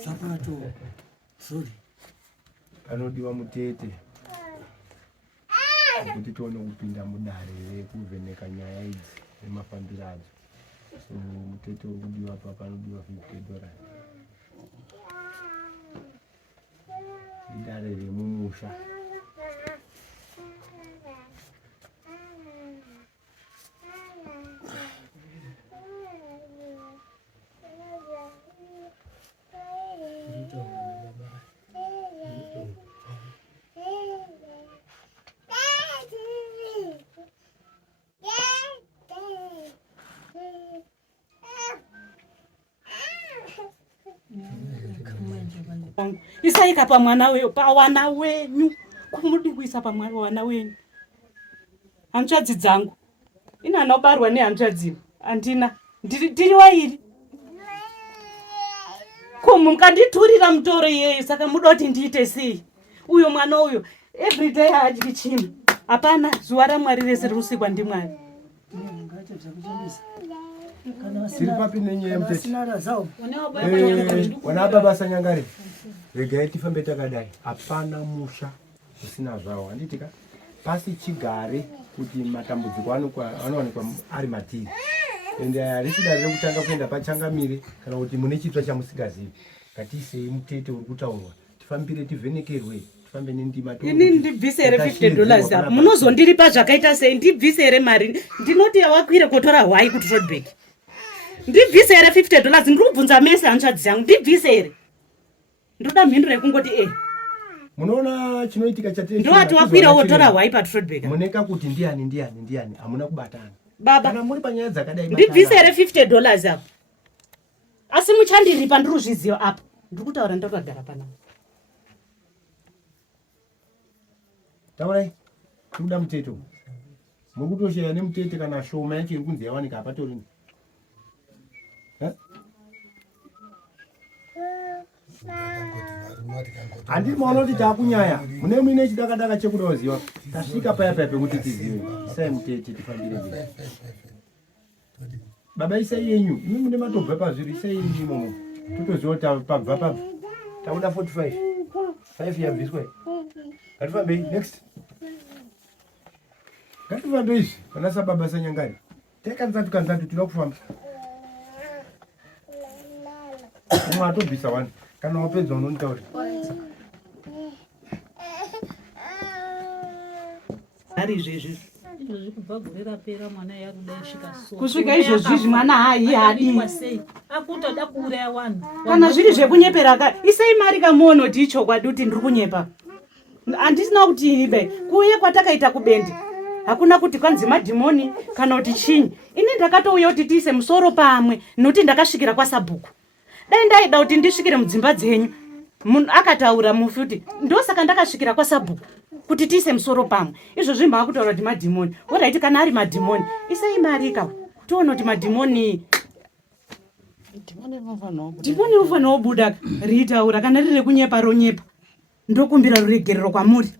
Sapato. Sorry. Anodiwa mutete. Kuti tione kupinda mudare kuvheneka nyaya idzi nemafambiro adzo. So mutete urikudiwa apa panodiwa $50. Idare remumusha. Isaika pa mwana wewe pa wana wenyu kumudi kuisa pa mwana wana wenyu hanzvadzi dzangu ina anobarwa nehanzvadzi andina ndiri wairi mukanditurira mutoro iyeyo saka muda kuti ndiite sei uyo mwana uyo everyday haadyi chinhu hapana zuva raMwari rese riusikwa ndiMwari Tiri papi nenyaya mutete. Wana baba Sanyangare. Regai tifambe takadai. Hapana musha usina zvawo. Handitika pasi chigare kuti matambudziko anowanikwa ari matiri. Ende harisida rekutanga kuenda pachangamire kana kuti mune chitwa chamusingazivi. Ngatiisei mutete uri kutaurwa. Tifambire tivhenekerwe. Tifambe nendima. Ini ndibvisere $50 apo. Munozondiripa zvakaita sei ndibvisere mari. Ndinoti wakwire kotora hwai kuti Rodbeck. Ndibvisere $50 ndiri kubvunza mese hanzvadzi yangu ndibvisere. Ndoda mhinduro yekungoti munoona chinoitika chatiri. Ndowati wakwira wotora hwai paTrodbeck. Muneka kuti ndiani hamuna kubatana. Baba kana muri panyaya dzakadai ndibvisere $50 apo. Asi muchandiripa ndiri kuzviziva apo. Ndiri kutaura ndakagara panapa. Taurai. Kuda mutete. Mukutoshaya nemutete kana shoma yacho iri kunzi yawanika apatori. Andi maona kuti takunyaya mune muine chidakadaka chekuda kuziva tasvika paya pekuti tizive sai mutete tifambire mberi. Baba isai yenyu imi mune matobva pazviri isai yenyu imomo totoziva kuti pabva pabva takuda 45 yabviswa ngatifambei next ngatifambe izvi pana sababa Sanyangari tekanzatu tinoda kufamba umwe atobvisa 1 kana wapedza unonitaura ari izvezvi kubva gore rapera mwana yarudashika so kusvika izvozvi mwana haadi akutoda kuuraya vanhu kana zviri zvekunyepera isei mari kamuono kuti ichokwadi kuti ndiri kunyepa handisina kuti ibe kuuye kwatakaita kubendi hakuna kuti kwanzi madhimoni kana kuti chinyi ini ndakatouya kuti tiise musoro pamwe nokuti ndakasvikira kwaSabhuku. Dai ndaida kuti ndisvikire mudzimba dzenyu munhu akataura mufi kuti ndosaka ndakasvikira kwaSabhuku kuti tiise musoro pamwe izvozvi maakutaura kuti madhimoni oraiti kana ari madhimoni isei mari kawo tione kuti madhimoni ufanira kubuda riitaura kana riri kunyepa ronyepa ndokumbira ruregerero kwamuri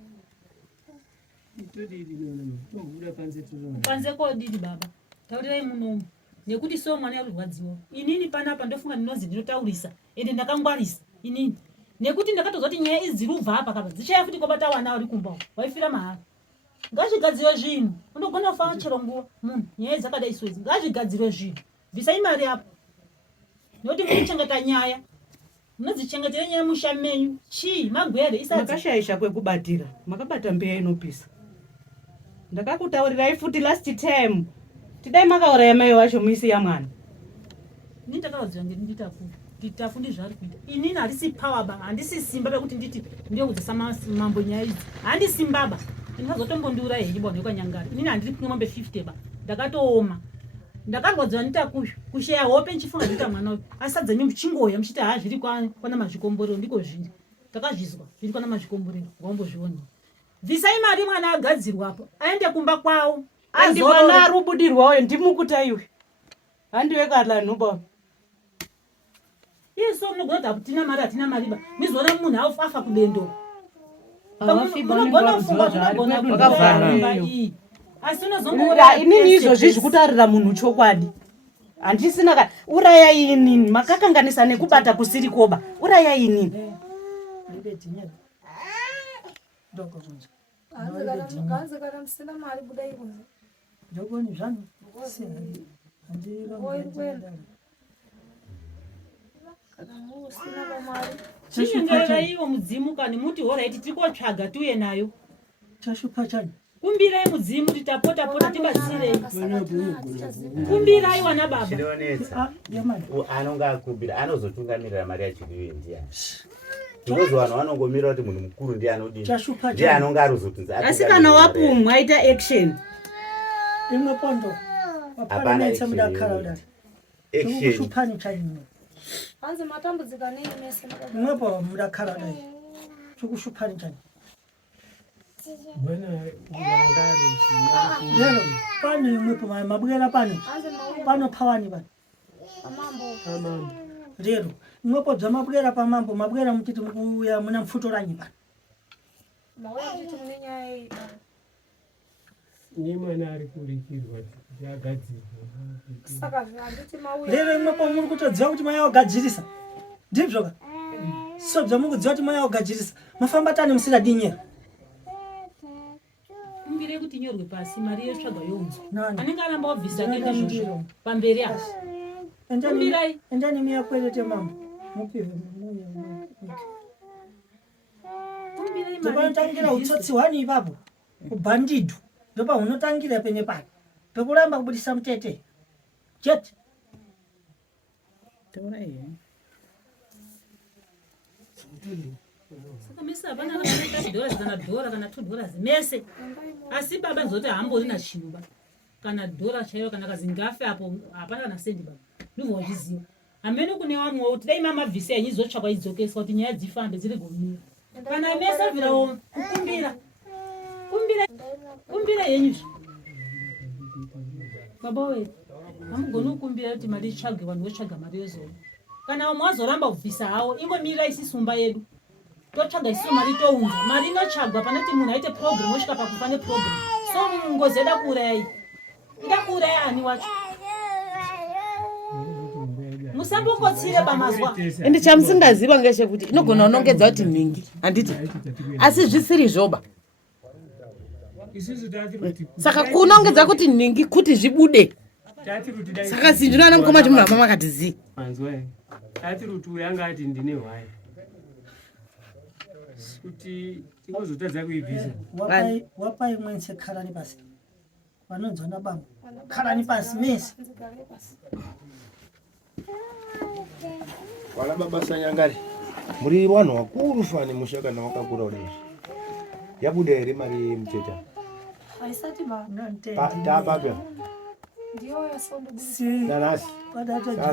panze kodidi baba taurirai munomu nekuti so mwana yarurwadziwa inini panapa ndofunga ndinozi ndinotaurisa ende ndakangwarisa inini nekuti ndakatozwa kuti nyaya idzi rubva apa kapa dzichaya futi kwabata wana vari kumba waifira mahara ngazvigadzirwe zvinhu unogona kufa chero nguva munhu nyaya dzakadai swedzi ngazvigadzirwe zvinhu bvisai mari apo nekuti munochengeta nyaya munodzichengetera nyaya musha menyu chii magwere makashayisha kwekubatira makabata mbeya inopisa ndakakutaurirai futi last time tidai makauraya mai wacho muisi yamwana ini ndakavadziva ngeri nditafu ndizvari kuita inini handisi power ba handisi simba pekuti nditi ndiyekudzisa mambo nyaya idzi handisi mbaba ndinazotombondiura hechibwa nekanyangari inini handiri kumwe mambe 50 ba ndakatooma ndakarwadziwa ndita kushaya hope nchifunga ndita mwana uyu asi sadzenyu muchingoya muchiti zviri kwana mazvikomborero ndiko zviri takazvizwa zviri kwana mazvikomborero wambozviona bvisai mari mwana agadzirwapo aende kumba kwawo andi mwana arubudirwayo ndimukuta iwe handiwe kalanhuba iso munogona kuti hatina mari ba mizoona munhu afa kudendo asi inini izvozvi zvikutarira munhu chokwadi handisina ka urayai inini makakanganisa nekubata kusiri koba urayai inini chinyengerera iwo mudzimu kani muti horaiti tikotsvaga tiuye nayo chashupa chani kumbirai mudzimu titapota tibatsirei kumbirai wana baba chinonetsa anonga akumbira anozotungamirira mari yachiriwe ndiani ndinozi vanhu vanongomira kuti munhu mukuru ndiye anodini ndiye anonga arozotunza asi kana wapumwa aita action imwe pondo hapana mudakhala udari action kushupani chani hanzi matambudzika nei mese imwepo mudakhala udari chikushupani chani lero pano imwepo mabwera pano phawani pano amambo lero imwepo dzamabwera pamambo mabwera mutiti mukuya muna mfuto ranyi pano mauya kuti mune nyaya iyi ni mwana ari kurikirwa yagadzirwa saka handiti mauya lero imwepo muri kutodziwa kuti maya wagadzirisa ndibzoka so dzamukudziwa kuti maya wagadzirisa mafamba tani musinadinyera kumbirei kuti inyorwe pasi mari yotsvagwa younzwa Nani? anenge aramba wabvisa kuendezvozvo pamberi apo kumbirai endani miyakwerete mambo mupiwe kumbirai ndopanotangira utsotsi hwani ipapo ubhandidhu ndopa unotangira pene pano pekuramba kubudisa mutete chete saka mese hapana kana $30 kana $1 kana $2 mese asi baba nzoti hambori chinhu kana $1 chaiyo kana kazi ngafe apo hapana kana sendi baba ndibva wachiziva hamene kune vamwewo kuti dai mamabvisi yanyu izotsvakwa idzokeswa kuti nyaya dzifambe dziri gomira kana mese abvirawo kumbira yenyuzvo baba wedu hamugoni kukumbira kuti mari itsvagwe vanhu votsvaga mari yozova kana vamwe vazoramba kubvisa havo ingomira isi sumba yedu totsvaga isiso mari tounza mari inotsvagwa panoti munhu aite program osvika pakufa neprogram so ngozi yada kuurayai ida kuuraya ani wacho musambokotsire pamazwa ende chamusingaziva ngechekuti inogona unongedza kuti nhingi handiti asi zvisiri zvoba saka kunongedza kuti nhingi kuti zvibude saka zindinoana mukoma kuti munhu hama makati zii ati ruti uyanga ati ndine hwaya kuti tingozotadza kuibvisa wapai mwense khalani pasi vanonzwana bambo khalani pasi mese wala baba Sanyangari muri vanhu vakuru fani mushaka na wakakura kudai yabuda here mari muteta haisati ba tapapya ndiyo yasombo nanasi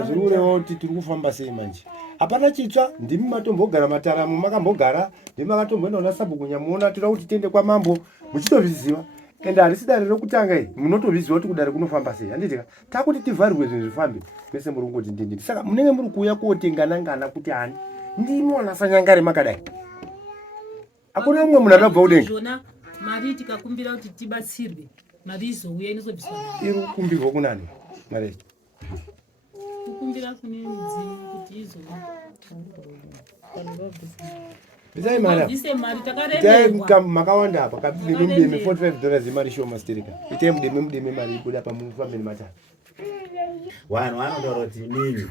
zviriurewo kuti tiri kufamba sei manje hapana chitsva ndimi matombogara mataramu makambogara ndimi makatomboendaona sabhuku nyamuona toda kuti tiende kwamambo muchitozviziva ende harisi dare rokutanga iyi munotozviziva kuti kudare kunofamba sei handitika takuti tivharirwe zvinhu zvifambe mese muri kungoti ndindindi saka munenge muri kuuya kuotenganangana kuti hani ndimi wana Sanyangari makadai hakuna umwe munhu anobva kudenga mari tikakumbira kuti tibatsirwe mari izouya inozobviswa iri kukumbirwa kunani mari kukumbira kune mudzimu kuti izouya bisai mara bvise mari takaremerwa itai makawanda apa kabimudemi $45 imari shoma sterika itai mudemi mari ibuda pamufambeni matatu vanhu vanotaura kuti nini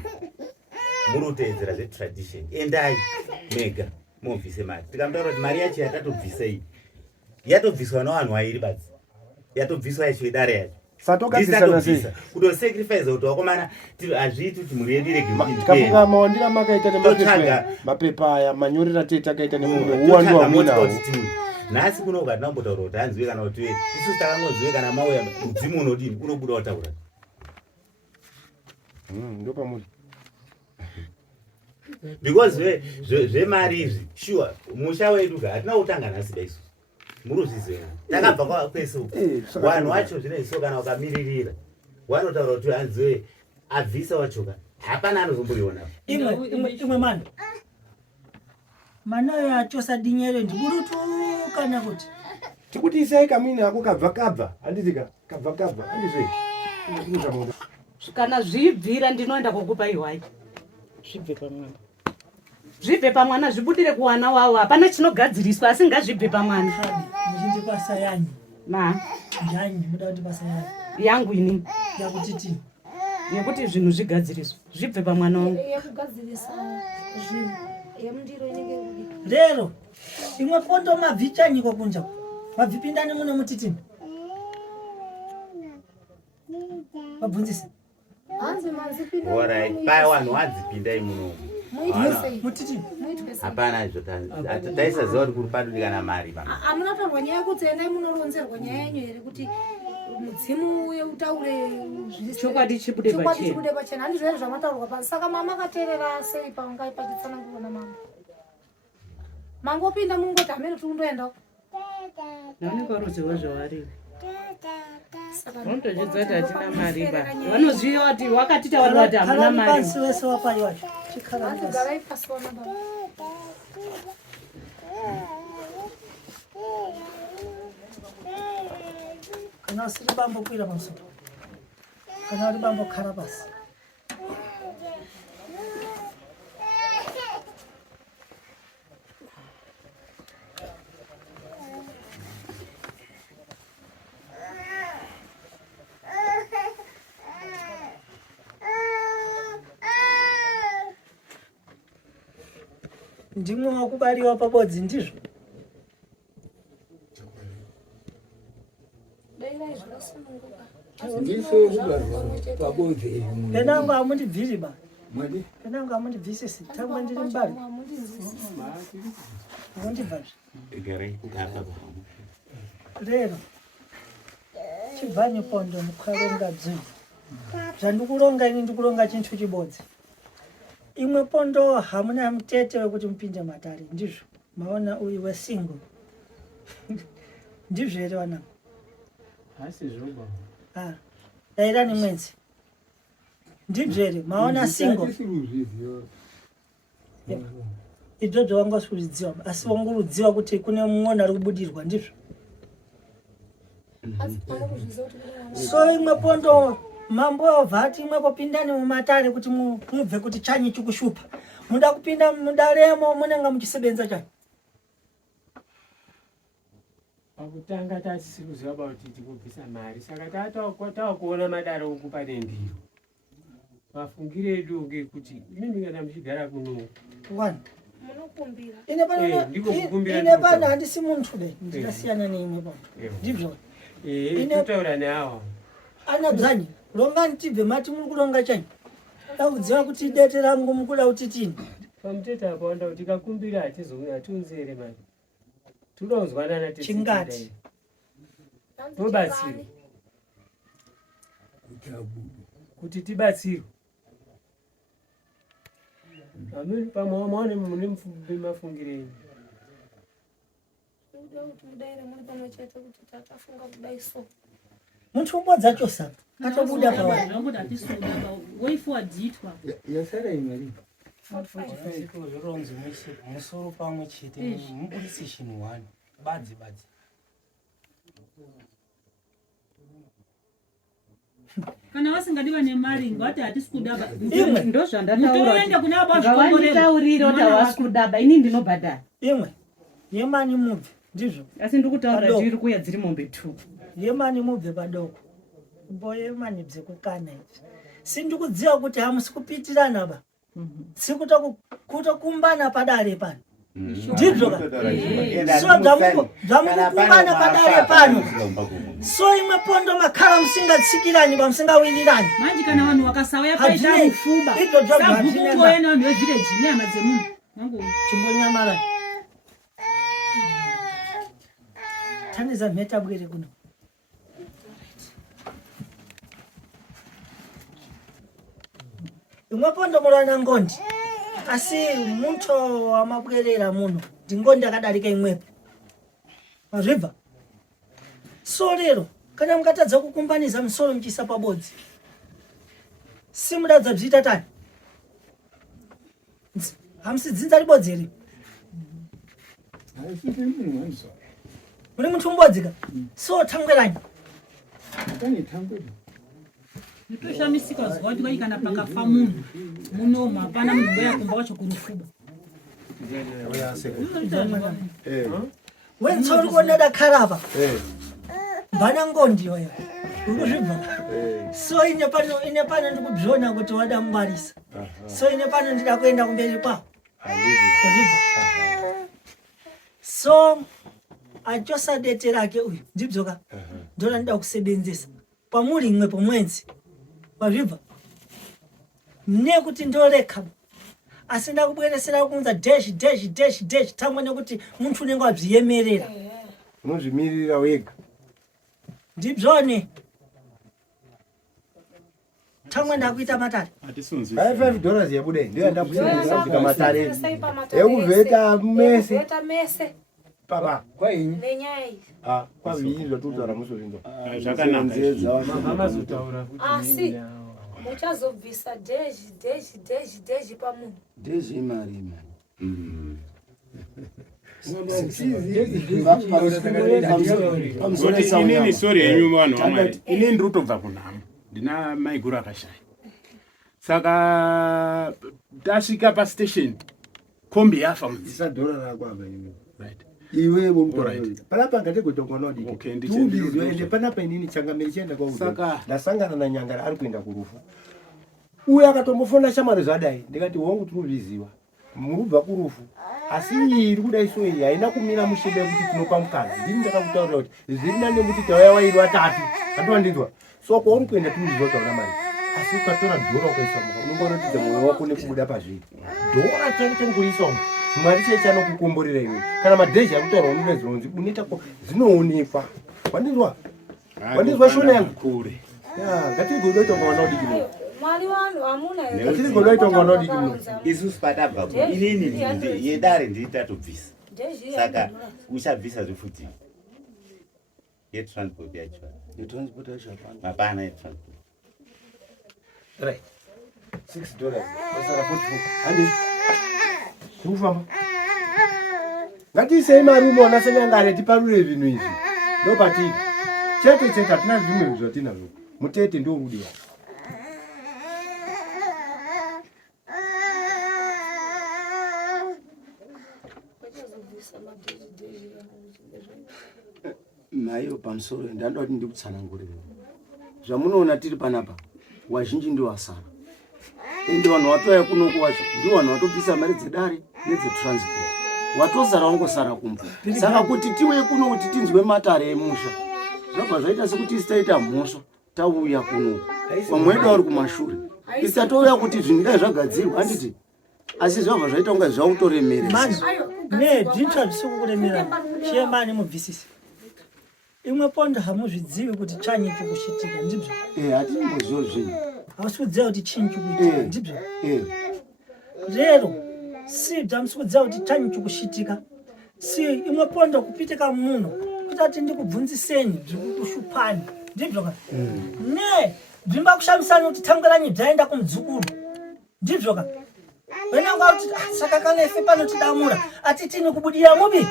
muri kuteedzera zvetradition endai mega mubvise mari tikamutaura kuti mari yacho yatatobvisa iyi yatobviswa navanhu vairi badzi yatobviswa yacho idare yacho satokasisana sei kutosacrifice kuti wakomana hazviiti kuti mhuri yedu tikafunga mawandira makaita nemapepa aya manyorera tete akaita nemunhu uwandiwamunawo nhasi kunoga tinambotaura kuti hanziwe kana kuti isusu takangozive kana mauya mudzimu unodini unobuda wataura ndopamuri because zvemari izvi sure musha wedu hatina kutanga nhasi da isusu muri kuzvizvera takabva kwese uku vanhu vacho zvinezvo kana ukamiririra vanotaura kuti hanziwe abvisa wachoka hapana anozomboiona imwe mano manayo achosa dinyere ndiburutu kana kuti tikuti isai kamwini ako kabva kabva handitika kabva kabva handizve kana zvibvira ndinoenda kokupa ihwai zvibve pamwana zvibve pamwana zvibudire kuwana wawo hapana chinogadziriswa asi ngazvibve pamwana muchindipasa yanyi ma yanyi muda kundipasa yanyi yangu inini yakuti tii yekuti zvinhu zvigadziriswa zvibve pamwana wangu yekugadzirisa zvinhu yemundiro inenge irudi lero imwe pondo mabvi chanyi kwakunja mabvi pindani mune mutitini mabvunzise hanzi mazipinda Alright, pai wanhu wadzipindai munomu. mutitini Hapana izvo taisaziva kuti kuri padudikana mari pa. hamuna taurwa nyaya yekuti endai munoronzerwa nyaya yenyu here kuti mudzimu uye utaure chokwadi chibude pachena chibude pachena handizvo here zvamataurwa pasi saka mama akateerera sei pangai pachitsanangurwa namama mangopinda mungoti hamene tiri kundoendawo naoneka ruzivo zvawariwo vanotozvidzati hatina mari ba vanoziva kuti wakatitaurira kuti hamuna mari pasi wese wapai wacho chikhala hanzi pasi garai pasi wana baba kana usiri bambo kwira pamusoro kana uri bambo khala pasi ndimwe wakubariwa pabodzi ndizvo dairai zvakasununguka penangu hamundibviri ba penangu hamundibvisisi tangwe ndiri mbari hamundibvazve lero chibvani pondo mukaronga dzungu zvandikuronga ini ndikuronga chintu chibodzi imwe pondo hamuna mutete wekuti mupinde matare ndizvo maona uyu wesingle ndizvo here wanangu Asi zvoba. dairani mwenzi ndibyo here maona single idzodzo wangosikurudziwa asi wangurudziwa kuti kune mumwe ari kubudirwa ndizvo so imwe pondo mambo wavhati imwepo pindani mumatare kuti mubve kuti chanyi chikushupa muda kupinda mudaremo munenge muchisebenza chanyi Pakutanga tasisi kuziva kuti tikubvisa mari saka tatakuona madaro okupa nendiro mafungiro edu ngekuti imini kana muchigara kuno one munokumbira ine pano handisi muntu be ndingasiyana neimwe pano ndibyo totaura neawa ana dzanyi rongani tibve mati muri kuronga chanyi daudziwa kuti dete rangu mukuda kuti tini pamutete apo wanda kuti tikakumbira hatiunzere mari toda kuzwanana chingati tobatsirwa kuti tibatsirwe amini pamwe maone mune mafungiro enyu muntu umbodza chosa atobuda pawaamboda tisuda woifuadzitwa yasara imari zvironzi musoro pamwe chete mubudisi chinhu 1 badzi kana vasingadiwa nemari ngavati hatisi kudaba imwe ndo mutoende kune zvandataurira kuti havasi kudaba ini ndinobhadhara imwe yemani mubve ndizvo asi ndiri kutaura tiri kuya dziri mombe 2 yemani mubve padoko mboyemani bzekukana izvi sindikudziwa kuti hamusi kupitirana ba sikutokumbana padare pano ndibyo so dzamukukumbana padare pano so imwe pondo makhala musingatsikirani pamusingawindirani manje kana vanhu vakasauya paita mufuba sabhukutoena vanhu vevhireji nehama dzemunhu nangu chimbonyamarani taniza mheta bwere kuno imwe pondo murana ngondi asi muntu wamabwerera muno ndingondi akadarika imwepo mazvibva so lero kana mukatadza kukumbaniza musoro muchisa pabodzi simuda dzabzviita tani hamusi dzinza ribodzi here muri muntu umbodzika so tangweranyi Nitoshamisika zuva kuti vaikana pakafa munhu munomu hapana munhu ngoyakumba wacho kurufuba. Wentsauri kuonera kharapa. Mbana ngondi yoya. Ukuzvibva. So ine pano ndikubzvona kuti wada mungwarisa. So ine pano ndida kuenda kumberi kwako. So achosadete rake uyu ndibzoka ndona ndida kusebenzesa pamuri imwe pomwenzi wazvibva nekuti ndoreka asina kubweresera kunza dash tamwe nekuti muntu unenge wazviyemerera unozvimirira wega ndibzvone tamwe ndakuita matare $5 yabude ndio enda kusebenzisa kusvika matare ekuvheta mese papa Nenyaya iyi. kwaviri zvatutaura musozvinzo Asi muchazobvisa deji pamunhu. Deji imari. Inini sori yenyu vanhu vamwari. Inini ndiri kutobva kunhamo. Ndina maiguru akashaya. Saka tasvika pastation kombi yafa $1 rako apa imi. right. Iwe Alright. panapa ngategotongonodi Okay, ende panapa inini changamiri chienda Saka. kwauda ndasangana nanyangara ari kuenda kurufu uye akatombofona shamwari zvadai ndikati hongu tiruzviziva murubva kurufu asi iyi iri kudai so iyi haina kumira mushebe kuti tinopa mukana ndini ndakakutaurira kuti zviri nane kuti tauya wairi watatu atowandinzwa so kwauri kuenda tiruziva taura mari asi ukatora dhora ukaisa muka unongoratidza mwoyo wako nekubuda pazviri dhora chaitengoiswa mwari chee chanokukomborera iwe kana madheji akutaura unonezvinonzi unoita zvinoonekwa wandinzwa shona yangu kure ngatigodoita mwana udikino Mwari wanhu hamuna ngatigodoita mwana udikino isusu patabva inini yedare ndiri tatobvisa saka uchabvisa zvefuti yetransport yacho mapana yetransport right $6 pasara 44 handi kufamba ngatiisei mari umona senyangare tiparure zvinhu izvi ndopatiri chete hatina zvimwe zvatinazvo mutete ndio rudiwa maiyo pamusoro ndanda kuti ndikutsanangurira zvamunoona tiri panapa wazhinji ndio wasara ende vanhu watouya kunoku wacho ndio vanhu watobvisa mari dzedare nedzetransport watosara wangosara kumba saka kuti tiwe kuno kuti tinzwe matare emusha zvabva zvaita sekuti isitaita mhosva tauya kunoku vamwe vedu vari kumashure isatouya kuti zvinhu dai zvagadzirwa handiti asi zvabva zvaita kunga zvautoremeresa mani ne bzvinhu zvisiku kuremera chiyemani mubvisisi imwe pondo hamuzvidzivi kuti chanyi chikushitika ndibzo hatimbozivo zvinhu hausi kudziva kuti chinyi chikuitika ndibzo rero si bzamusi kudziva kuti chanyi chikushitika si imwe pondo kupitika muno kuti ati ndikubvunziseni zvikukushupani ndibzo ka ne bvimba kushamisani kuti tanguranyi bzaenda kumudzukuru ndibzo ka wenanga kuti saka kana ife pano tidamura atitini kubudira mubi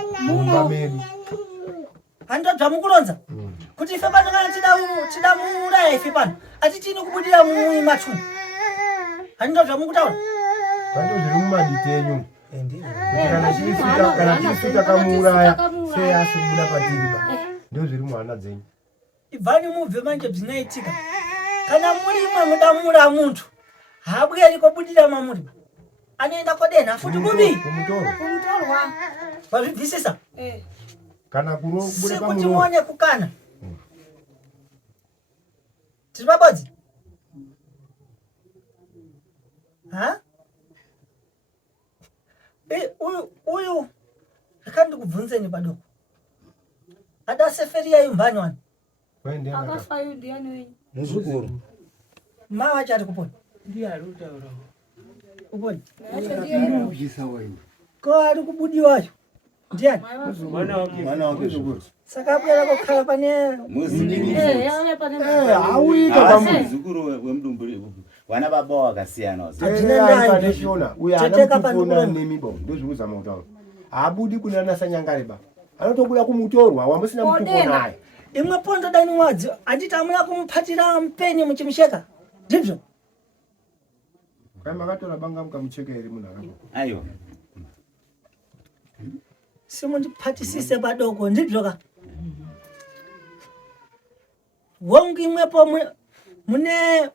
handabva mukuronza kuti ife pano kana tidamura ife pano atitini kubudira mumachu handabva mukutaura kwando zviri mumaditi enyu kana chirisvika kamuuraya sei asi kubuda patiriba ndio zviri muhana dzenyu ibvani mubve manje bzinaitika kana muri imwe mudamura muntu habweri kobudira mamuriba anoenda kodenha futi kubi kumutorwa. wazvibvisisa kana kunobuda sekuti muone kukana tiri pabodzi uyu zvakandikubvunzeni padoko adaseferi yayo mbani wani Akafayo ndiani wenyu? muzukuru mava chari kupona uponi ko ari kubudiwayo ndiani mwana wake zukuru saka apwera kokhala pane Yauya pane auita Hawasi mzukuru wemdumburi wana baba wakasiyana paneshona uye haana kutofona nemibo ndozvikuzama kutaura haabudi kunana sanyangareba anotobuda kumutorwa wamusina mutuko naye imwe pondo dani mwadzi handiti amuna kumupatira mupeni muchimusheka ndibyo Kai makatora banga mukamuchekeri munhu akapo. Aiwa. simundiphatisise padoko ndibyo wonke imwepo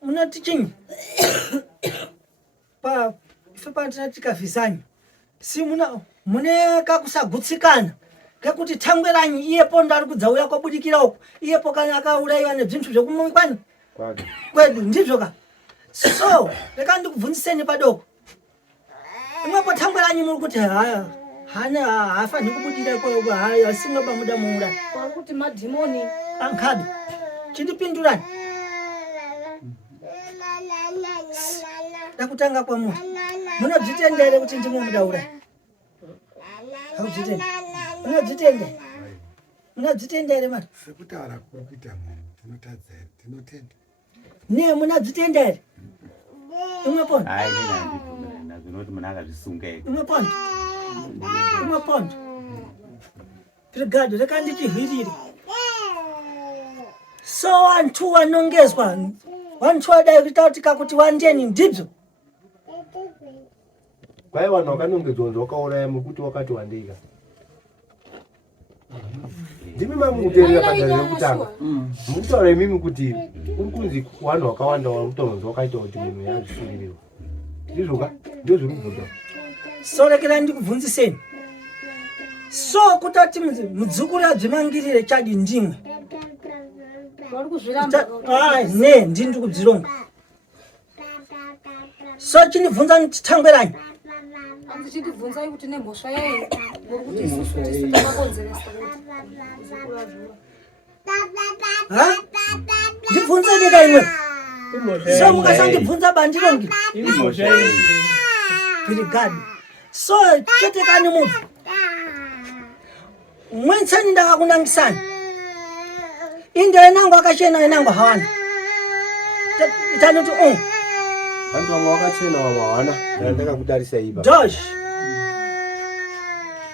munoti chinyi ife patinati kavhisanyi si mune kakusagutsikana kekuti thangwe ranyi iyepo ndari kudzauya kwabudikira uko iyepo kana akaurayiwa nezvinhu zvekumukwani kwedu ndizvo so reka ndikubvunziseni padoko imwepo thangwe ranyi muri kuti haya hafanhi kubudira kwauko haya simwe pamuda muura Wari kuti madhimoni ankhabe chindipindurani dakutanga kwamunhu munobzitendere kuti ndimwe mudaura munobzitendere mari sekutaura kuri kuita munhu tinotadza tinotenda ne munobzitendere imwe pondo Nazvinoti munhu akazvisunga ega. imwe pondo brigado reka ndichihwirire so wantu wanongezwa wantu wadai kuita kuti wandeni ndibyo Kwai vanhu vakanongedzwa zvakauraya mukuti wakati wandika. Ndimi mamukuteerera panzira yekutanga. Mukutaura imimi kuti uri kunzi vanhu vakawanda vakutononzwa wakaita kuti munhu yazvisurirwa. Ndizvoka ndio zviri kubvunza. so rekera ndikubvunziseni so kutati mudzukuru adzimangirire chadi ndimwe wari kuzviramba ne ndindi kubzironga so chinibvunza thangwe ranyi hanzi chindibvunzai kuti nemhosva yei muri kuti isusu takakonzeresa ndibvunzeni ka imwe so mukasandibvunza bandirongi brigado so chetekani munhu mwensani ndakakunangisani inde enangu akachena enangu hawana itanoti Vantu vamwe vakachena vamwe hawana. Ndakakudarisa iba. Dosh.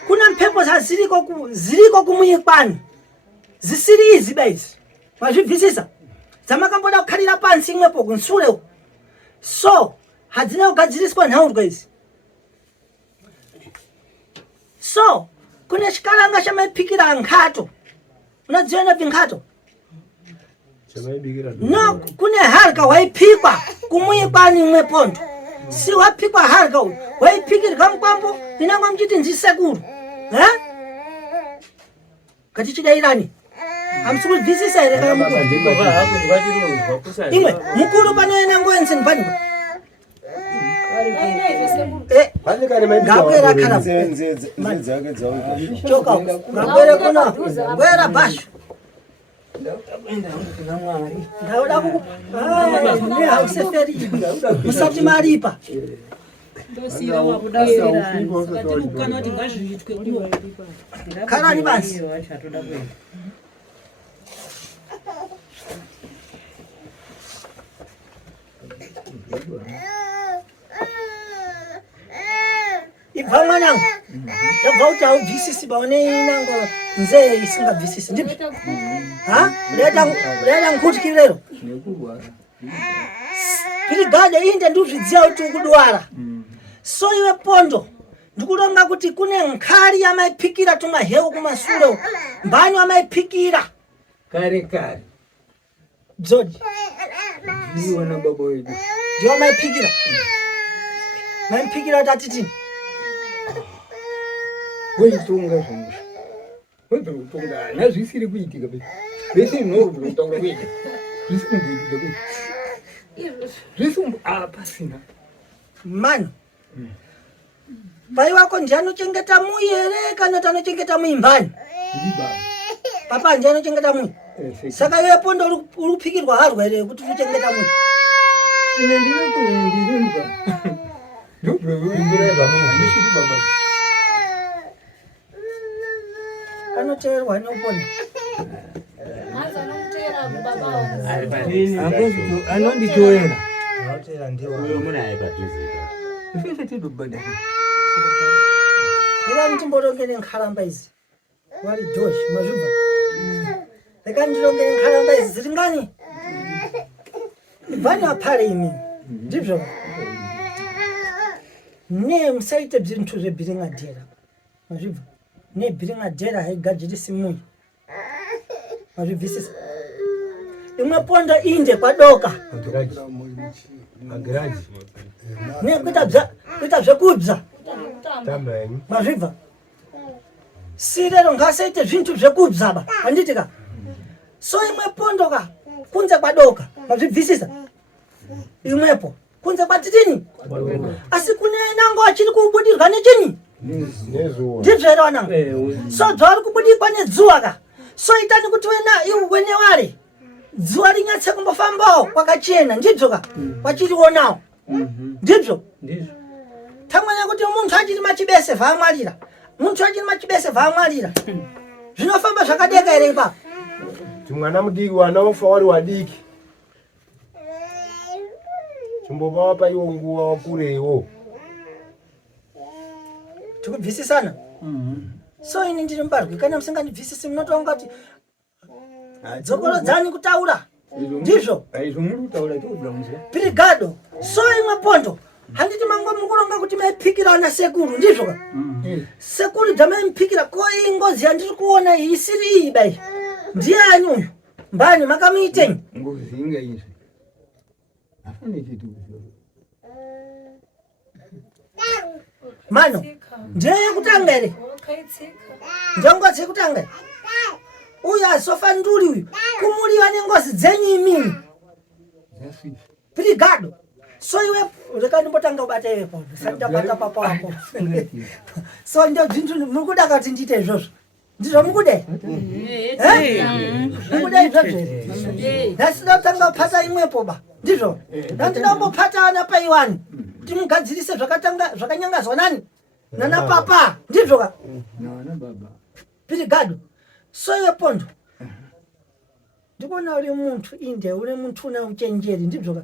Kuna mpepo ziriko kumuyikwani. Zisiri izi base. Wazvibvisisa. Dzamakamboda kukhalira pansi imwepo kunsule uko. So, hadzina kugadziriswa nhaurwa izi. So, kune chikalanga chamaipikira nkhato. Unodziona nkhato? No, kune harka waipikwa kumuyikwani imwe pondo. Si wapikwa harka waipikirwa mkwambo inangwa mchiti nzisekuru. Kati chidairani. Amsukubvisisa ere kana mukuru. Imwe mukuru pano enango ensi ngpani. Ngabwera kana choka ngabwera kuna ngwera basho ndauda ne hauseferi musati maripa karani basi ibva mwanangu ndabva kuti haubvisisi baone inango nzee isingabvisisi ndibyo ureda nkutyirero brigade inde ndizvidziya kuti ukudwara so iwe pondo ndikulonga kuti kune nkhali yamaipikira tumaheu kumasure mbani wamaipikira kare dzodi ndiona baba wedu ndiwo maipikira maipikira tatitini weitonga zvomusha webva kutonga ana zvisiri kuitika vese norubva kutaura kuita zvisi kumboitika zvisi pasina mani pai wako ndiye anochengeta mui here kana kuti anochengeta muimbani papa ndiye anochengeta mui saka iwe pondo uri kupikirwa harwa here kuti uchengeta mui ine ndinokuendiringa ndobveurindiraeva handishiri baba anoteerwa neupona anonditoera Ifefe tidobada ira ndimbotongene nkhalamba izi wali dosh mazvibva reka nditongene nkhalamba izi ziri ngani vana vaphale imini ndizvo nemusaite bzinthu zvebhiringadhera mazvibva nebhiringadhera haigadzirisi muyi mazvibvisisa imwe pondo inde kwadoka magiraji nekuita zvekubza tambanyi mazvibva si lero ngasaite zvinthu zvekubzaba handitika so imwe pondo ka kunze kwadoka mazvibvisisa imwepo kunze kwatitini asi kune nango achiri kubudirwa nechini nezuwa ndibvo here wanangu so dzuwa ri kubudikwa nedzuwa ka so itani kuti wene wale dzuwa rinyatse kumbofambawo kwakachena ndibvo ka kwachirionawo ndibvo tamwanya kuti munthu achiri machibese vaamwalira munthu achiri machibese vaamwalira zvinofamba zvakadeka here ipapo timwana mudiki wana wofa wari wadiki chimbovapa iwo nguva wakurewo tikubvisisana so ini ndiri mbarwi kana musingandibvisisi munotonga kuti dzokorodzani kutaura ndizvo pirigado so imwe pondo handiti mango mukuronga kuti maipikira ana sekuru ndizvo ka sekuru dzamaimupikira ko iyi ngozi yandiri kuona isiri iyi bai ndiani uyu mbani makamuitenyi ngozinga izvi afanekiti mano ndeyekutanga here ndongozi yekutanga here uyu asofa nduri uyu kumuliwa nengozi dzenyu imini pirigado so iwe rekandimbotanga ubata iwepo sandabata papa wako so ndio bzinthu mukuda kuti ndiite izvozvo ndizvo mukude mukude izvozvo ndasinotanga kupata imwepo ba ndizvo ndandinombopata ana paiwani timugadzirise zvakanyangazwa nani nana papa ndizvo ka pirigado so iwe pondo ndikuona uri munthu inde uri munthu une uchenjeri ndibvo ka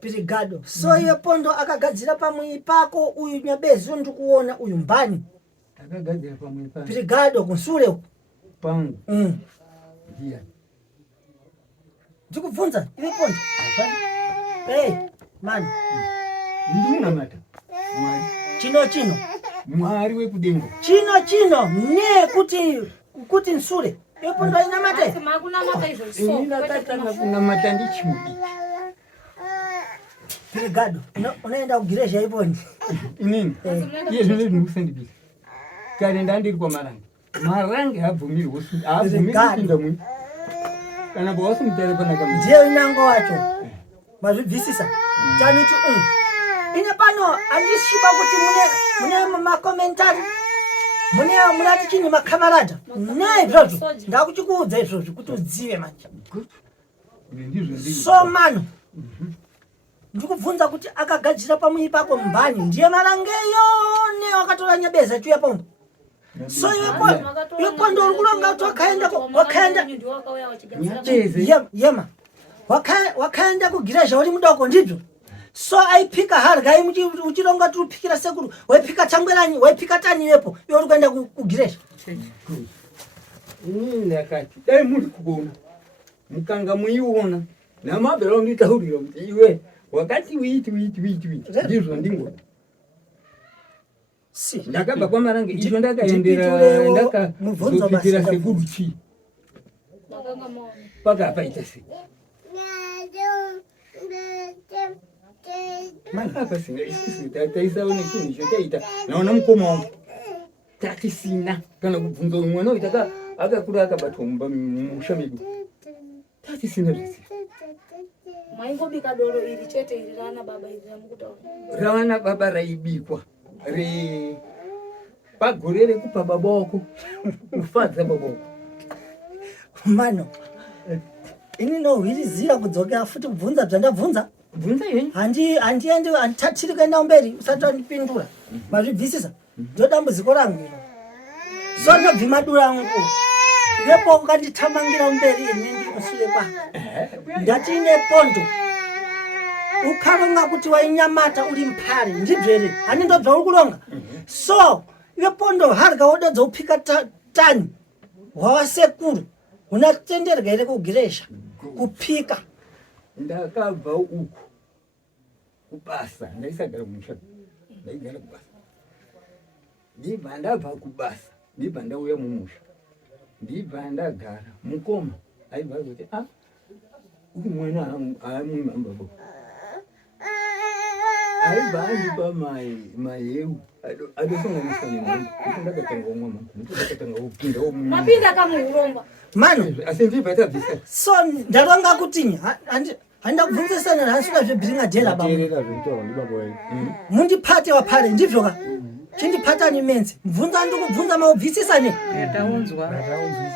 pirigado so iwe pondo akagadzira pamwe pako uyu nyabezi ndikuona uyu mbani akagadzira pamwe pako pirigado kunsure uku pangu ndiya ndikubvunza iwe pondo hey mani ndinamata mwari chino mwari wekudengo chino kuti nsure iwe pondo ainamate ini ndakatanga kunamata ndichimudi pirigado unoenda kugireja iponi inini iye zvino ndinokusandibisa kare ndandiri kwamarangi marangi haabvumiri kupinda muni kana bawasumutare panaka ndiye inango wacho mazvibvisisa chaniti ine pano andishiba kuti mune makomentari munati chini makamarada ne izvozvo ndakuchikuudza izvozvo kuti udzive manje so mano ndikubvunza kuti akagadzira pamwe pako mbani ndiye marangeyo newakatora nyabeza chuya pombo so iwe pondo uri kulonga kuti wakaenda yema wakaenda kugireja uri mudoko ndibvo so aipika hargai uchironga kuti upikira sekuru waipika tangweranyi waipika tani iwepo iwe uri kuenda kugireja inini ndakati dai muri kuona mukanga muiona namabhero nditaurira kuti iwe wakati witi ndizvo ndingo ndakabva kwamarange izvo ndakaendera ndakazopikira sekuru chii pakapaita sei makapasina isisi taisaona chinhu icho taita naona mukoma wangu tatisina kana kubvunza umwe mwana uyu akakura akabatwa mumba musha medu tatisina zvisi maingobika doro iri chete iri rana baba iri ramukutaura ravana baba raibikwa pagore rekupa baba wako kufadza baba wako mano ini nohwirizira kudzokera futi kubvunza bzandabvunza bvunza yenyu handithatiri kuenda umberi usati wandipindura mazvibvisisa ndodambudziko rangu iro so ndobvi madura angu iwepo ukandithamangira umberi ine ndikusule kwako ndati ine pondo ukaronga kuti wainyamata uri mphare ndibvo here hani ndobva uri kulonga so iwe pondo harga wododza upika tani wawasekuru unatenderwa here kugiresha kupika ndakabva uku kubasa ndaisagara kumusha ndaigara kubasa ndibva ndabva kubasa ndibva ndauya mumusha ndibva ndagara mukoma aibva kuti uyu mwana amwimambabo aibva andipa mayeu adosonganiswa nemwamba ndakatanga umwe mama ndakatanga upinda mapinda kamuuromba mano asi ndibva tabvisa so ndaronga kuti handa kubvunzisana nhasvika zvebhiringa dhera baba mundipate wapare ndivyoka chindipatani menzi mvunza ndikubvunza maubvisisa ne Ndaunzwa.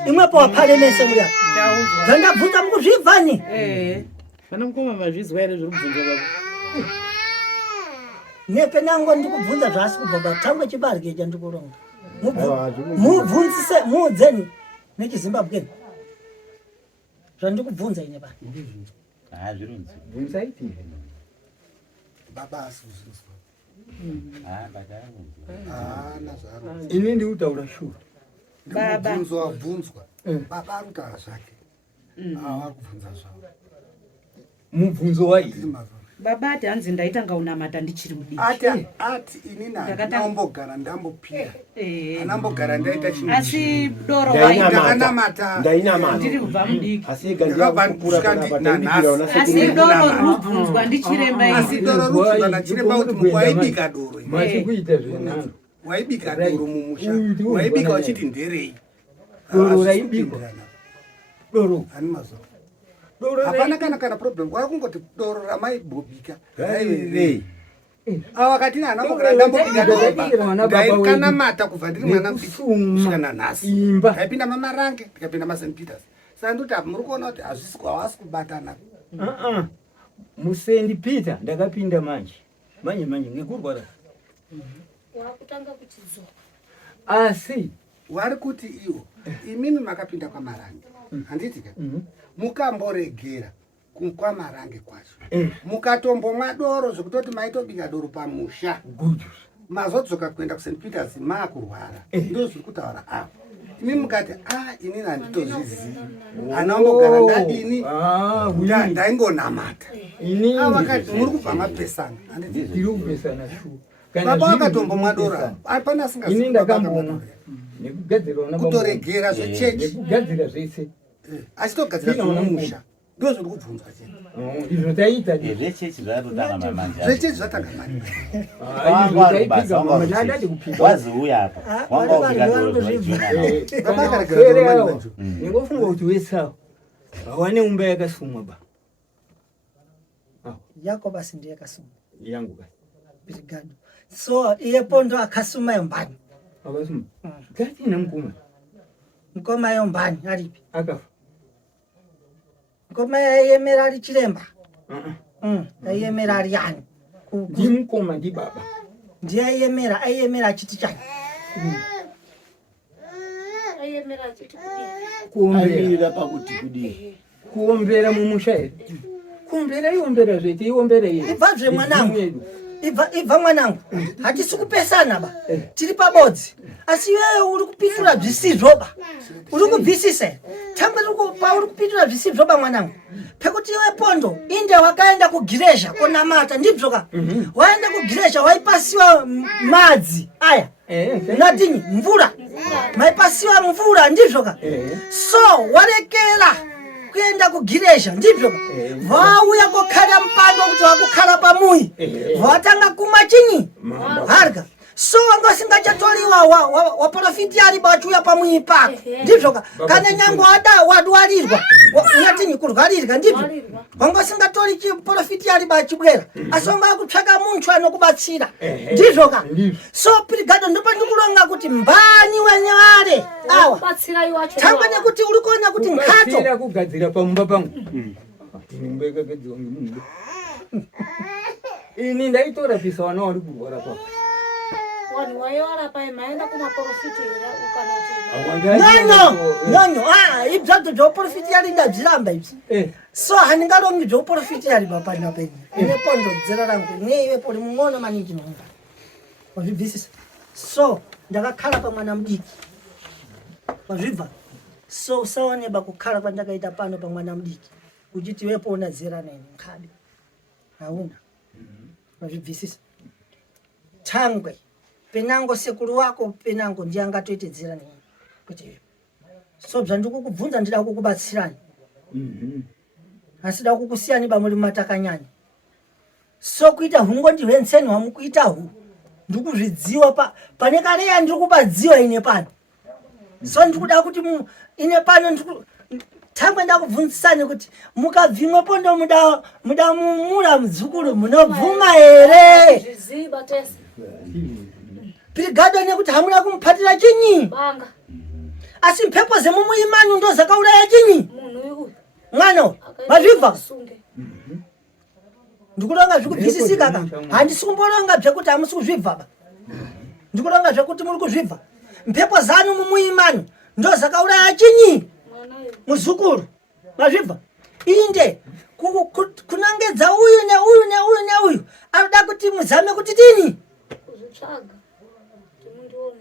imwepo wapare mese muya Ndaunzwa. zvandabvunza mukuzvibvani Vana mukoma mazvizwa ere zviri kubvunza baba? nepe nango ndikubvunza zvasi kubva batangwe chibarike chandikuronga mubvunzise muudzeni nechizimbabweni zvandikubvunza ine bani zvirunzi bvunzaiti baba asizvizwa nazvaro ini ndikutaura shura ndikubvunzwa wabvunzwa baba ari kutaura zvake ari kubvunza zvavo mubvunzo waii Baba ati hanzi ndaitanga unamata ndichiri mudiki. ati inini handambogara ndambopira handambogara ndaita chinhu Asi doro ndakanamata ndiri kubva mudiki. Asi doro rubvunzwa ndichiremba asi doro rubvunzwa ndachiremba kuti waibika doro machikuita zvenhano waibika doro mumusha waibika uchiti nderei doro raibikwa doro hani mazova hapana kana problem wakungoti doro ramaibobika rairei awakati nanamogara ndambobika dorokanamata kubva ndiri mwana kusvika nanhasi ndaipinda mamarange ndikapinda maSt Peters saka ndoti apa muri kuona kuti hawasi kubatana muSt Peter ndakapinda manje ngekurwara wakutanga kuchizoka asi wari kuti iwo imimi makapinda kwamarange handitika mukamboregera kwamarange kwacho mukatombomwa doro zvekutoti maitobika doro pamusha mazodzoka kuenda kuSt Peters maakurwara ndo zviri kutaura apo imi mukati inini handitozvizivi anambogara ndadini ndaingonamata avakati muri kubva mapesana ndiri kupesana shu baba wakatombomwa doro apana ini ndakambomwa nekugadzira kutoregera zvechechi nekugadzira zvese achitogadzira zvomusha ndo zviri kubvunzwa izvo taita zvechechi zvatotanga mamanja zvechechi zvatanga mari adati kupinda waziuya apa wanga ufika doro ningofunga kuti wesawa hawane umba yakasumwa ba yako basi ndiye kasuma yangu basi birigado so iyepo ndo akasuma yombani akasuma gatina mukoma mukoma yombani aripi akafa mukoma yaiyemera ari chiremba yaiyemera ari yani ndimukoma ndibaba ndiye aiyemera achiti chani aiyemera achiti kuombera pakuti kudii kuombera mumusha here kuombera iombera zvete iombera here ibvazve mwanangu ibva mwanangu hatisi kupesana ba tiri pabodzi asi iwewe uri kupindura zvisizvo ba uri kubvisisa tambe uri kupindura zvisizvo ba mwanangu pekuti iwe pondo inde wakaenda kugireja konamata ndibzoka waenda kugireja waipasiwa madzi aya nadini mvura maipasiwa mvura ndibzoka so warekera kuenda kugireja ndibyo vauya kokhala mpando kuti wakukhala pamuyi watanga kumwa chinyi harga so wanga singachatoriwa waprofiti ari bachuya pamuyi pako ndibyo kana nyango wadwarirwa unatini kurwarirwa ndibyo wanga singatori chiprofiti ari bachibwera asonga kutsvaka muntu anokubatsira ndibyo so pirigado ndopa ndikuronga kuti mbani wenyare awa batsira iwacho tamba nekuti uri kuona kuti nkato kugadzira pamumba pangu imba yakagadzirwa ngemunhu ini ndaitora pisa wana wari kurwara pako wanhu waiwarapa maenda kumaprofiti here nyonyo ibzvadzo zvoprofiti yari ndazviramba izvi so handingarongi zvoprofiti yari bapana penyu ine pondo dzera rangu neiwepo uri munoona maningi nhonga wazvibvisisa so ndakakhala pamwana mudiki wazvibva so usaoneba kukhala kwandakaita pano pamwana mudiki uchiti wepo unazera nini mkhadi hauna wazvibvisisa Thangwe penango sekuru wako penango ndiye angatoitedzera nini kuti so bzandikukubvunza ndida kukubatsirani asida kukusiyani bamuri matakanyanya so kuita hungo ndihwenseni wamukuita hu ndikuzvidziwa pane kare yandiri kubadziwa ine pano so ndikuda kuti ine pano Thangwe ndakubvunzisani kuti mukabvimwepo ndo muda mumura mudzukuru munobvuma here zviziba tese Brigado nekuti hamuna kumupatira chinyi banga asi mpepo zemumuimani ndo zakauraya chinyi munhu uyu mwana mazvibva sunge ndikuronga zvikubvisisika ka handisi kumboronga zvekuti hamusi kuzvibva ba ndikuronga zvekuti muri kuzvibva mpepo zanu mumuimani ndo zakauraya chinyi muzukuru mazvibva inde kunangedza uyu neuyu neuyu neuyu anoda kuti muzame kuti tini kuzvitsvaga timundione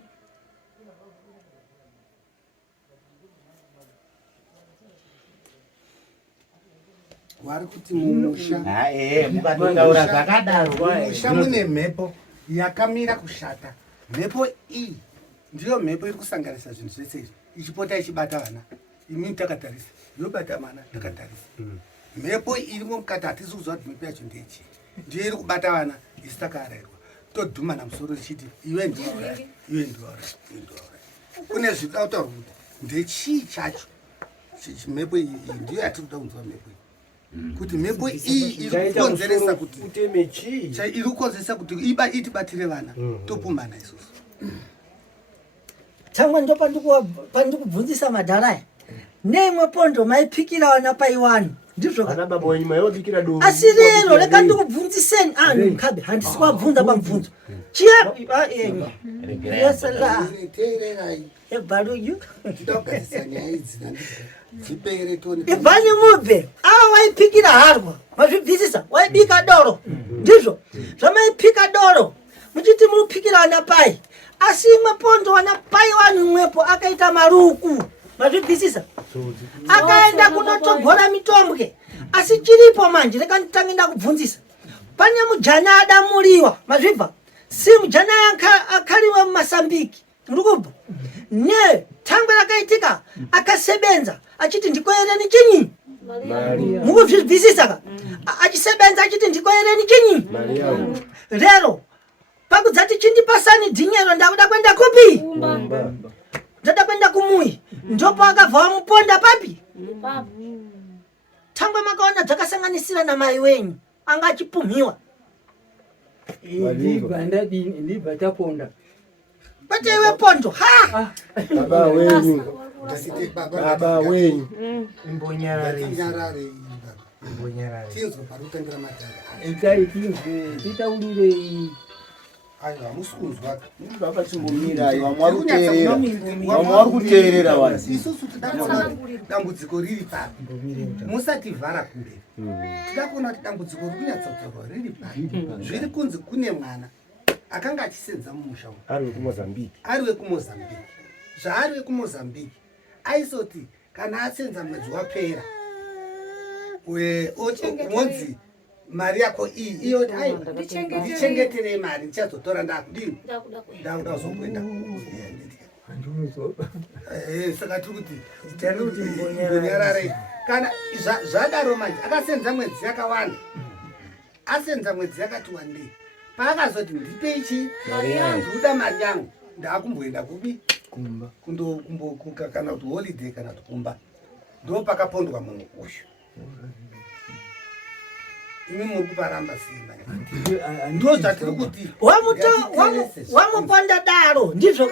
wari kuti mumusha mukatotaura zvakadaro mumusha mune mhepo yakamira kushata. Mhepo iyi ndiyo mhepo iri kusanganisa zvinhu zvese izvi ichipota ichibata vana. Imini takatarisa yobata vana takatarisa. Mhepo irimo mukati hatisi kuziva kuti mhepo yacho ndechi ndiyo iri kubata vana isi takaarairwa todhumana musoro tichiti iwe ndiwaura iwe ndiwaura iwe ndiwaura. Kune zvinoda kutaurwa kuti ndechii chacho mhepo iyi ndiyo yatiri kuda kunzwa mhepo iyi. Kuti mhepo iyi iri kukonzeresa kuti iri kukonzeresa kuti itibatire vana topumana isusu. Thangwe ndo pandikubvunzisa madharaya neimwe pondo maipikira vana paiwani ndizvo ana baba wenyu maibikira do asi lero reka ndikubvunziseni mkhabe handisi kuwabvunza pamubvunzo chiya yesala ebhaluyu ibvani mubve ava waipikira harwa mazvibvisisa waibika doro ndizvo zvamaipika doro muchiti murupikira vana pai asi imwe pondo vana pai wanu mwepo akaita maruku mazvibvisisa akaenda kunotogora mitombwe asi chiripo manje reka nditange ndakubvunzisa pane mujana adamuriwa mazvibva si mujana akariwa mumasambiki muri kubva ne Thangwe rakaitika akasebenza achiti ndikoereni chinyi mukuzvibvisisa ka achisebenza achiti ndikoereni chinyi lero pakudzati chindipasani dhinyero ndakuda kwenda kupi ndada kwenda kumuyi ndopo akabva wamuponda papi Thangwe makaona dzakasanganisira namai wenyu anga achipumhiwa ndibva taponda bate iwe pondo ha baba wenyu imbonyarare tinzwa parutangira matara titaurire aiwa hamusikunzwa vakatimbomira wamwari kuteerera wasi isusu tidakuona dambudziko riri papi musati vhara kure tidakuona kuti dambudziko riri kunyatsotaurwa riri papi zviri kunzi kune mwana akanga achisenza mumusha ari wekumozambiki zvaari wekumozambiki aisoti kana asenza mwedzi wapera onzi mari yako iyi iyoti aiwa ndichengeterei mari ndichazotora ndakudini ndakuda kuzokwenda saka tiri kuti mbonyarare kana zvadaro manje akasenza mwedzi yakawanda asenza mwedzi yakati wandei paakazoti ndipe ichi ndikuda mari yangu ndaakumboenda kubi kumba kana kuti holiday kana kuti kumba ndo pakapondwa munhu uyu imi muri kuparamba sei ndo zvatiri kuti wamuponda daro ndizvo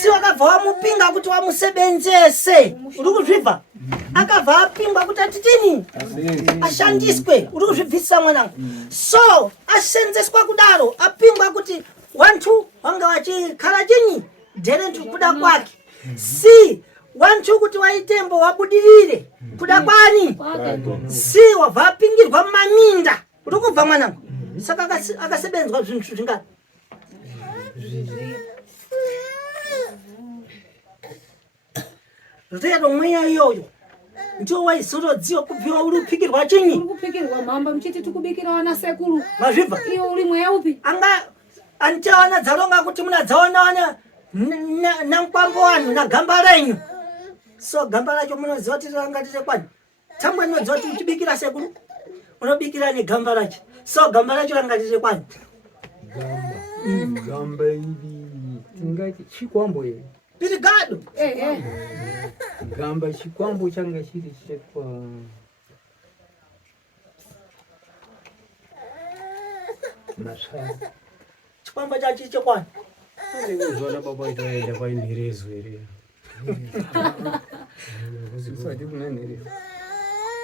si wakabva wamupinga kuti wamusebenzese uri kuzvibva akabva apingwa kuti atitini ashandiswe uri kuzvibvisisa mwanangu so asenzeswa kudaro apingwa kuti wantu wanga wachikhala chinyi dherentu kuda kwake si wantu kuti waitembo wabudirire kuda kwani si wabva apingirwa mumaminda uri kubva mwanangu saka akasebenzwa zvinhu zvingati lero mweya iyoyo ndio waizotodziwa kubviwa uri kupikirwa chinyi uri kupikirwa mhamba muchiti tikubikira vana sekuru mazvibva iwe uri mweya upi anga andichaona dzalonga kuti munadzaonaona namkwambo wanhu nagamba renyu so gamba racho munoziva kuti ranga tirekwani tambwe noziva kuti uchibikira sekuru unobikira negamba racho so gamba racho ranga tirekwani gamba ili tingati chikwambo ere pirigado gamba chikwambo changa chiri chekwa masara chikwambo chachi chekwani zona baba itaenda kwainherezo ere usati kunanherezo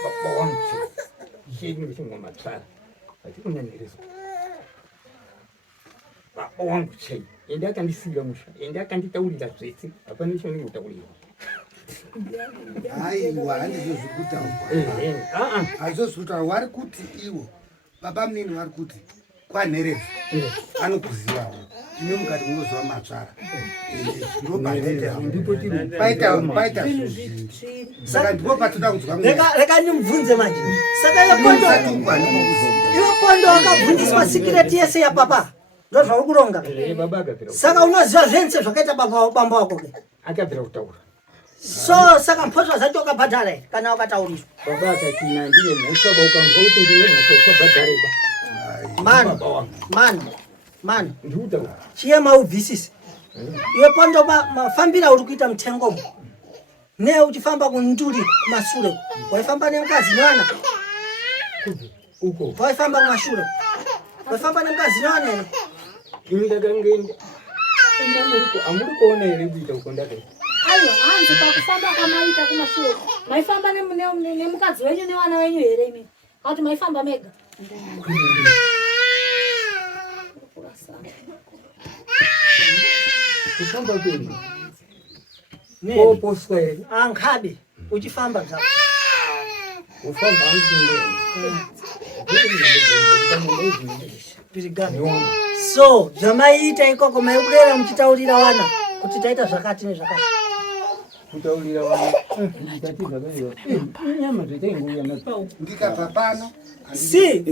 baba wangu chenyu chingwa masara ati kunanherezo baba wangu chenyu ende akandisiya musha ende akanditaurira zvese hapana choni kutaurira aiwa handizozvikutaurwa hazozvikutaurwa wari kuti iwo baba munini wari kuti kwanheredzo anokuzivawo ine mukati munoziva matsvara ndopaita saka ndipo patoda kunzwa reka nimubvunze manje saka iwe pondo wakabvundiswa sikireti yese yapapa ndo zvauri kuronga saka unoziva zvense zvakaita bamba wako ke akabvira kutaura so saka mphosva zacho ukabhadhara here kana wakatauriswa baba akati nandiye mhosva ukanzwa kuti ndine mhosva ukabhadhareba mani chiyema ubvisisi iwe pondo mafambira uri kuita mutengomo ne uchifamba kunduri kumashure waifamba nemukadzi nevana uko waifamba kumashure waifamba nemukadzi nevana here ini ndakangenda amuri kuona here kuita uko ndakaita aiwa hanzi pakufamba kamaita kumashure maifamba nemukadzi wenyu nevana venyu here imi kuti maifamba mega kufamba kwenu poswa here ankabe uchifamba zako ufamba pirigano so zvamaiita ikoko maiburera muchitaurira vana kuti taita zvakati nezvakati kutaurira vana ndikati zvakaiwa inyama zvataingouya nadzo ndikabva pano si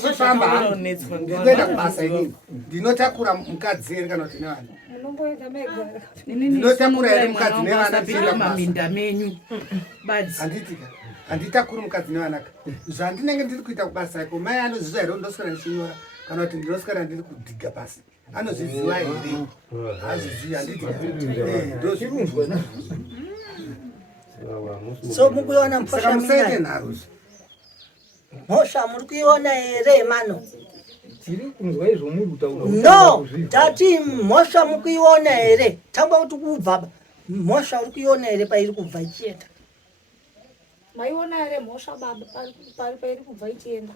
ndifamba ndikuenda kubasa inini ndinotakura mukadzi here kana kuti nevana ndinotakura here mukadzi nevana maminda menyu handitika handitakuri mukadzi nevana zvandinenge ndiri kuita kubasa iko mai anoziva here ndoswera ndichinyora kana kuti ndinoswera ndiri kudhiga pasi anozviziva here hazvizivi handiti so mukuiona mphosva musaite nharozvo mhosva muri kuiona here mano tiri kunzwa izvo muri kutaura no tati mhosva mukuiona here tangwa kuti kubva mhosva uri kuiona here pairi kubva ichienda maiona here mhosva baba pairi kubva ichienda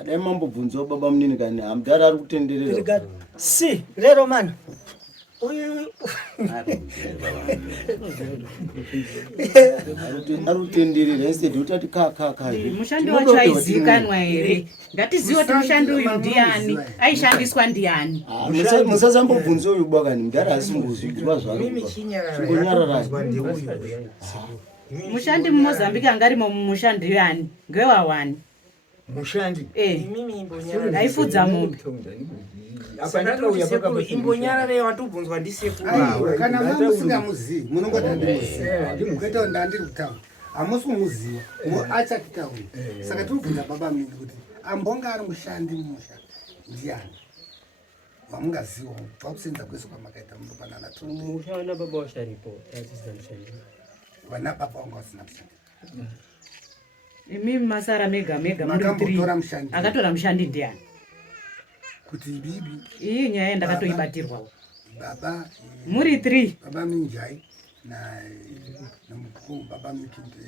adai mambobvunzawo baba munini kani hamudhara ari kutenderera si rero mano ari kutenderera instead utati mushando wacho aizikanwa here ngatizive kuti mushando uyu ndiani aishandiswa ndiani musasambobvunza uyu bakani mudhara asimbozvidziva zvakongonyararai mushandi mumozambique angarimo mumushando yani ngewawani mushandi aifudza mombe imbonyarare watobvunzwa ndisekuru kana mamusingamuzivi munongoti ndimuzivi kuita ndandiri kutaura hamusi kumuziva achakitaura saka tiri kubvunza baba mingi kuti ambonga ari mushandi mumusha ndiani wamungaziva pakusenza kwese kwamakaita munopanana mushana baba washaripo tasisina mushandi vana baba wanga vasina mushandi imi masara mega mega akatora mushandi ndiani kuti bibi iyi nyaya yandakatoibatirwawo baba muri 3 baba minjai namukuru baba mikinde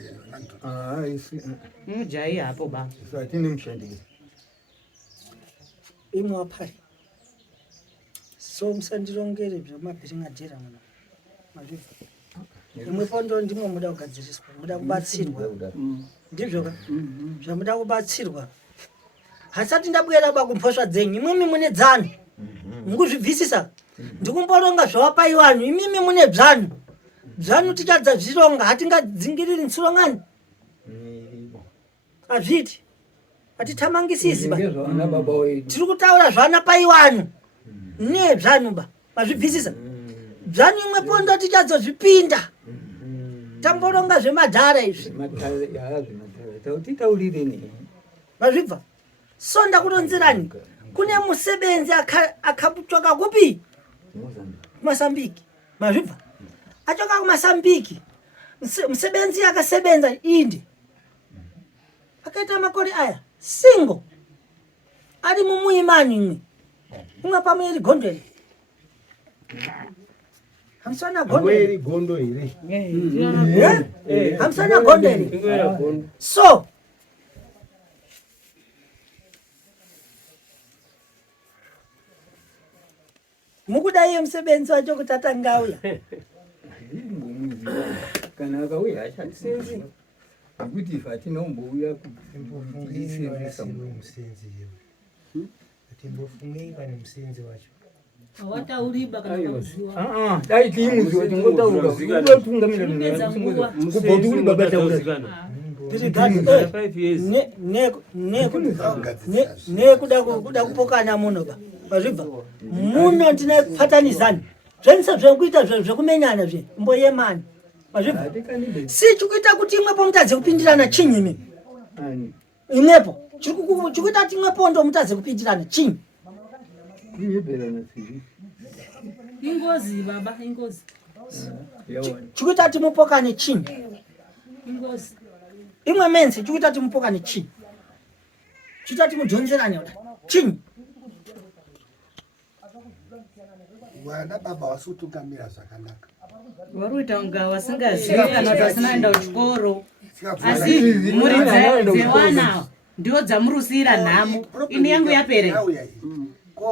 mujai hapo ba atini mushandi imwe wapai so musandirongere zvamabhiringadhera mwana mazviva imwe pondo ndimwe muda kugadziriswa muda kubatsirwa ndizvoka zvamuda kubatsirwa hasati ndabwera bakumphosva dzenyu imwemi mune dzano mukuzvibvisisa ndikumboronga zvawapaiwanhu imimi mune bzanu bzanu tichadza zvironga hatingadzingiriri nsurongani hazviti hatitamangisisi ba tiri kutaura zvana paiwanhu nebzanu ba mazvibvisisa bzanu imwe pondo tichadzozvipinda tamboronga zvemadhara izvi mazvibva so ndakuronzerani kune musebenzi akachoka kupi kumasambiki mazvibva achoka kumasambiki musebenzi akasebenza indi akaita makore aya single ari mumuimani imwe umwe pamwe iri gondo iri hamsana gondo iri gondo iri hamsana gondo iri so mukudai musebenzi wacho kuti atangauya kana akauya achasenzi kuti fatinombouya kuisevesa musenzi atimbofungei pane musenzi wacho awatauriba kana dai timuziwa tingotaura unotungamira kubhoti uri baba taura nekuda kupokana muno ba mazvibva muno ndine kupatanizana zvenise zvekuita zvekumenyana zve mboyemani mazvibva si chikuita kuti imwepo mutadze kupindirana chinyi imimi imwepo chikuita kuti imwepo ndo mutadze kupindirana chinyi ingozi baba ingozi chikuita kuti mupokane chinyi ingozi imwe menzi chikuita kuti mupokane chinyi chikuita kuti mudzonzerane chinyi wana baba wasutungamira zvakanaka varuita unga vasingazivi kana kuti vasinaenda kuchikoro asi mhuri dzewana ndio dzamurusira nhamo ini yangu yapere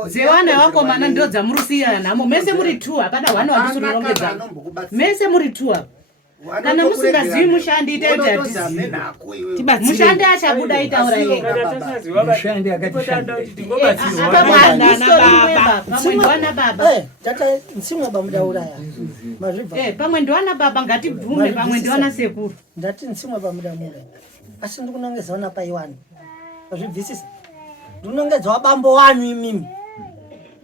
dzewana vakomana ndio dzamurusira nhamo mese muri 2 hapana wana wandisurongedza mese muri 2 apa kana musingazivi mushandi itaiti hatizivi mushandi achabuda itaura mushandi akatiapamwe baba tata nsimwe bamudauraya mazvibva pamwe ndiwana baba ngatibvume pamwe ndiwana sekuru ndati nsimwe bamudauraya asi ndikunongedza wana paiwani mazvibvisisa ndinongedza wabambo wanu imimi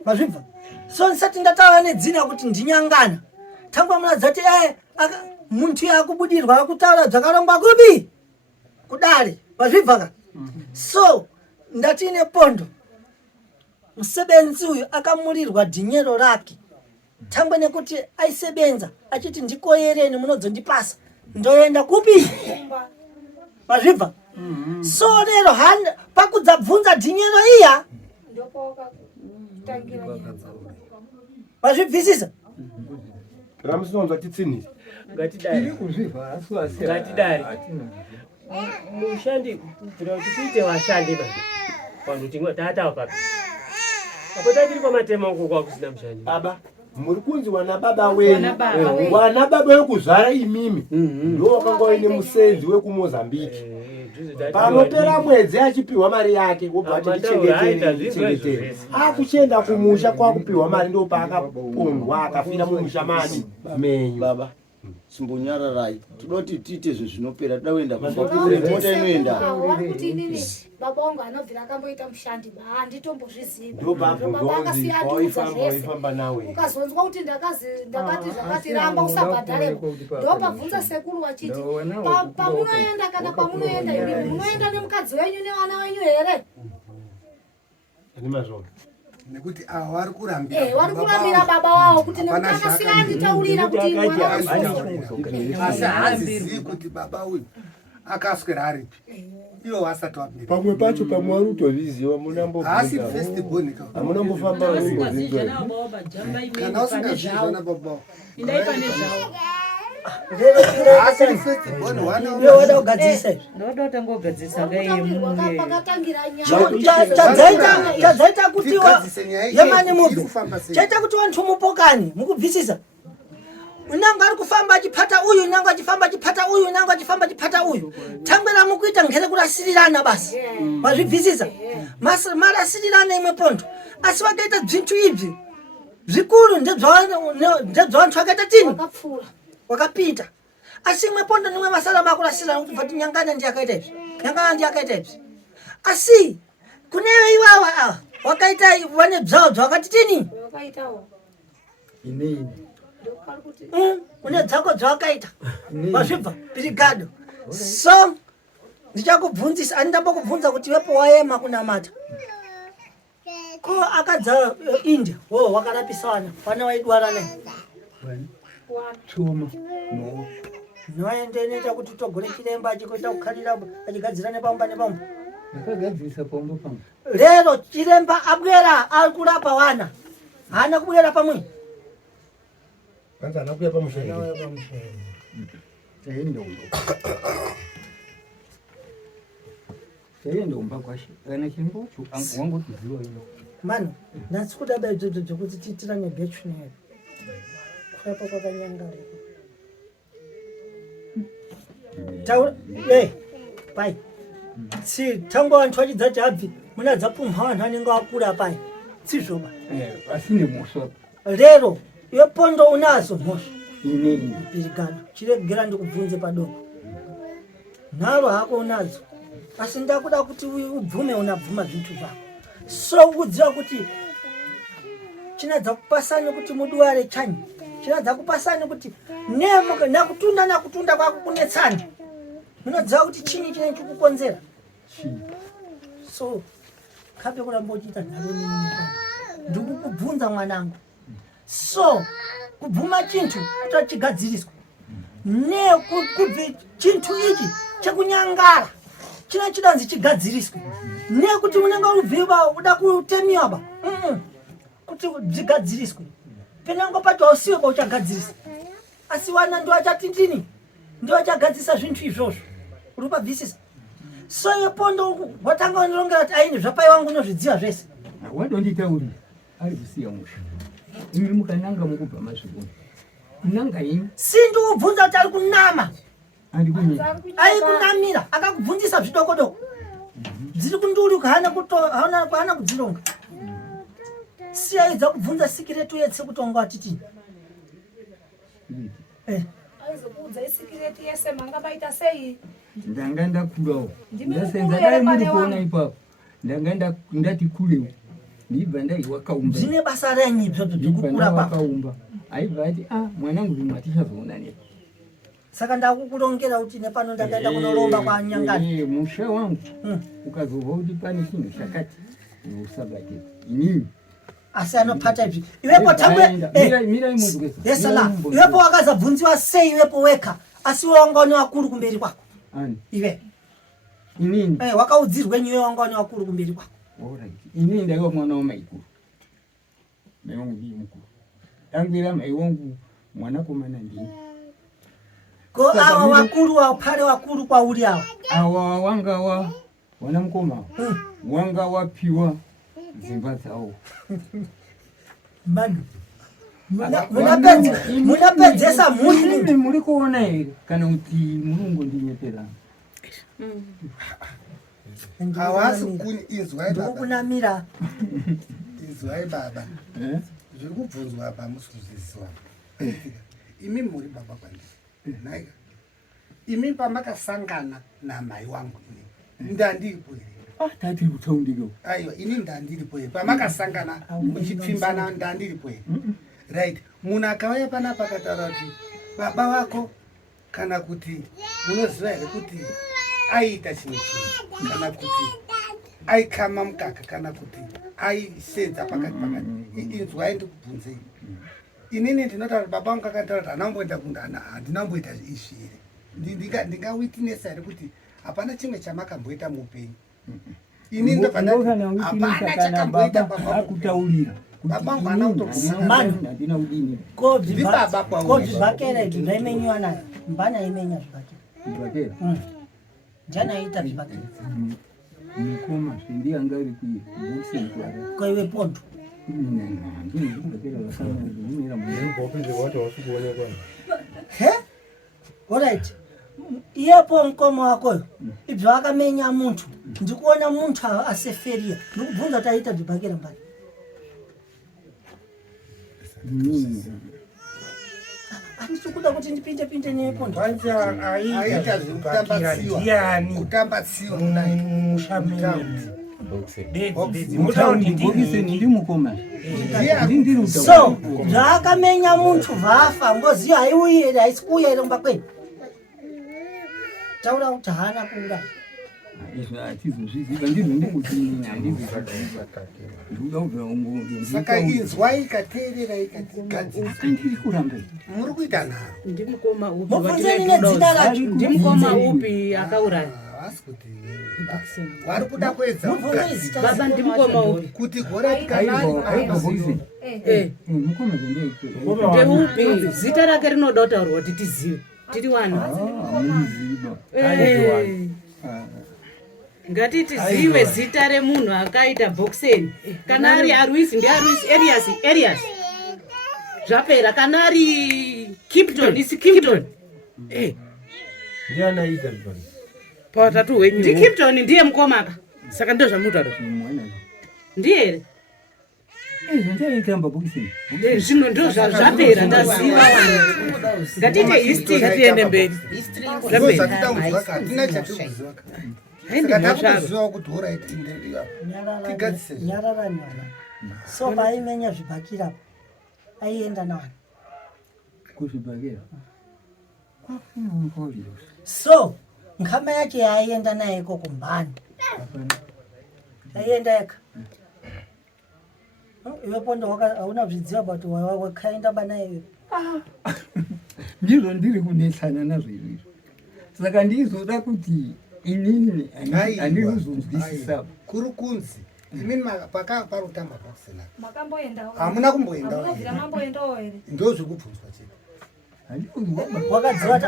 mazvibva so ndisati ndataura nedzina kuti ndinyangana tangwa munadzati muntu yakubudirwa akutaura dzakarongwa kubi kudare mazvibva so ndatine pondo musebenzi uyu akamurirwa dhinyero rake tangwe nekuti aisebenza achiti ndikoyereni munodzondipasa ndoenda kupi mazvibva so lero pakudzabvunza dhinyero iya mazvibvisisa ramusinonzwa titsinisa ngatidari mushandi kubvira kuti tiite vashandi manje vanhu tingwa tatawa papi apo tatiri kwamatema uko kwakusina mushandi baba muri kunzi wana baba wenyu wana baba wekuzvara imimi ndo wakanga waine musenzi wekumozambiki panopera mwedzi achipiwa mari yake wobva atichengeteri akuchienda kumusha kwakupiwa mari ndo paakapondwa akafira mumusha mani menyu baba simbonyararai tinoti tiite zvezvinopera todaenda mota inoenda kuti inini baba wangu anobvira akamboita mushandi handitombozviziva ndobakasiyaifamba nawe ukazonzwa kuti ndakati zvakatiramba usabhadharepo ndopabvunza sekuru wachiti pamunoenda kana pamunoenda imimi munoenda nemukadzi wenyu nevana wenyu here nekuti ava vari kurambira vari kurambira baba wavo kuti nekuti akasiya anditaurira kuti asi haazizii kuti baba uyu akaswera aripi ivo vasati vabira pamwe pacho pamwe vari kutozviziva haasi festiboni amunambofamba kana usingazvizvana baba chadzaita kuti yemani mubve chaita kuti vantu mupokani mukubvisisa unanga ari kufamba achipata uyu unanga achifamba achipata uyu unanga achifamba achipata uyu tangwera mukuita ngere kurasirirana basi mazvibvisisa marasirirana imwe pondo asi vakaita bzintu ibvi zvikuru ndedzvantu akaita tini wakapfuura wakapita asi mwepondo nimwe masala makurasira kuti bvati nyangana ndiyakaita izvi nyangana ndiyakaita izvi asi kunewe iwawa ava wakaita vane bzavo dzavakati tini wakaitawo inini une dzako dzavakaita wazvibva pirigado so ndichakubvunzisa andambokubvunza kuti wepo waema kunamata ko akadza India wakarapisana vana vaidwarane choma no noende inoita kuti utogore chiremba achikoita kukhalira achigadzira nepamba nepamba ndakagadzirisa pombo pangu lero chiremba abwera ari kurapa vana haana kubwera pamwe kwanza anakuya pamushairi chaendomba kwashe kana chimbocho wangotiziwa ino mano nhasi kudaba idzodzo dzokuti tiitirane bhechu neyo kwapa kwakanyangarika pai si tango vantu vachidzati habvi muna dzapumha vanhu vanenge vakura pai sizvoba asine mosoro lero yepondo unazo mhosva inini pirigado chiregera ndikubvunze padoko nharo hako unadzo asi ndakuda kuti ubvume unabvuma zvintu zvako so udziwa kuti chinadza kupasani kuti muduware chanyi chinadza kupasani kuti nakutunda kwako kunetsani munodziwa kuti chinyi chinenge chikukonzera so kape kuramba uchiita nharo nini ndikukubvunza mwanangu so kubvuma chintu kuti chigadziriswa nekubvi chintu ichi chekunyangara china chidanzi chigadziriswe nekuti unenge ubviwa uda kutemiwa ba kuti dzigadziriswe penango pacho usiwe ba uchagadzirisa asi wana ndo achatitini ndo achagadzisa zvintu izvozvo uri pabvisisa so yepondo watanga unirongera kuti aini zvapai wangu unozvidziva zvese wadonditauri ari kusiya musha imi mukananga mukubva mazvikoni kunanga imi sindikubvunza kuti ari kunama ari kunamira akakubvunzisa zvidokodoko dziri kunduri haana kudzironga siyaidza kubvunza sikiretu yetse kutonga atitini aizokuudza isikireti yese manga maita sei ndanga ndakurawo ndasenza dai muri kuona ipapo ndanga ndati kurewo ndibva ndaiwakaumba zvine basa renyi izvozvo zvekukura kwakaumba aibva ati mwanangu zvimwe atichazoona nepo saka ndakukurongera kuti nepano ndakaenda kunoromba kwanyangani musha wangu ukazobva kuti pane chinhu chakati usabatira inini asi anopata izvi iwepo iwepo wakazabvunziwa sei iwepo weka asi wawangani wakuru kumberi kwako iwe inini wakaudzirwenyi iwe wangani wakuru kumberi kwako inini ndaiwa mwana wamaikuru mai wangu ndii mukuru dangwira mai wangu mwanakomana ndini ko awa wakuru wapare wakuru kwauri awa wanga wana mukoma wanga wapiwa dzimba dzawo manu munapedzesa muni muri kuona here kana kuti mulungu ndinyeperana hawasi kuni izwai baba kunamira izwai baba zviri kubvunzwa apa hamusikuzviziwa imi muri baba kwandiri naika imi pamakasangana namai wangu ndandiripo here tatiri kutsaundikewo aiwa ini ndandiripo here pamakasangana muchipfimbana ndandiripo here right munhu akauya panapa akataura kuti baba vako kana kuti munoziva here kuti aiita chimwe chinhu kana kuti aikama mukaka kana kuti aisedza pakati inzwai ndikubvunzei inini ndinotaura kuti baba vangu akataura kuti hanamboenda kundana handinamboita izvi here ndingawitnesa here kuti hapana chimwe chamakamboita muupenyu ini ndopapana chakamboita akutaurira baba vangu hana handina udini ndibaba kozvibhakera izvi zvaimenyiwa nayo mbana imenya zvibhakera njanaita zvibhakera mukoma zvindiyanga iri kuivusenkwara kwaiwe pondo orit iyepo mukoma wakoyo ibva akamenya muntu ndikuona muntu aseferiya ndikubvunza kuti aita zvibhakera mbani Andikuda kuti ndipinde nepo. Kwanza aita kutambatsiwa So zvakamenya muntu vafa ngozi haiuyi here haisikuuya here kumba kwenu. Taura kuti haana kuura. Saka inzwa ikateerera muri kuita nharo. Mubvunzeni nedzina racho. Ndimukoma upi akauraya? Wari kuda kuedza Baba ndimukoma upi? kuti gore Ndeupi? Zita rake rinoda kutaurwa kuti tizive. Tiri wani? Ngatitizive zita remunhu akaita Boxen. Kana ari Arwisi ndiArwisi, Elias. Zvapera. Kana ari Kipton isi Kipton. Ndiana ita zvipano. Patatu wenyu. Ndi Kipton ndiye mukomaka. Saka ndo zvamutaura. Ndiye here? Zvino ndo zvapera ndaziva. Ngatite history tiende mberi. Ndakatoziva kuti oraiti Nyararani. So paimenya zvibhakira aienda nani? Kuzvibhakira. So nkama yake aienda naye iko kumbani. Aienda eka. Iwepo ndo hauna zvidziva kuti wakaenda bana iwe. Ndizvo ndiri kunetsana nazvo izvizvo. Saka ndizoda kuti inini andikuzonzwisisa kuri kunzi imini parutamba pakusena Makamboenda. hamuna kumboenda Mamboendawo here. ndo zvekubvunzwa chete. Wakadziva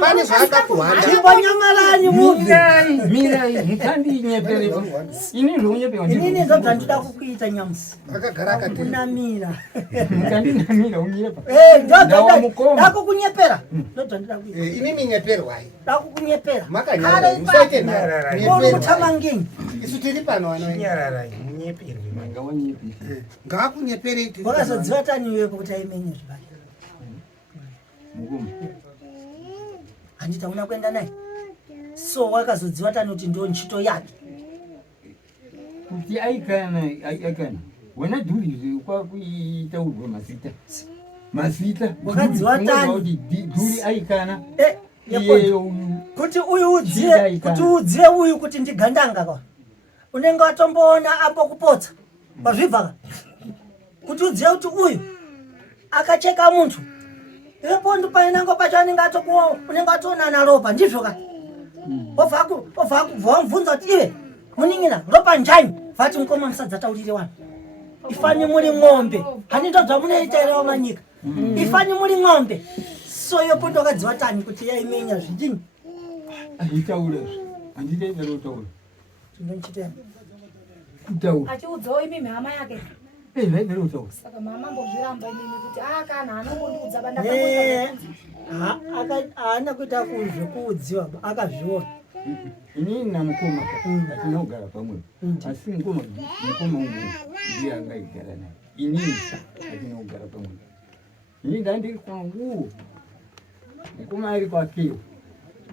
pane zvaakakuhanda chibonyamarani mirai mukandinyeperei ini zvounyepewa inini ndobva ndida kukuita nyamusi akagara akati kunamira mukandinamira unyepa ndakukunyepera ndobva ndida kuita inini nyeperwai ndakukunyepera makanyara musaite uri kutama ngenyi isu tiri pano Nyararai munyeperwe ngaakunyeperei wakazodziva tani iwepo kuti aimenye zvibhakira handiti hauna kuenda naye so wakazodziva tani kuti ndo nchito yake kuti aikana wena dhuri kwakuitaurwa mazita wakadziva tani dhuri aikana kuti uyu udzive uyu kuti ndigandanga kwa unenge watomboona ambokupotsa wazvibva kuti udzive kuti uyu akacheka muntu iwepo ndipainango pacho anenge unenge atoonana ropa ndizvo ka obva wamubvunza kuti iwe muning'ina ropa njani vati mukoma musadzataurire vanhu ifani muri ng'ombe handindo zvamunoita here wamanyika ifani muri ng'ombe so yopo ndokadziva tani kuti yaimenya zvidini aitaurazve handitaiverotaura ndonchitema kutaura Achiudzawo imimi hama yake. vaiverotaura Saka mama mbozviramba imimi kuti kana anongondiudza haana kuita zvekuudziwa akazviona inini namukoma hatina kugara pamwe asi mukoma uyu ndiye angaigara naye inini hatina kugara pamwe ini ndandiri kwanguo mukoma ari kwakeyo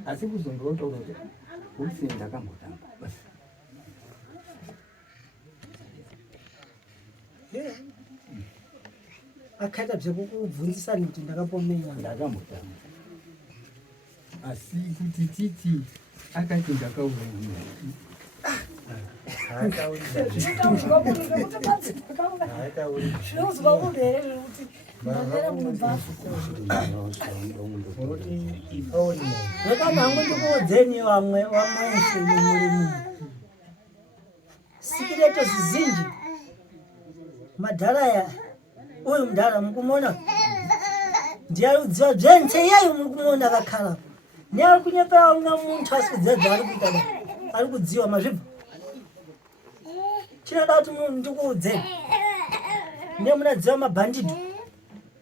asi kuzondotaura kuti usini ndakambotamba basi akaita zvekukubvunzisani kuti ndakambomenya ndakambotamba asi kuti titi akati ndakauraya zvinonzwa urwere kuti ndapera munobva zvekana hangu ndikuudzeni vamwe vamwense muri munhu sikireto zizhinji madharaya uyu mudhara mukumuona ndiyarudziva zvense iyayo muri kumuona akakhala neari kunyepera una muntu asi kudzedza ari kuita ari kudziwa mazvibva chinoda kuti munhu ndikuudzeni nemunadziva mabhandidho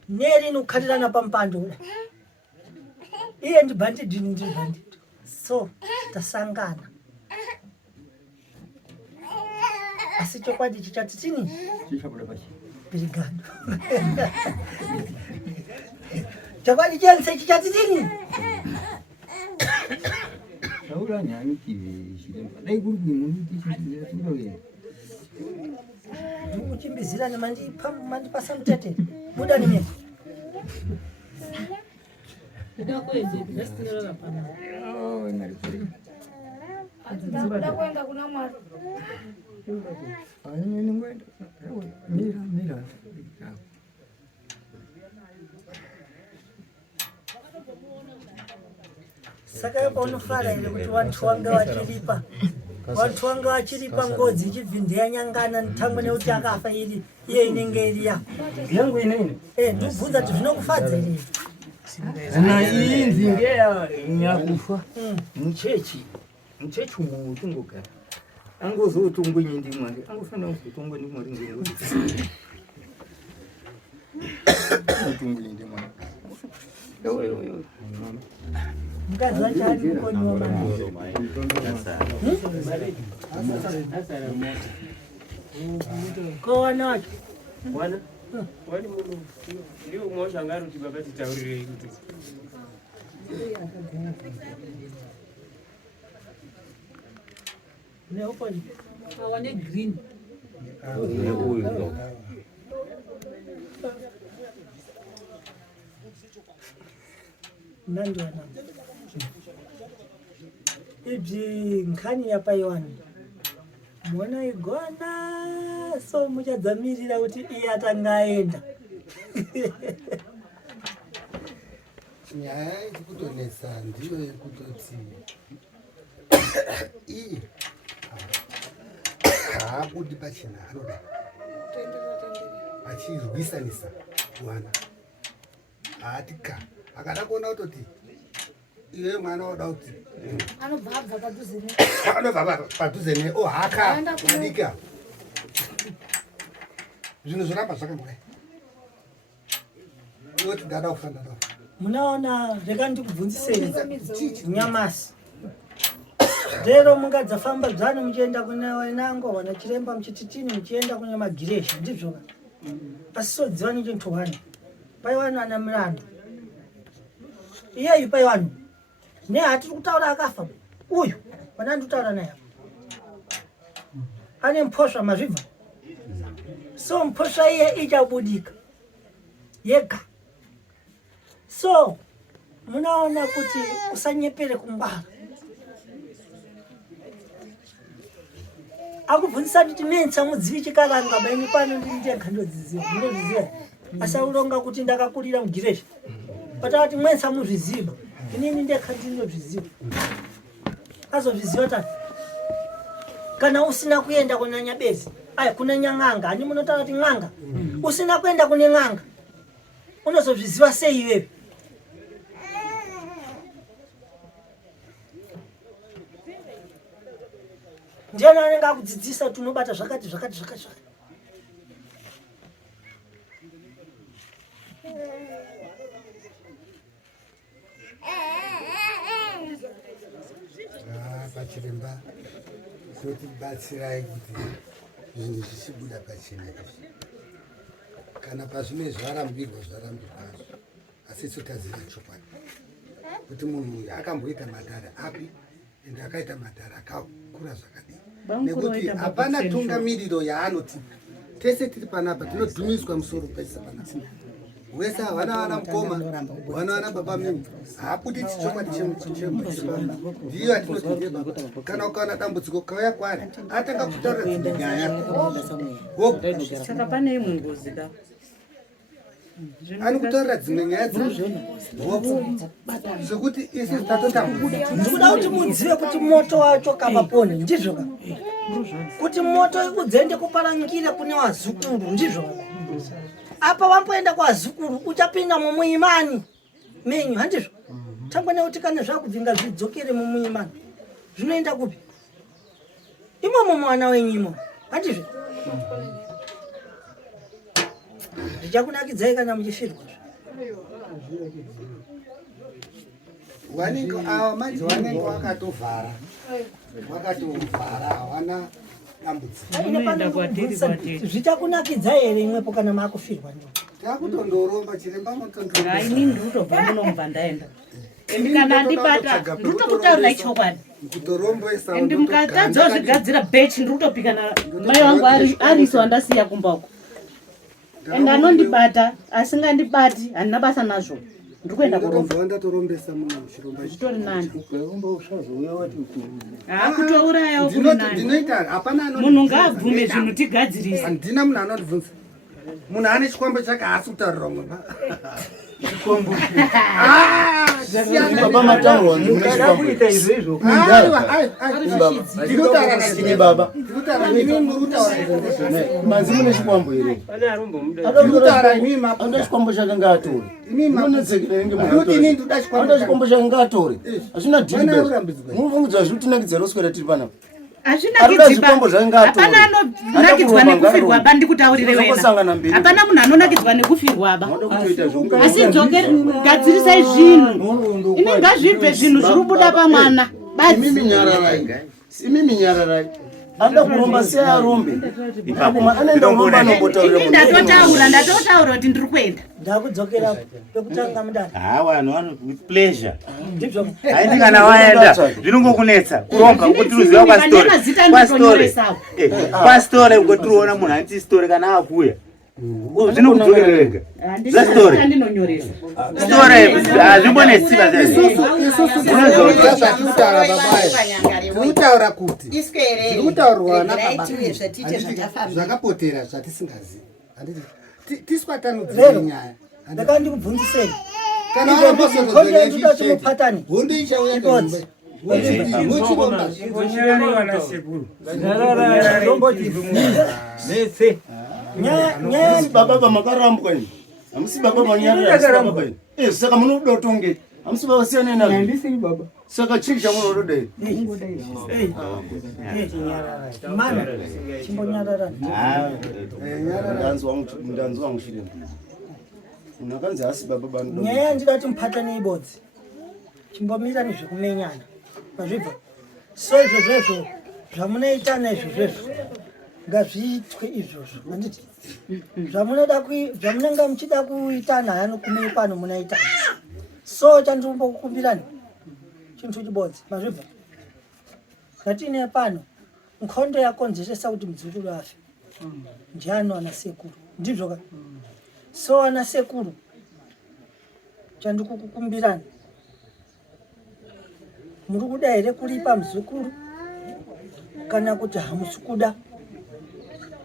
nerini kukhatirana pamupando uda iye ndibhandidho ini ndiri bhandidho so tasangana Asi chokwadi chichati chini? Chichabuda pachi. Obrigado. Chokwadi chense chichati chini? Saura nyani kivi chiremba. Dai kuri muni tichizira tuloye. Uchimbizira mandipasa mtete. Buda ni mimi. Ndakuda kwenda kuna mwari. Mira. Saka yako unofara ile kuti vantu wanga wachiripa. Vantu wanga wachiripa ngozi ichivhindira nyangana ntangwe neuti akafa iri iye inenge iri yako. Yangu inene. Ndibvunza kuti zvinokufadza iri. Na iyi nzingeya nyakufa. Mchechi mutungogara. Angozotungwe nyindi mwari. Angofana kutungwe ndi mwari ngekuti. Mutungwe nyindi mwari. Yo. Mkazi wacho hadi kukonywa mama. Kwa wanacho. Wana? Wani munhu. Ndiwo mwoshangaro kuti baba titaurire kuti. Ne uko ni. Awane green. Nandi wana. Ibyi nkhani yapa iwani. Mwana igona so muchadzamirira kuti iye atangaenda. Nyaya yekutonesa ndiyo yekutoti iyi haabudi pachena anoda achirwisanisa mwana haatika akada kuona kutoti iwe mwana wada kuti Anobva padhuze ne. anobva padhuze ne haka madika zvinhu zvoramba zvakangoya iwoti ndada kufa ndada kufa. Munaona ndikubvunzisei nyamasi. Lero mungadzafamba dzano muchienda kuna wenango wana chiremba muchititini muchienda kuna magireshi ndizvo. Asi sodziwa ni chintu wani. Pai wanu ana mlandu. Iye pai wanu. Ne hatiri kutaura akafa. Uyu wana ndutaura naye. Ane mphosva mazvibva. So mphosva iye ichabudika. Yega. So, munaona kuti usanyepere kungwara. Akubvunzisa kuti mensa mudzivi chikaranga baini pano ndinde ngandodziziva. Munozviziva. Asauronga kuti ndakakurira mugireshi. Patati mwensa muzviziva. Inini ndekandinozviziva. Azozviziva tani. Kana usina kuenda kuna nyabezi. Aya kuna nyang'anga. Ani munotaura kuti ng'anga. Usina kuenda kune ng'anga. Unozozviziva sei iwewe? Ndiani anenge akudzidzisa kuti unobata zvakati. Pachiremba totibatsirai kuti zvinhu zvichibuda pachena izvi. Kana pazvine zvarambirwa asi totaziva chokwadi kuti munhu uyu akamboita madhara api ende akaita madhara akakura zvakadii, nekuti hapana tungamiriro yaanoti tese tiri panapa tinodhumiswa musoro pese panapa. Wese havana vana mukoma, vana vana baba mimi, haabudi chichokwadi ndiyo atinoti ndebaba. Kana ukaona dambudziko kauya kwaari atanga kutaura nyaya saka pane imwe ngozi da ani kutaura dzimwe nyaya zvokuti isi tatotambudzika. Ndikuda kuti mudzive kuti moto wacho kamaponi ndizvo kuti moto udzende kuparangira kune wazukuru ndizvo. Apa wamboenda kwazukuru uchapinda mumuimani menyu handizvo. Tangwe nekuti kana zvakubvinga zvidzokere mumuimani zvinoenda kupi? Imomo mwana wenyimo handizvo. Ndichakunakidzai kana muchifirwa. Wanenge ava madzi wanenge wakatovhara hawana zvichakunakidza here imwepo kana makufirwa ndo takutondoromba chiremba motondoromba ini ndikutobva munomubva ndaenda endi kana ndibata ndikutokutaurira chokwadi kutoromboesa endi mukatadzawo zvigadzira bechi ndikutopika na mai wangu ariso andasiya kumbako ende anondibata asingandibati handina basa nazvo ndikuenda kuromba zvitori nani hakutourayawo kuri nani munhu ngaabvume zvinhu tigadzirise handina munhu anondibvunza munhu ane chikwambo chake haasi kutaurira umwe baba matauro kuita izvozvo baba manzi mune chikwambo here pane arombomuda anda chikwambo chake ngaatore anda chikwambo chake ngaatore hazvina dhirimunofungidzwa zvirutinakidza roswera tiri panapa hapana anonakidzwa nekufirwa aba ndikutaurire wena hapana munhu anonakidzwa nekufirwa aba asi gadzirisai zvinhu ini ngazvibve zvinhu zviri kubuda pamwana imi minyararai anda kuromba sei arombe anoenda kuromba ndatotaura kuti ndiri kuenda ndakudzokera pekutanga mudana vanhu with pleasure haindi kana waenda zvinongokunetsa kuromba ukotiriziva pastori ukotiriona munhu aniti stori kana akuya zvinokudzokererega hazvimbonesiva tirikutaura kuti tirikutaurwa zvakapotera zvatisingazivi tiswatanudzire nyaya ndakandikubvunzisei kana varambosototimupatani hondo ichauya baba vamakarambwa ini hamusi baba vanyararambwa ini saka munoda kutonge hamusi baba siyanenandisi baba saka chii chamunotoda iri mana chimbonyarara ndanzi wangu chiremba munhu akanzi hasi baba banoda nyaya yandidati mupatani ibodzi chimbomira nezvekumenyana mazvibva so izvozvezvo zvamunoita naizvozvezvo ngazviitwe izvozvo anditi zvamunenge muchida kuitana hani kumei pano munaitana so chandikumbokukumbirani chintu chibodzi mazvibva ngatiine pano nkhondo yakonzeresa kuti mudzukuru afe ndiano ana sekuru ndizvo ka so ana sekuru chandikukukumbirani muri kuda here kulipa muzukuru kana kuti hamusi kuda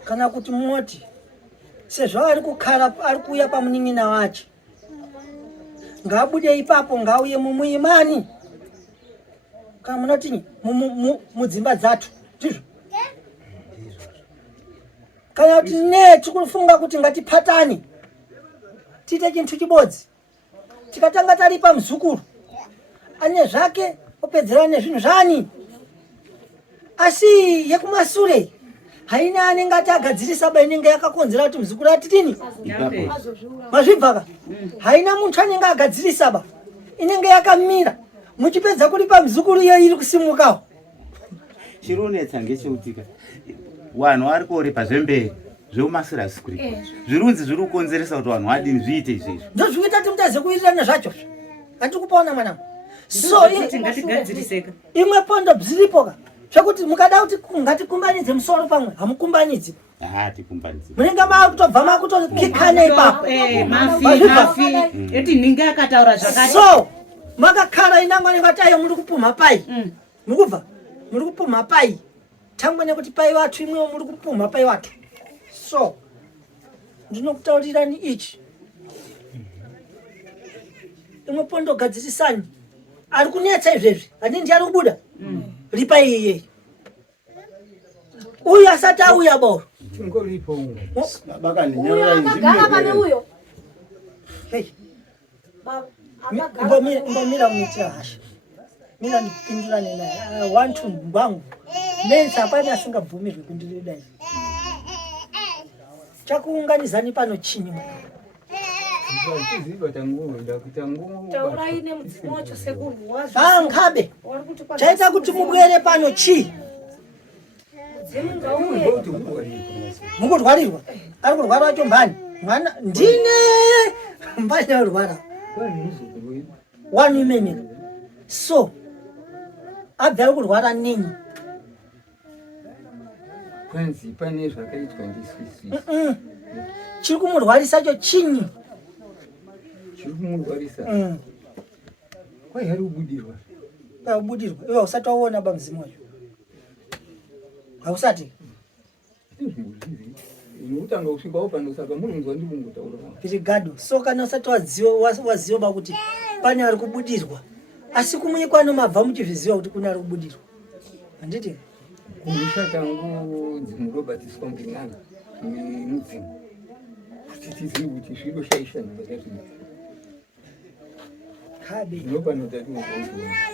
kana kuti moti sezvo ari kukara ari kuuya pamunin'ina wacho ngaabude ipapo ngaauye mumuimani kana munotinyi mudzimba dzatu ndizvo kana kuti tikufunga kuti ngatipatani tiite chintu chibodzi tikatanga taripa muzukuru ane zvake opedzera nezvinhu zvani asi yekumasure haina anenge ati agadzirisa ba inenge yakakonzera kuti muzukuru atitini mazvibvaka haina muntu anenge agadzirisa ba inenge yakamira muchipedza kulipa muzukuru iyo iri kusimukawo chironetsa ngecheutika vanhu vari kuripa zvemberi zveumasure hasi kuripa zvirunzi zviri kukonzeresa kuti vanhu vadini zviite izvezvo ndozvikuita kuti mutaze kuwirirana zvacho hatikupaona mwanangu so imwe pondo bziripoka zvekuti mukada kuti ngatikumbanidze musoro pamwe hamukumbanidzi munenge makutobva makutokikana ipapo eti ninge akataura zvakati so makakhala inangwa ngatayo muri kupumha pai mukubva muri kupumha pai thangwe nekuti pai watu imwewo muri kupumha pai watu so ndinokutaurirani ichi imwe pondo gadzirisani ari kunetsa izvezvi handii ndi ari kubuda ripa iye uyu asati auya boro akagara pane uyo imbomira kumitira hasha mina ndipindurane naye wantu ngwangu menzi hapani asingabvumirwi kundireda izvi chakuunganizani pano chinyi ngabe chaita kuti mubwere pano chii mukurwarirwa ari kurwara wacho mbani mwana ndine mbani arwara wanimenyeka so abva ari kurwara ninyi kwanzi pane zvakaitwa ndisisi chiri kumurwarisa cho chinyi chiri kumurwarisa kwai ari kubudirwa iwe usati waona bamzimu wacho hausati inotanga kusvikawo pano saka munonzwa ndiri kungotaura pirigado so kana usati waziva ba kuti pane ari kubudirwa asi kumunyika anomabva muchizviziva kuti kune ari kubudirwa handiti kumusha kangu dzimurobatiswa ngen'anga mudzimu kuti tizive kuti zvinoshaisha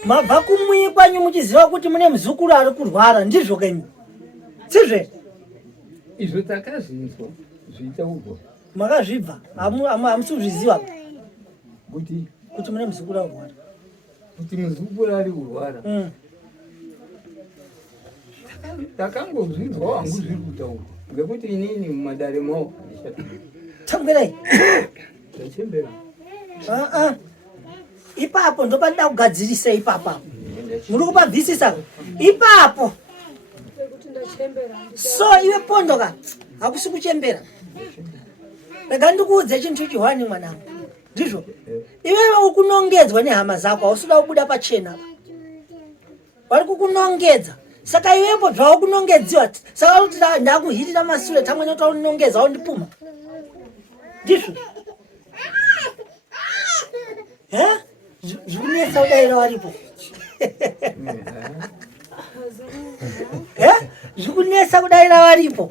mabva kumwi kwanyu muchiziva kuti mune muzukuru ari kurwara ndizvo kenyu sizve izvo takazvinzwa zviitaurwa makazvibva hamusi kuzviziva kuti mune muzukuru ari kurwara kuti muzukuru ari kurwara takangozvinzwa hangu zviri kutaurwa ngekuti inini mumadare mavo tambwirai ndachembera ipapo ndopanda kugadzirisa ipapo muri kupabvisisa ipapo so iwe pondoka hakusi kuchembera rega ndikuudze chintu chihwani mwanangu ndizvo iwewe ukunongedzwa nehama zako hausuda kubuda pachena vari kukunongedza saka iwepo bva wakunongedziwa saka kuti ndakuhirira masure tamwene taunongedza waundipuma ndizvo zvikunetsa kudaira varipo zvikunetsa kudaira varipo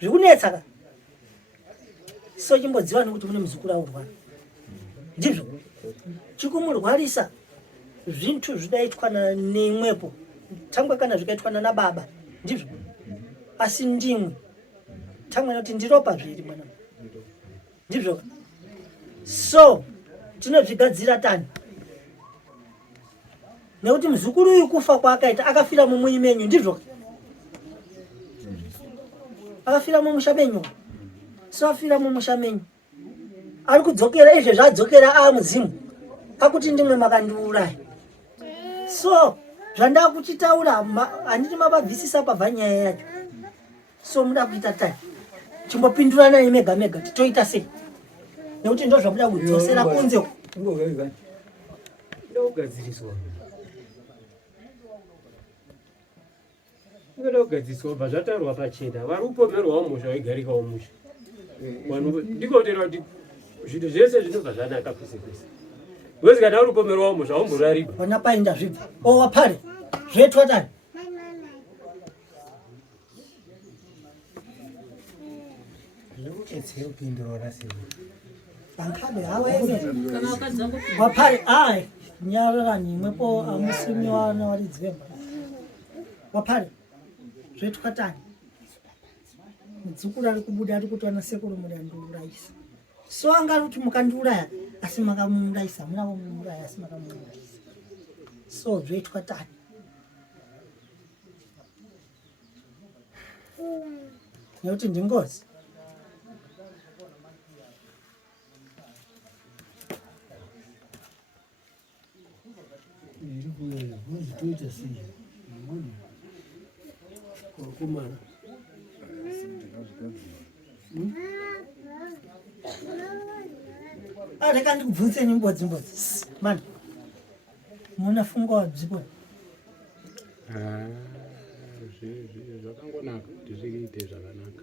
zvikunetsa ka so chimbodziwa nekuti mune muzukuru aurwara ndizvo chikumurwarisa zvintu zvidaitwa neimwepo tangwe kana zvikaitwa nababa ndizvo asi ndimwe tangwe kuti ndiropa zviri mwana ndizvo so tinozvigadzira tani nekuti muzukuru uyu kufa kwaakaita akafira mumwiri menyu ndizvo akafira mumusha menyu so afira mumusha menyu ari kudzokera izve zvadzokera amuzimu pakuti ndimwe makandiuraya so zvandava kuchitaura handiti mababvisisa pabva nyaya yacho so muda kuita tani chimbopindurana mega mega titoita sei nekuti ndo zvamuda kudzosera kunze ndokugadziriswa inoda kugadziriswa bva zvataurwa pachena vari kupomerwawo musha waigarikawo musha ndikotera kuti zvinhu zvese zvinobva zvanaka kwese kwese wezi kana uri kupomerwawo musha womborarikwa ona painda zvibva owapare zvetwa tani wapare ai nyararani imwepo amusimiwana waridzemba wapare zvetwa tani mudzukuru ari kubuda ari kuti wana sekuru muri andiurayisa so angari kuti mukandiuraya asi makamuurayisa muna kumuuraya asi makamuurayisa so zvetwa tani nekuti ndingozi reka ndikubvunzeni mbodzi mani muna funga wadzipona zvakangonaka kuti zviite zvakanaka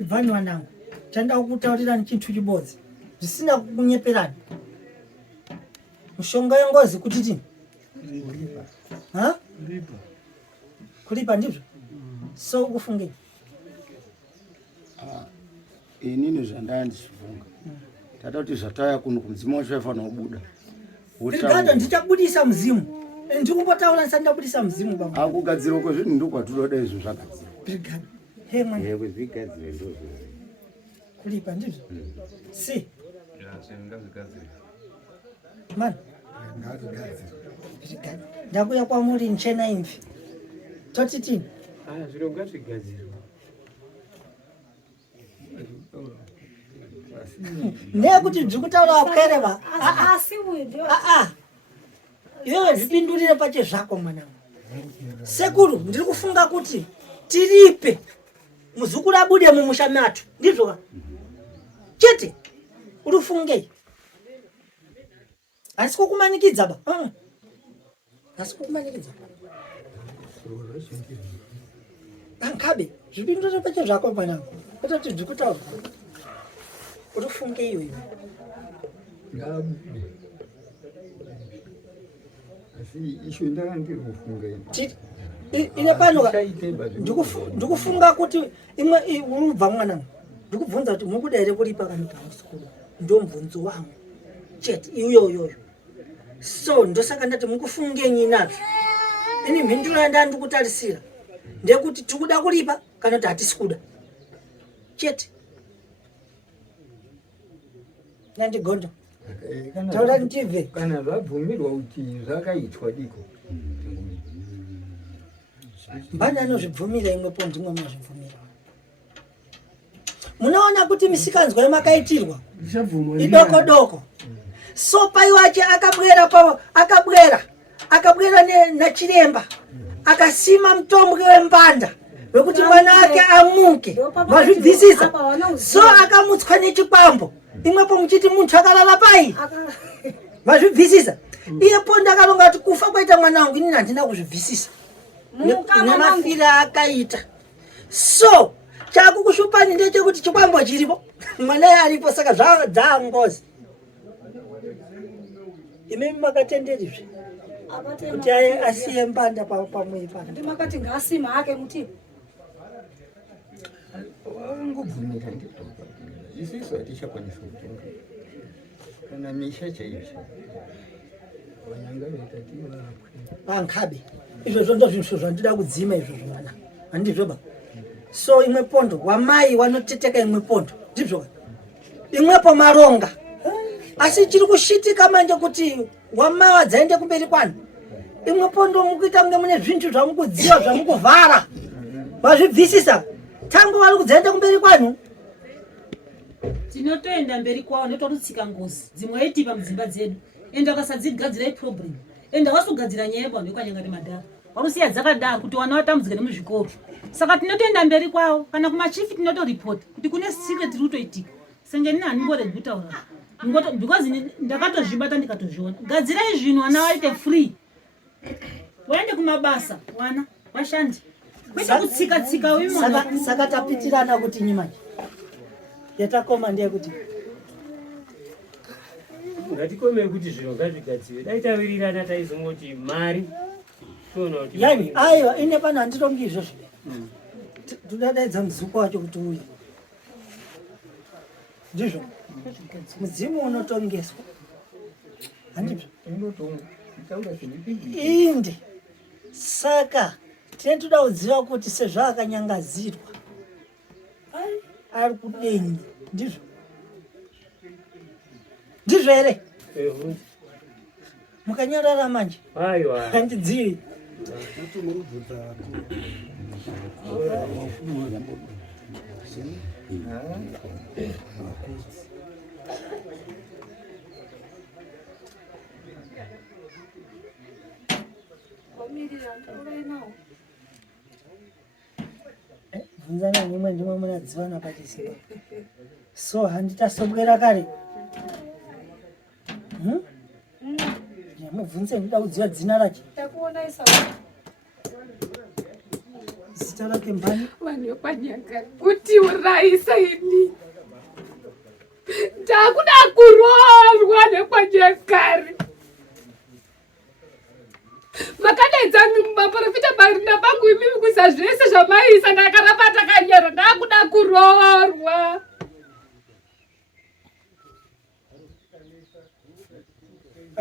ibvani wanangu tanda kukutaurirani chintu chibodzi zvisina kunyeperani mushonga yengozi kuti tini kulipa ndizvo so ukufungei inini zvandaya ndichifunga tata kuti zvataya kuno kumzimu wacho yafanira kubuda Brigado ndichabudisa mzimu ndikumbotaura ndisati ndabudisa mzimu baba akugadzirwa kwezvinhu ndokwatinoda izvo zvagadzirwa Brigado he mwana yego zvigadzire ndozvo kulipa ndizvo si ngazvigadzire mani ndakuya kwamuri nchena imvi toti tini zviro ngazvigadzirwa nekuti dzikutaura wakereva asi uyu ndio iwewe zvipindurire pache zvako mwanangu. Sekuru ndiri kufunga kuti tiripe muzukuru abude mumusha matu ndizvo chete uri kufungei asi kukumanikidza ba asi kukumanikidza ankabe zvipindurire pache zvako mwanangu kuti ndiri kutaura uri kufungei iwewe isho ndakandiri kufunga ine pano ndikufunga kuti imwe urubva mwanangu ndikubvunza kuti mukuda here kuripa kanika musikuru ndo mubvunzo wangu chete iyoyoyo so ndosaka ndati mukufungenyi nazvo ini mhinduro yandandikutarisira ndekuti tikuda kuripa kana kuti hatisi kuda chete nandigondo taura ndibve kana zvabvumirwa kuti zvakaitwa diko mbani anozvibvumira imwepo ndimwe munozvibvumira munoona kuti misikanzwa yemakaitirwa idoko doko so pai wache akabwera nachiremba akasima mutombo wembanda wekuti mwana wake amuke mazvibvisisa so akamutswa nechikwambo imwepo muchiti muntu akalala pai mazvibvisisa iyepo ndakalonga kuti kufa kwaita mwana wangu inini handina kuzvibvisisa nemafira akaita so chakukushupani ndechekuti chikwambo chiripo mwana aripo saka dzaangozi imemi makatenderizve kuti asiye mbanda pamwe pana ndimakati ngasima hake muti wangobvumira ndito isiso hatichakwanisa kutonga kana misha chaizvo vanyanga veitatiwa pankabe izvozvo ndo zvinhu zvandida kudzima izvozvo mwana handizvo ba so imwe pondo wamai wanoteteka imwe pondo ndizvo imwepo maronga asi chiri kushitika manje kuti wamai wadzaende kumberi kwanu imwe pondo mukuita kunge mune zvinhu zvamukudziva zvamukuvhara wazvibvisisa tangu vari kudzaende kumberi kwanu tinotoenda mberi kwavo netorutsika ngozi dzimwe aitipa mudzimba dzedu ende wakasadzigadzira iproblem ende wasogadzira nyaya yebwa nekwanyangari madhara warusiya dzakadaro kuti wana watambudzika nemuzvikoro saka tinotoenda mberi kwavo kana kumachifi tinotoripota kuti kune secret iri kutoitika senge nini handingoregi kutaura because ndakatozvibata ndikatozviona gadzirai zvinhu wana waite free waende kumabasa wana washandi kwete kutsika uimona saka tapitirana kuti nyimanje yatakoma ndeyekuti ngatikomei kuti zviro ngazvigadziwe dai tawirirana taizongoti mari yani aiwa ine pano handitongi izvozvo todadaidza muzuku wacho kuti uye ndizvo mudzimu unotongeswa handizvo inde saka tine toda kudziva kuti sezvo akanyangadzirwa ari kudenyi ndizvo ndizvo here mukanyarara manje handidzivi bvunzana nimwe ndimwe munadzivana pachisimba so handitasobwera kare mubvunze ndida kudziva dzina racho zita rake mbani vanhu kwanyanga kuti uraisa ini ndakuda kuroorwa nekwanyakare makadaidza maprofita barina pangu imimi kuisa zvese zvamaisa ndakarapata kanyara ndakuda kuroorwa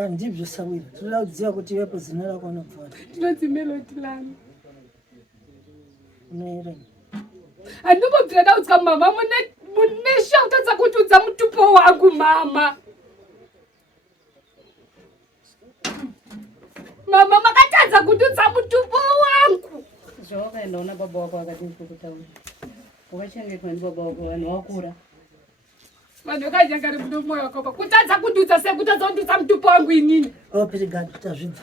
ndibyo sawira toda kudziva kuti iwepo zina rako unobva ndinodzi Melody Lami unoerenga handingobvira daudzwa mama mune shauta dzakutiudza mutupo wangu mama Mama makatadza kundudza mutumbo wangu. Zvawakaenda una baba wako akati kutaura. Wakachengetwa ndibaba wako vanhu wakura. Vanhu vakanyangari mutumbo wako kutadza kundudza sekutadza kundudza mutumbo wangu inini. Pirigadi tazvibva.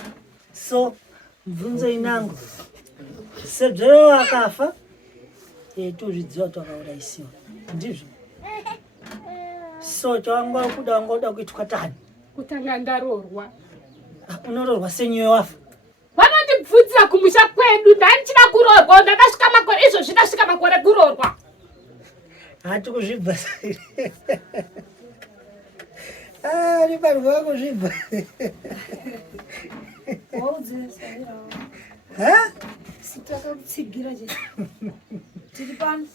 So mvunzo inangu sebvero akafa tozvidziva twakauraisiwa ndizvo. So chawanga kuda kuitwa tani Kutanga ndarorwa. Unororwa senyuwe wafa. Vanondibvunzira kumusha kwedu ndandichida kurorwa ndakasvika makore izvo zvinasvika makore kurorwa. Hati kuzvibva ari vanhu vakuzvibva Sitakakutsigira je. Tiri pano.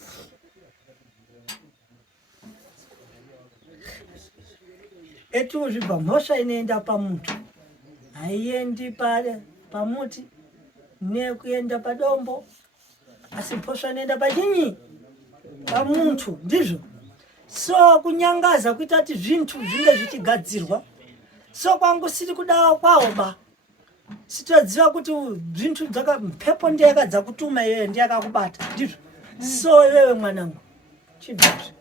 Etuzvibva mhosva inoenda pamuntu haiendi pamuti nekuenda padombo asi mhosva inoenda pachinyi pamuntu ndizvo. So kunyangaza kuita kuti zvintu zvinge zvichigadzirwa so kwangu siri kudawa kwawo ba sitodziva kuti zvintu mhepo ndiyakadza kutuma iyoyo ndiyakakubata ndizvo. So iwewe mwanangu chibvazvo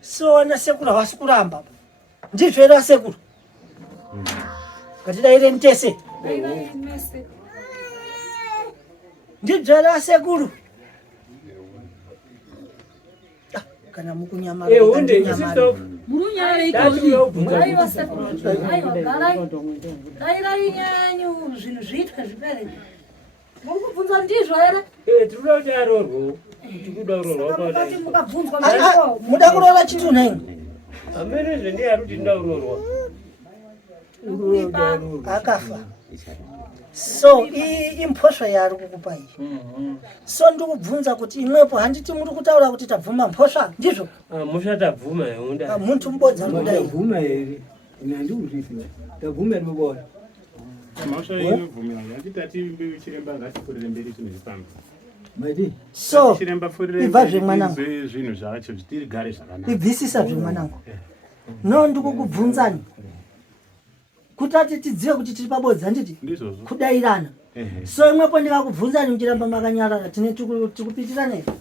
so nasekuru havasi kuramba ndizvo ere asekuru ngatidaire ntese ndizvo ere asekuru kana mukunyamara Nyanyu zvinhu zviitwe zvipere. Mukubvunza ndizvo ere? Tinoda kuti arorwo. Tikuda kurorwa mukabvunzwa muda kurora chitunha ini amene ndiye ari kuti ndinoda kurorwa. akafa. So imphosva yaari kukupa iyi. So ndikubvunza kuti imwepo handiti muri kutaura kuti tabvuma mphosva ndizvo. Mphosva tabvuma yonda. Muntu mbodza tabvuma ere inandikuzvisiwa tabvuma ribora. Mphosva inobvumira yatitati chiremba ngatikurire mberi tinozvifamba. So ibva zvemwanangu zvinhu zvacho zvitirigare zvakanaka. Ibvisisa zvemwanangu. No ndikukubvunzani kuti ati tidzive kuti tiri pabodza nditi kudairana. So imwepo ndikakubvunzani muchiramba makanyarara tine tikupitirana here.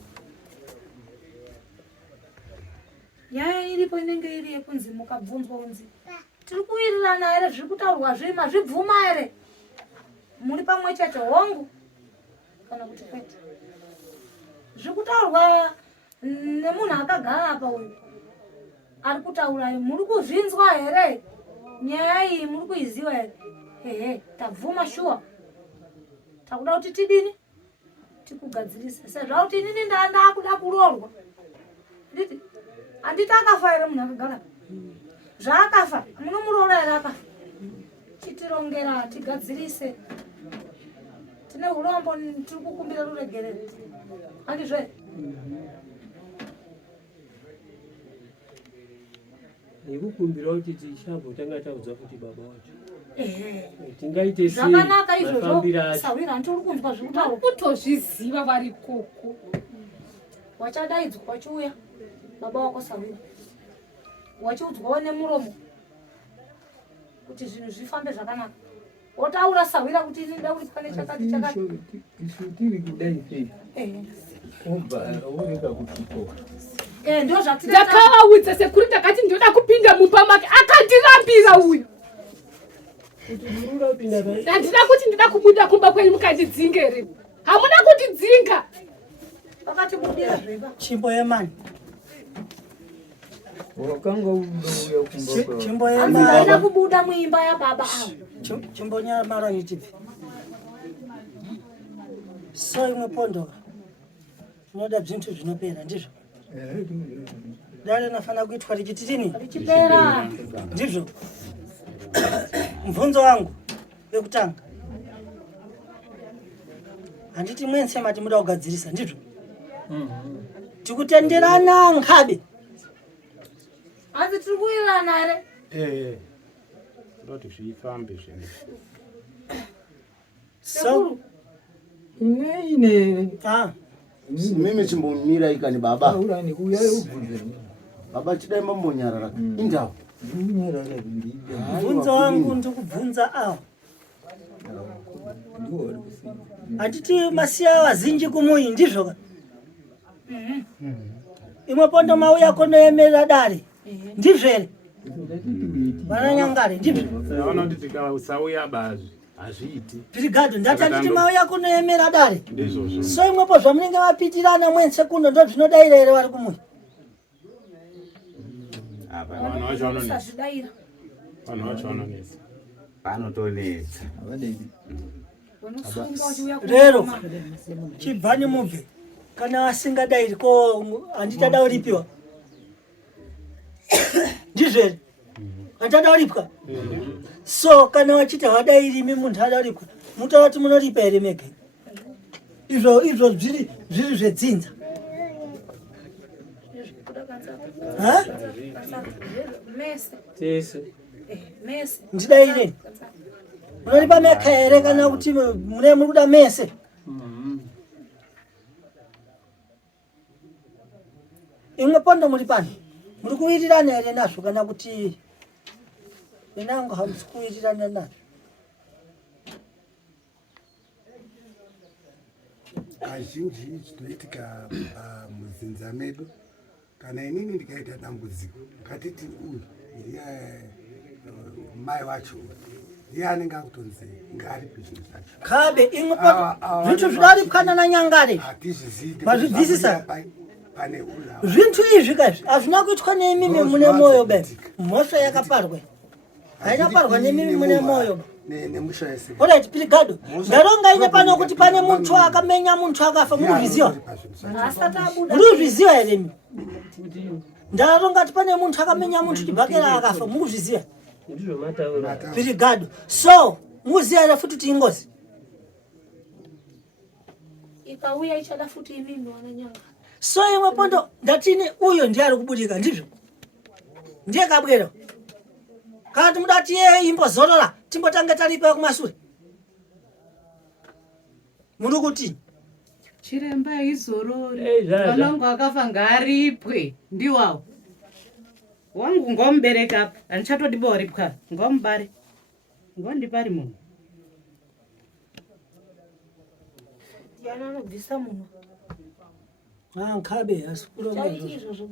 Nyaya iripo inenge iri yekunzi mukabvunzwa unzi tiri kuwirirana ere zviri kutaurwa zvima zvibvuma ere muri pamwe chete hongu kana kuti kwete zviri kutaurwa nemunhu akagara apa uyu ari kutaura muri kuzvinzwa here nyaya iyi muri kuiziva here. Ehe tabvuma shuwa takuda kuti tidini tikugadzirise sezvakuti inini ndakuda kurorwa nditi handiti akafa here munhu akagara zvaakafa munomurora here akafa titirongera tigadzirise tine urombo tiri kukumbira ruregerere handizvo here. Nikukumbira kuti tichambotanga taudza kuti baba wacho tingaite zvakanaka izvozvo sawira handiri kunzwa zvekutaura kutozviziva vari koko wachadaidzwa wachiuya baba wako sawira wachiudzwawo nemuromo kuti zvinhu zvifambe zvakanaka wotaura sawira kuti inida kuti pane chakati chakati tiri kudai sei obva aoneka kutipo ndo ndakavaudza sekuri ndakati ndoda kupinda mumba make akandirambira uyu handina kuti ndida kubuda kumba kwenyu mukandidzingere hamuna kutidzinga vakati mudira zveva chimbo yemani wakanga uya kumba chimbo yemani kubuda muimba yababa chimbo nyamara yitipi. So imwe pondo zvinoda zvintu zvinopera ndizvo. Dare nafana kuitwa richitini richipera ndizvo. Mvunzo wangu wekutanga handiti mwense mati muda kugadzirisa ndizvo. Tikutenderana nkabe hanzi tiri kuwirirana here ndoti zvifambe zvene. So ine mimi chimbomira ikani baba urani kuya ubvunze baba chidai mambonyarara indau Mvunzo wangu ndikubvunza awo. Anditi masiya wazinji kumuyi ndizvo ka? Imwe pondo mau yako noyemera dare. Ndizvo ere? Vananyangare ndizvo. Naona kuti tikasauya bazi azviiti. Brigado ndatanditi mau yako noyemera dare. Ndizvozvo. So imwepo zvamunenge vapitirana mwense kuno ndo zvinodaira ere vari kumuyi? Vanhu vacho vanonetsa. Vanhu vacho vanonetsa. Panotonetsa. Lero chibvani mubve kana asingadairi ko andichada uripiwa. Ndizvo ere? Andada uripwa. So kana wachita wadairi imi muntu ada uripwa. Muta wati munoripa ere mega. Izvo zviri zvedzinza. Ha? Mese. Ndidaire. Munoripa meka ere kana kuti mune muri kuda mese? Imwe pondo muri pano. Muri kuwirirana ere nazvo kana kuti inango hamsi kuwirirana nazvo? Kazhinji chinoitika muzinza medu kana inini ndikaita dambudziko ngatiti uyu mai wacho iye anenge akutonzi ngaripi zvinhu zvacho Kabe imwe pondo zvintu zvidaripwana na nyangare. Mazvibvisisa. pane ula Zvintu izvi kazvi hazvina kuitwa nemimi mune moyo be. Mhosva yakaparwa. Haina parwa nemimi mune moyo. nemusha yese. Alright, Brigado. Ndaronga ine pano kuti pane muntu akamenya muntu akafa mukuzviziva. Mukuzviziva ere mi? Ndaronga kuti pane muntu akamenya muntu chibhakera akafa mukuzviziva. Ndizvo mataura. Brigado. So, muziva ere futi kuti ingozi. Ikauya ichada futi imimi wananyanga. So imwe pondo ndatini uyo ndiye ari kubudika ndizvo. Ndiye kabwera. Kana mudati ye imbozorora timbotange taripa kumashure. Muri kuti Chiremba izorori. Vanongo akafa ngaripwe ndiwawo. Wangu ngombereka apa. Anichatodiba waripwa. Ngombare. Ngondipari munhu. Yana anobvisa munhu. Nkabe asikuronga izvo.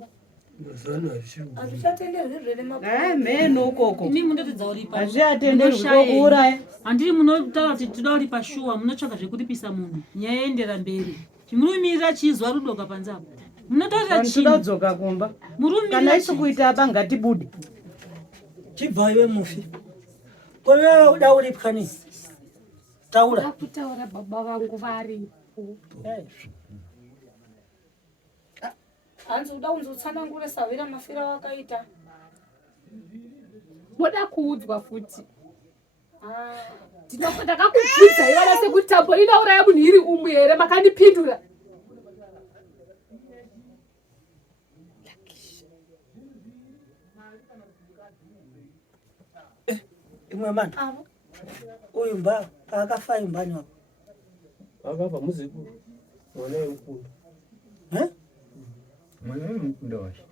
Meno ukoko. Ini munotedza uripa. Hazviatenderwi kokuuraya. Handiri munotaura kuti toda uripa shuwa munotsvaga zvekuripisa munhu. Nyaya yendera mberi. Munomirira chizwa rudoka panzapa. Munotaura chii? Toda kudzoka kumba. Kana isi kuita apa ngatibude. Chibva iwe mufi. Kowe uda uripwa ni. Taura. Kutaura baba vangu vari. Hanzi uda kunzotsanangura savira mafira wakaita. Moda kuudzwa futi. Ndinokwenda kakubvunza ivana sekuti tambo inauraya munhu iri umwe here makandipindura. Imwe mani. Uyu mba akafa imbani wapo. Akafa muzikuru. Mwana yemukunda. Mwana yemukunda wacho.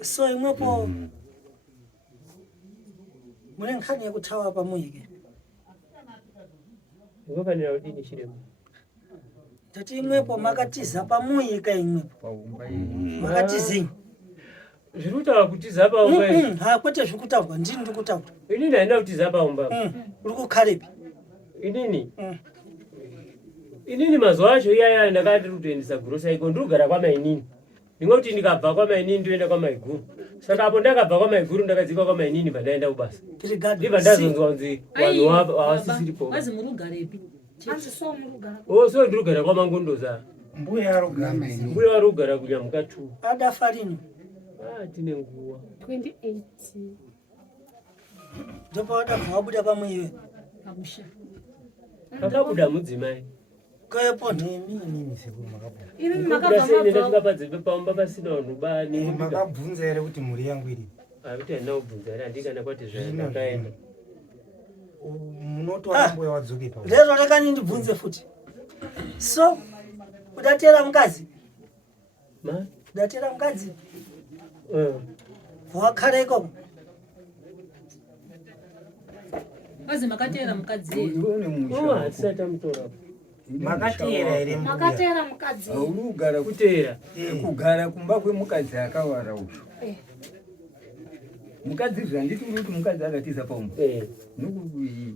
So imwepo mune nkhani yekuthawa pamuyike. Ngofanira kudini chiremba. Tati imwepo makatiza pamuyika imwepo. Makatizinyi. Zvirutaura kutiza paumba. Ha kwete zvikutaurwa ndini ndikutaura. Inini haina kutiza paumba. Uri kukhalepi. Inini. Inini mazuva acho iyaya ndakati kutoendesa grocery iko ndogara kwamainini. Ndingoti ndikabva kwamainini ndoenda kwamaiguru. Saka apo ndakabva kwamaiguru ndakadzika kwamainini pandaenda kubasa. Ndibva ndazonzwa kunzi vanhu havasisiripo. Wazi murugarepi? Hanzi so murugara. So ndirugara kwamangondoza. Mbuya arugara maini. Mbuya warugara kunyamuka 2. Adafa rini? Tine nguva. 28. Ndipo wadabva wabuda pamuyiwe. Pamusha. Pakabuda mudzimai. Kayepondo. Imi makabva paumba pasina vanhu bani. Makabvunza ere kuti mhuri yangu iri? Kuti handina kubvunza ere handikana kwati zvandakaenda. Munotora mbuya wadzoke pa. Lero rekani ndibvunze futi. So udatera mkazi? Ma? Udatera mkazi? wakareko Kazi makatera mukadzi. Asata mutora. Makatera ere mbuya. Makatera mukadzi. Aurugara kutera. Kugara kumba kwemukadzi akawara ucho. Mukadzi zvanditi kuti mukadzi akatiza paumba. Nokuti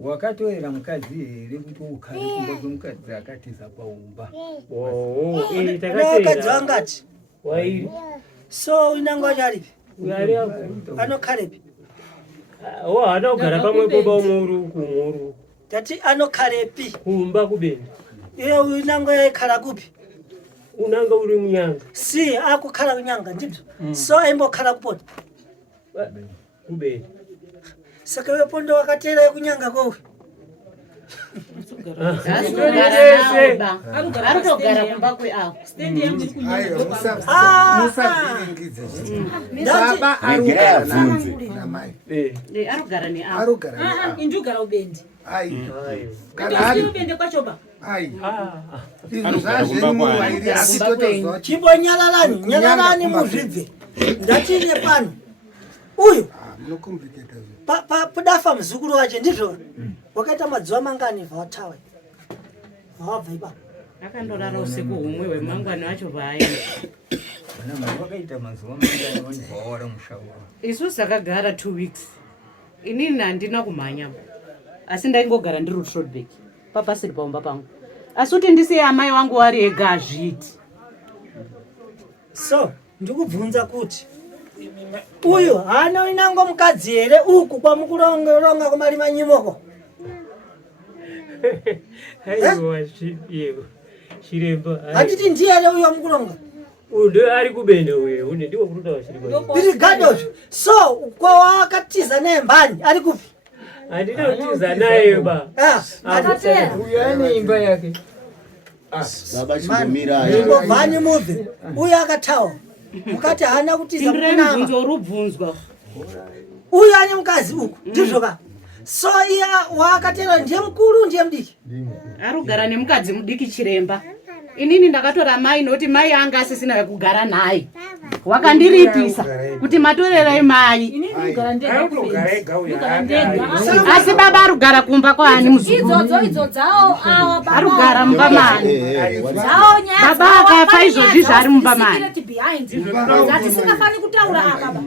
wakatoera mukadzi here kuti ukare kumba kwemukadzi akatiza paumba. Mukadzi wangati wairi. So unangwa charipi? Uyari anokarepi? Anogara pamwe koba umuru kumuru. Tati anokarepi? Kumba kubeni. Iye unangwa yakhala kupi? Unanga uri munyanga. Si akukhala kunyanga ndibyo. So aimbokhala kupota. Kubeni. Saka wepondo wakatera kunyanga kowe. Arikugara kumba kwe awo. Stendi yangu iri kunyanga. Musaviringidze. Baba arugara namai. Arugara ni awo. Arugara. Indugara ubendi. Ai. Kandi ubende kwachoba. Ai. Izvo zvazvemu wairi asitotozo. Chibonyalalani, nyalalani muzvibve. Ndatine pano. Uyu munokomplicate. Pudafa muzukuru wacho ndizvo. Wakaita mazuva mangani vatawa. Wabva ipapo. Akandorara usiku humwe wemangwana wacho vaenda. Ana mai wakaita mazuva mangani vanobva mushauri. Isusu akagara 2 weeks. Inini handina kumhanya. Asi ndaingogara ndiri Roadback. Papasiri paumba pangu. Asi kuti ndisiye amai wangu wari ega azviti. So, ndikubvunza kuti uyu hana inango mukadzi here uku kwamukuronga kumarima nyimoko. Aiwa Chiremba. Hatiti ndiye here uyo mukuronga. Undo ari kubene uye, une ndiwo kuruta wa Chiremba. Biri gado. So, kwa wakatiza naye mbani ari kupi? Andina kutiza naye ba. Akatera. Uyane imba yake. Baba chingomira. Ngo vani mudhe. Uyu akatawa. Mukati hana kutiza kunanga. Ndinzo rubvunzwa. Uyu ane mukazi uku. Ndizvo ka. So iya wakatera ndiye mukuru ndiye mudiki. Arugara nemukadzi mudiki Chiremba. Inini ndakatora mai noti mai anga asisina kugara naye. Wakandiripisa kuti matorera mai. Inini ndogara ndega. Asi baba arugara kumba kwani muzukuru. Idzo dzao awa baba. Arugara mumba mani. Dzao nyaya. Baba akafa izvozvi zvari mumba mani. Zati singafani kutaura akaba.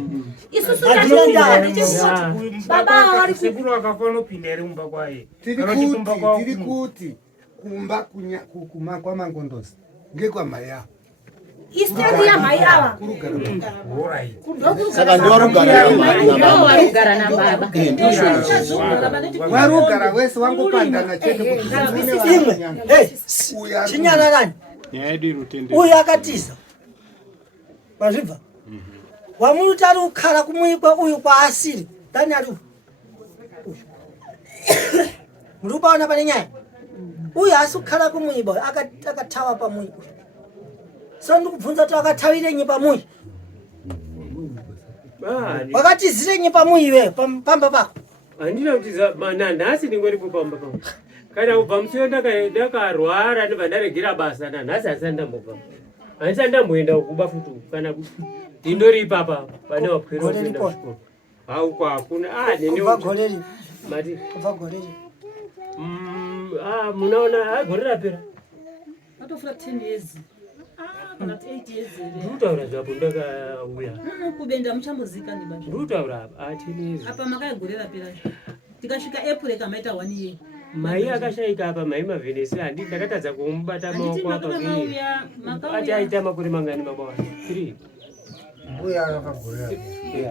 Isusu ndachikuita baba wari sekuru akafana upinda ere mumba kwaye. Tiri kuti kumba kuma kwa Mangondosi ngekwa mai yavo. Istendi ya mai ava. Saka ndo warugara na baba. Warugara wese wangopandana chete kuti chinyararani. Uyu akatiza. Mazvibva. Wamuti ari kukhala kumuikwa uyu kwa asiri. Ndani ari uyu. Murupaona pane nyaya. Uyu asi kukhala kumuiba akatawa pamuyi. So ndikubvunza kuti akatawire nyipa muyi. Wakatizire nyipa muyi iwe pamba pako. Andina kutiza nhasi ndingori pamba pangu. Kana ubva musoro ndakarwara ndibva ndaregera basa nanhasi asati ndambobva. Handisati ndamboenda kuba futi kana kuti ndindori ipapa pane wapwera kuenda kuchikoro. Hauko hakuna. Kubva goreri. Mati. Kubva goreri. Munaona gore rapera. Atofura 10 years. Kana 8 years. Ndutaura zvapo ndakauya. Kubenda muchambozika ndiba. Ndutaura apa 10 years. Apa makagore rapera. Tikasvika April kamaita 1 year. Mai akashaika apa mai Mavhenesi handi ndakatadza kumubata maoko apa kuri. Ati aita makore mangani baba wangu? 3. Uya akagorera.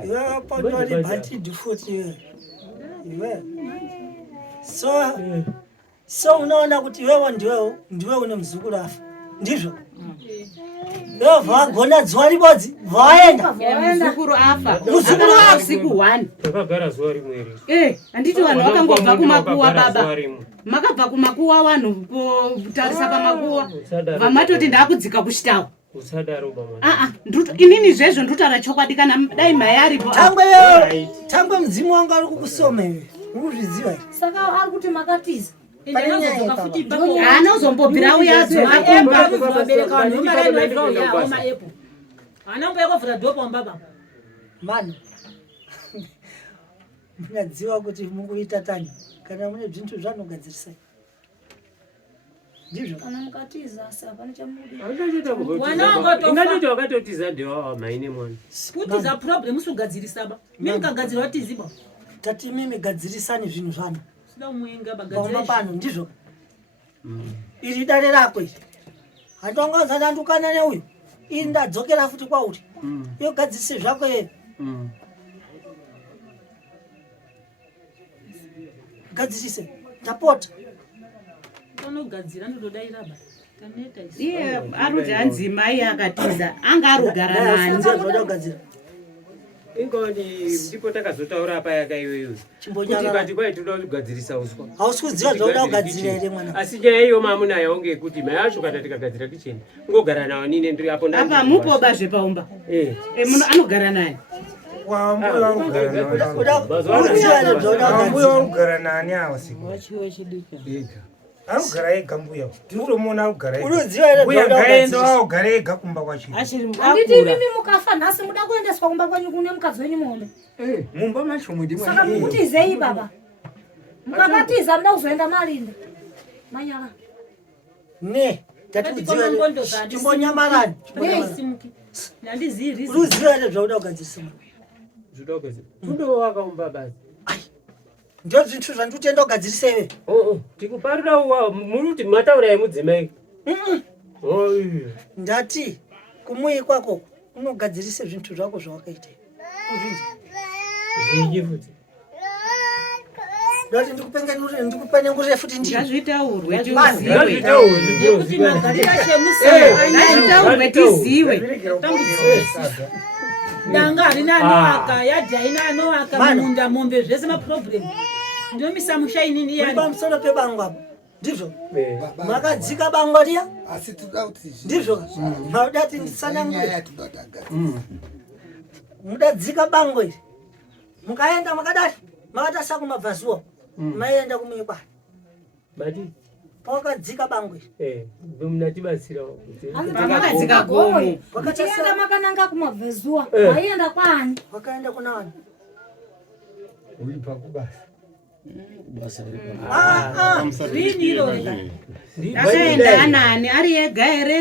Ya pandori bati default. Iwe. So unaona kuti wewe ndiwe une mzukuru afa. Ndizvo. Wewe vagona dzwa libodzi, vaenda. Mzukuru afa. Mzukuru afa siku 1. Takagara zuwa rimwe iri. Anditi vanhu vakangobva kumakuwa baba. Makabva kumakuwa vanhu kutarisa pamakuwa. Vamatoti ndakudzika kuchitawo. Usadaro baba. Inini zvezvo ndutaura chokwadi kana dai mai aripo. Tangwe mzimu wangu ari kukusoma iwe. Ukuzviziva ere? Saka ari kuti makatiza. Anozombobvira uyadzo vabereka vanhu vemarani vaivhura uya oma epo. Haana mumba yakavhura dhopo wambaba. mano munadziwa kuti mukuita tani kana mune zvintu zvanogadzirisa ndizvo kana mukatiza asi hapana chamudi ingatoita wakatotiza ndewawa maine mwana kutiza problem usugadzirisa ba mimi kagadzirwa tiziba tati mimi gadzirisani zvinhu zvano sida umwenga bagadzira pano ndizvo iri dare rako iri handongoza ndandukana neuyu iri ndadzokera futi kwauri iyo gadzirise zvako yeye gadzirise ndapota unogadzira ndodaira ba kaneta iye aroti hanzi mai akatiza anga arugara nani ndogadzira ingoni ndipo takazotaura apa yakaiweyo kuti kati kwai toda kugadzirisa uswa hausi kuziva zvauda kugadzira here mwana asi nyaya iyo mamuna yaonge kuti mai acho kana tikagadzira kicheni ngogara nawo nine ndiri apo apa mupoba zvepaumba anogara naye mbuya warugara nani awa siku arugara ega mbuya tinotomuona arugara mbuya ngaendo aogara ega kumba kwacho handiti mimi mukafa nhasi muda kuendeswa kumba kwenyu kune mukadzi wenyu mombe mumba macho mwedi saka mukutizei baba mukapatiza muda kuzoenda Malinde manyala ne tatiudziwa chimbonyamarani nandiziri uruziva here zvauda kugadzirisa tundowakaumba basi ndio zvintu zvandikutenda kugadzirisa iwe tikuparira muri kuti mataura yemudzimai ndati kumuyi kwako unogadzirise zvintu zvako zvawakaita zvinji futi ndoti ndikupenengurire futi ngazvitaurwe tizive danga harina anoaka yadhi haina anoaka munda mombe zvese maproblem ndomisa musha inini yani pamusoro pebango apo ndizvo makadzika bango riya asi toda kuti ndizvo maudati ndisanangure mudadzika bango iri mukaenda makadari makatasa kumabvazuwa maienda kumekwa bati pakadzika bango iri munatibatsirawo makadzika gomo wakatienda makananga kumabvezuwa maienda kwani wakaenda kuna wani ulipa kubasa akaenda anani ari ega here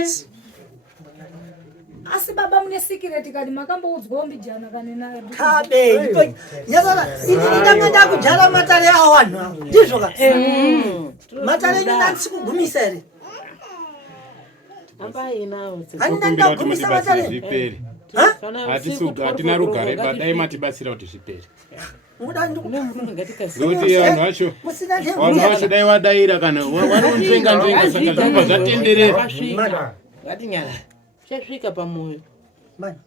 asi baba mune sikireti kadi makamboudzwawo mbijana kanena kabe nyasara inini ndanga kujara matare awanhu ndizvo ka matare enyu ndandisi kugumisa here handina ndagumisa matare hatina rugare badai matibatsira kuti zvipere muda ngekuti vanhu vacho dai wadaira kana wanonzvenga nzvenga saka zvobva zvatenderera vatinyara chasvika pamwoyo mani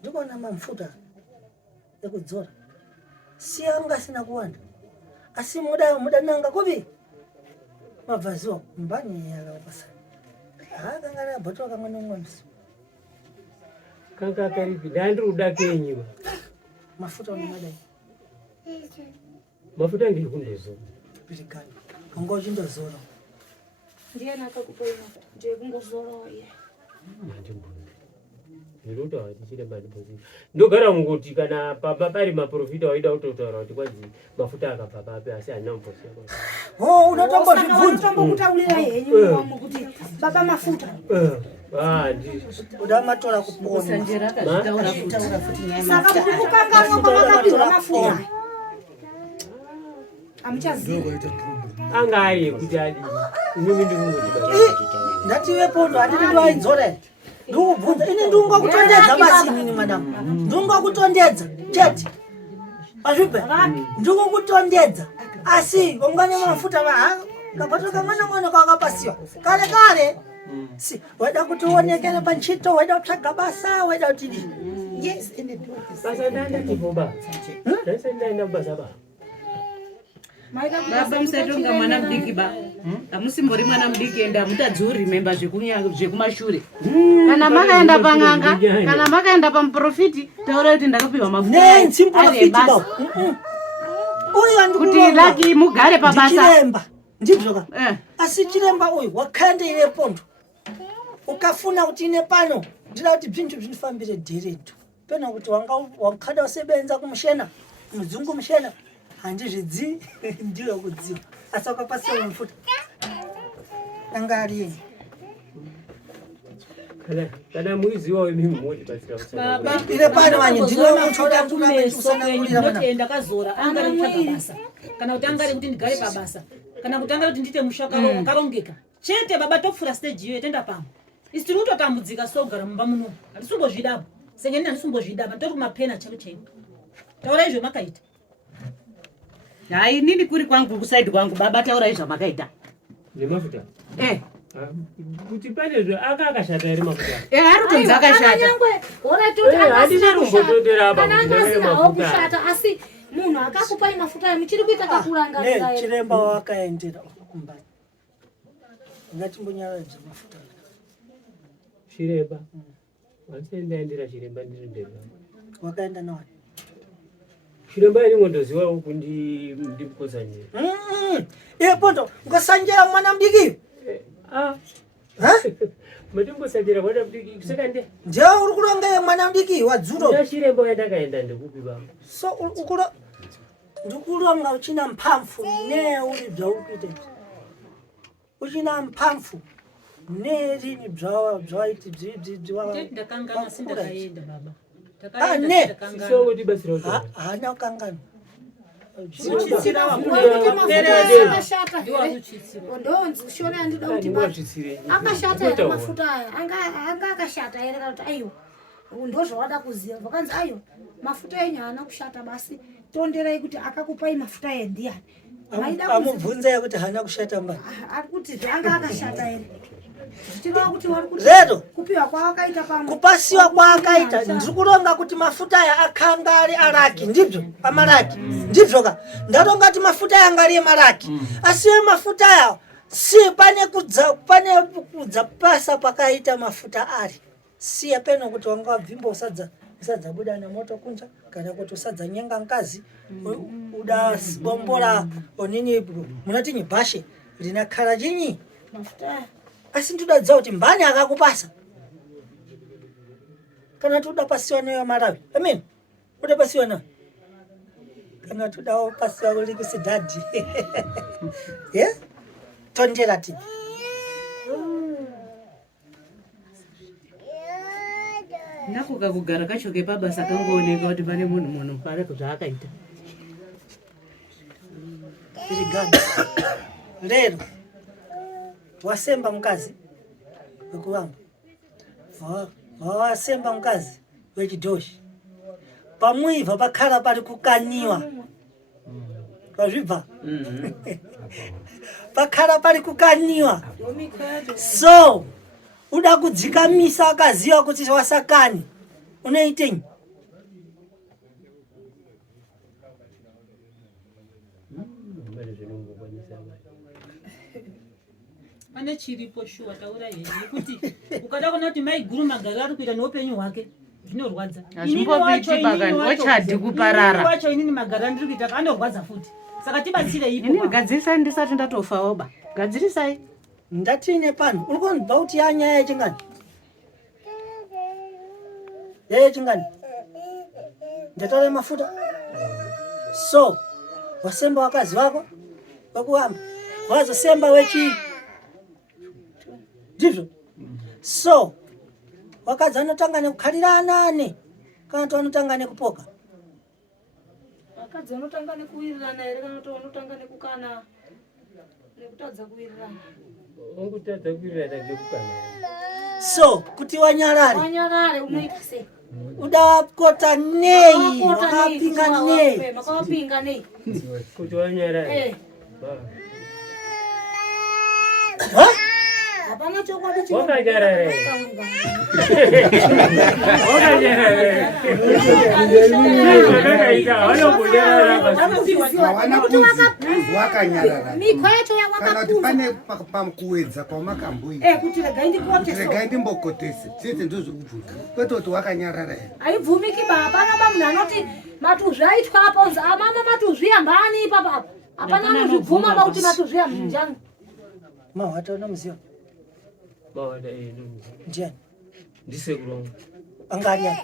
ndikuona mafuta ekudzora siyanga asina kuwanda asi muda nanga kuvi mabvaziwa mbani yakapasana kangana bhoto kamwe nomwamisi kanga karipi ndandiri kuda kenyiwa mafuta unomadai mafuta ndiri kundozora pirikani kanga uchindozora ndiye nakakupoina ndiye kungozorawo iye ndinotaura tichiremba ndipozi ndogara ngoti kana pamba pari maprofita waida kutotaura kuti kwanzi mafuta akabva papi asi handina muposiya unotombokutaurira henyu kuti baba mafuta uda matora kupona saka kuti kukanganwa kwavakapirwa mafuta amuchaziva anga ari yekuti adi inini ndikungoti ndatiwepondo handiti ndiwaidzora ndikubvunza ini ndingokutondedza basi inini madamu ndingokutondedza chete azvipe ndikokutondedza asi ungane mafuta kabhato kamwana mwana kakapasiwa kare kare si waida kuti uonekere panchito waida kutsvaga basa waida kuti yes basa ndandatiboba ndaisandinaenda mubasa ba baba musatonga mwana mudiki ba hamusimbori mwana mudiki enda hamutadzuri rememba zvekumashure kana makaenda pang'anga kana makaenda pamuprofiti taura kuti ndakapiwa mafuta kuti laki mugare pabasa ndizvoka asi chiremba uyu wakaenda iwe pondo ukafuna kuti ine pano ndida kuti bvintu zvinofambire dheretu pena kuti wakada usebenza kumshena mzungu mshena handizvidzi ndiro kudziwa asi wakapasiwa mafuta angali kana muiziwa mimi mmoja basi baba ile pale wanye ndiro mutoda ndinotienda kazora angari kutsvaga basa kana kuti angari kuti ndigare pabasa kana kuti angari kuti ndite musha karongeka chete baba topfura stage iyo tenda pamwe isi tiri kutotambudzika sogara mumba muno hatisumbozvidapo senge ndini handisumbozvidaba ndori kumapena chako chaiko taura izvo makaita hai nini kuri kwangu kusaidi kwangu baba taura izvo makaita nemafuta kuti panezvo akashata ere mafuta ari akashata kushata asi munhu akakupai mafuta muchiri kuita kakuranga chiremba wakaendera kumbani ngatimbonyaradza mafuta chiremba wasiendaendera chiremba ndiri wakaenda nawani chiremba ini ngondoziva uku ndimukosanyira poto ngosanjira mwana mudiki matimbosanjira mwana mudiki sekande nje uri kuronga mwana mudiki wadzuro chiremba wandakaenda ndikupi baba so ndikuronga uchina mphamvu ne uri bvauri kuita uchina mphamvu ne rini bvawaiti ndakangana sindakaenda baba hana kangana ndonzi ushona andida kuti akashata ere mafuta aya anga akashata ere kana kuti aiwa ndozvawada kuziva vakanzi aiwa mafuta enyu haana kushata basi tonderai kuti akakupai mafuta aya ndiani amubvunza kuti hana kushata mbani ari kuti zvanga akashata ere zvichireva kuti vari kuti redo kupiwa kwaakaita pamwe kupasiwa kwaakaita ndiri kuronga kuti mafuta aya akanga ari araki ndibvo amaraki ndibvoka ndaronga kuti mafuta aya anga ari emaraki asi mafuta aya si pane kudza pasa pakaita mafuta ari siya peno kuti wanga wabvimba usadzabuda nemoto kunja kana kuti usadzanyenga ngazi udabombora onini munatinyi bhashe rinakhala chinyi mafuta asi ndidadza kuti mbani akakupasa kana tuda pasiwa nayo maravi amen uda pasiwa nayo kana tuda pasiwa kuli kusidhadhi ye tondera ti ndakuka kugara kacho kepabasa kangooneka kuti pane munhu pare kuzvaakaita iriganda lero wasemba mukazi wekuwamba wasemba mukazi wechidhoshi pamuibva pakhala pari kukaniwa pazvibva pakhala pari kukaniwa so uda kudzikamisa akaziva kuti wasakani unoitenyi pane chiripo shuwa taura hei nekuti ukada kuona kuti mai guru magariro ari kuita neupenyu hwake zvinorwadza ochadhi kuparara wacho inini magariro ndiri kuita anorwadza futi saka tibatsire ipo gadzirisai ndisati ndatofawoba gadzirisai ndatine pano uri kunzwa kuti yanyaya yechingani yechingani ndatore mafuta so wasemba wakazi wako wakuhamba wazosemba wechi ndizvo so wakadzi anotanga nekukhalira anane kana kuti anotanga nekupoka vakadzi vanotanga nekuwirirana here kana kuti vanotanga nekukana nekutadza kuwirirana ongutadza kuwirirana ngekukana so kuti wanyarare unoita sei uda wakota nei wakapinga nei makawapinga nei kuti wanyarare hapana chokwadi wakanyarare wakanyarara mikwa yacho kana kuti pane pakuedza kwamakamboita kuti regai ndikotese regai ndimbokotese chete ndozvokubvunza kwete kuti wakanyarara here haibvumiki baba naba munhu anoti matuzvi aitwa apo amama matuzvi ambani ipapa hapana anozvibvuma ba kuti matuzvi amjani mahwata unomuziva mawata ndiani ndisekuromba Angalia.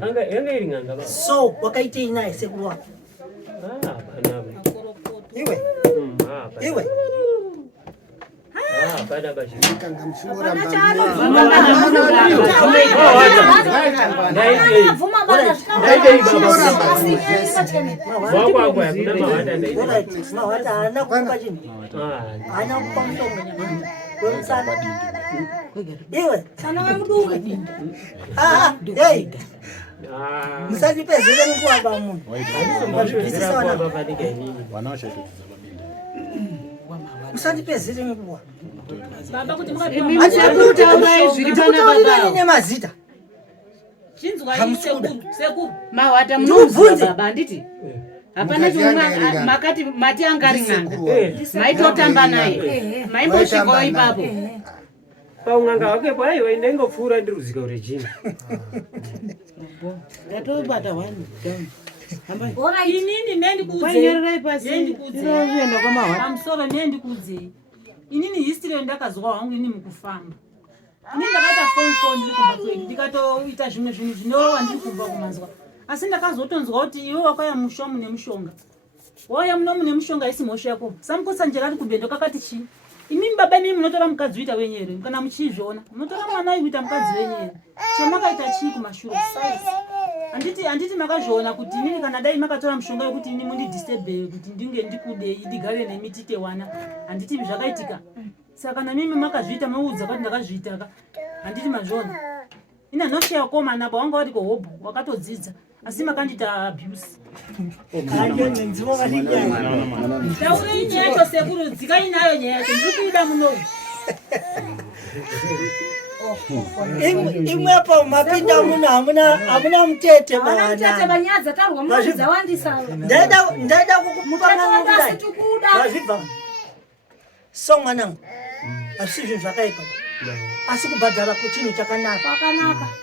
Yanga iri nganga ba. So wakaite naye sekuru wako. Bana. Iwe. Iwe. Bana ba shi. Kanga mshura msazipezele mkuwaba munhu musandipezele nguwa nemazita mawata munobvunza baba handiti hapana chimwe makati mati angari ng'anga maitotamba naye maimbosvikawo ipapo paung'anga wakepo aiwa ndaingopfuura ndiruzika kuti chini ndatobata wani inini Kwanyererai pasi. Ndinoenda kwamahwa. pamusoro nendikudzei inini history yandakazwa wangu ini mukufamba inini ndakaita phone ndiri kumba kwedu ndikatoita zvimwe zvinhu zvinova ndiri kumba kumanzwa asi ndakazotonzwa kuti iwe wakaya musha mune mushonga waya muno mune mushonga isi mhosva yako samukotsanjera ari kubhendo kakati chii imimi baba imimi munotora mukadzi uita wenyere kana muchizviona munotora mwana uita mukadzi wenyere chamakaita chii kumashure handiti makazviona kuti inini kana dai makatora mushonga wekuti ini mundidisturbe kuti ndinge ndikudei ndigare nemi tite wana handiti zvakaitika saka namimi makazviita maudza kuti ndakazviita handiti mazviona ina nosheya komana ba wanga vari kohobho wakatodzidza asi makandita abuse taurei nyaya yacho sekuru dzikai nayo nyaya yacho ndiri kuida munomu imwepo mapinda muno hamuna mutete banyadza tarwa mudza wandisa ndaida kukupangazvibva so mwanangu asi zvinhu zvakaipa asi kubhadhara kuchinhu chakanaka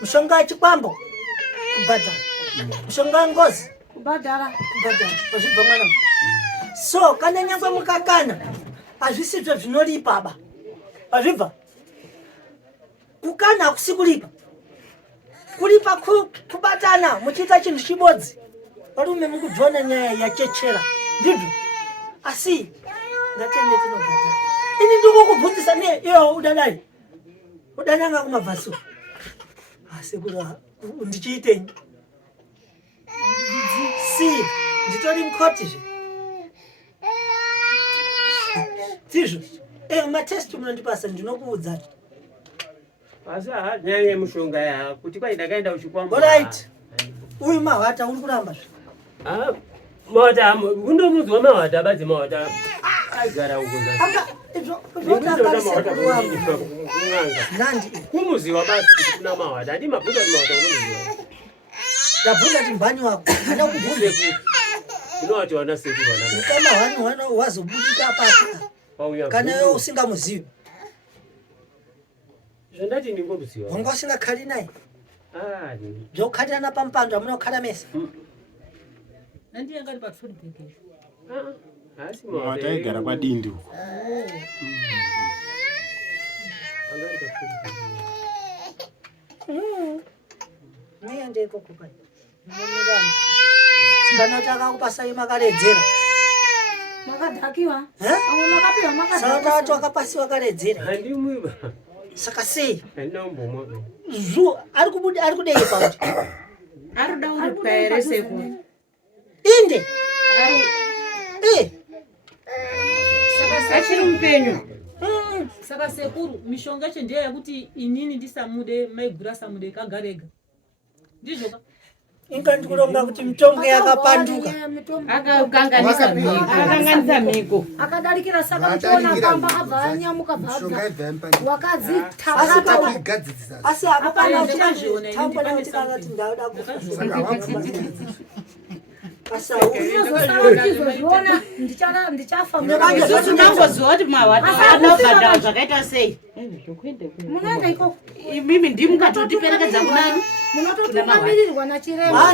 mushonga chikwambo kubhadhara mushonga ngozi kubhadhara pazvibva mwanangu so kana nyangwe mukakana hazvisizvo zvinoripa ba pazvibva kukana hakusi kulipa kulipa kubatana muchiita chinhu chibodzi varume mukubvona nyaya yachechera ndizvo asi ngatende tinobhadhara ini ndikukubvunzisa neiyo udanai udananga kumabvaso asi kuti ndichiitenyi si nditori mukotizve tizvo matesti munondipasa ndinokuudzani asi nyaya yemushonga ya kuti kwai ndakaenda kuchikwambo alright uyu mahwata uri kuramba mahwata undomudzwa mahwata badzi mahwata aigara kumuziwa basi kuti kuna mahwata handi mabvunza kuti mahwata unomuziwa ndabvunza ti mbani wako hana kubvunza inowati wana seku kama wazobudika papa kana wewe usingamuzivi zvandati ndingomuziwa wanga usingakhali naye zvokhalirana pampando hamuna kukhala mesa nandiyangari patfulibhekesho wataigara kwadindi uko muyendeko kupai mumirani singanoti akakupasai makaredzera makadhakiwa sakati wakapasiwa karedzera handimwiba saka sei handinambomwa zu ari kudei pauti ari dauripwa here seku inde achiri mupenyu saka sekuru mishonga yacho ndiyo yakuti inini ndisamude maigura samude kagarega ndizvoka inga ndikuronga kuti mitombo yakapanduka akanganisa mhiko akadarikira saka muchiona pamba abva anyamuka bhaga wakadzitara asi apana chikazvionatambanatikakati ndauda kasauizozviona ndichafa unangoziva kuti mahwataanobhadhara zvakaita sei munoenda ikoko imimi ndimukatotiperekedza kunani munototungamirirwa nachirema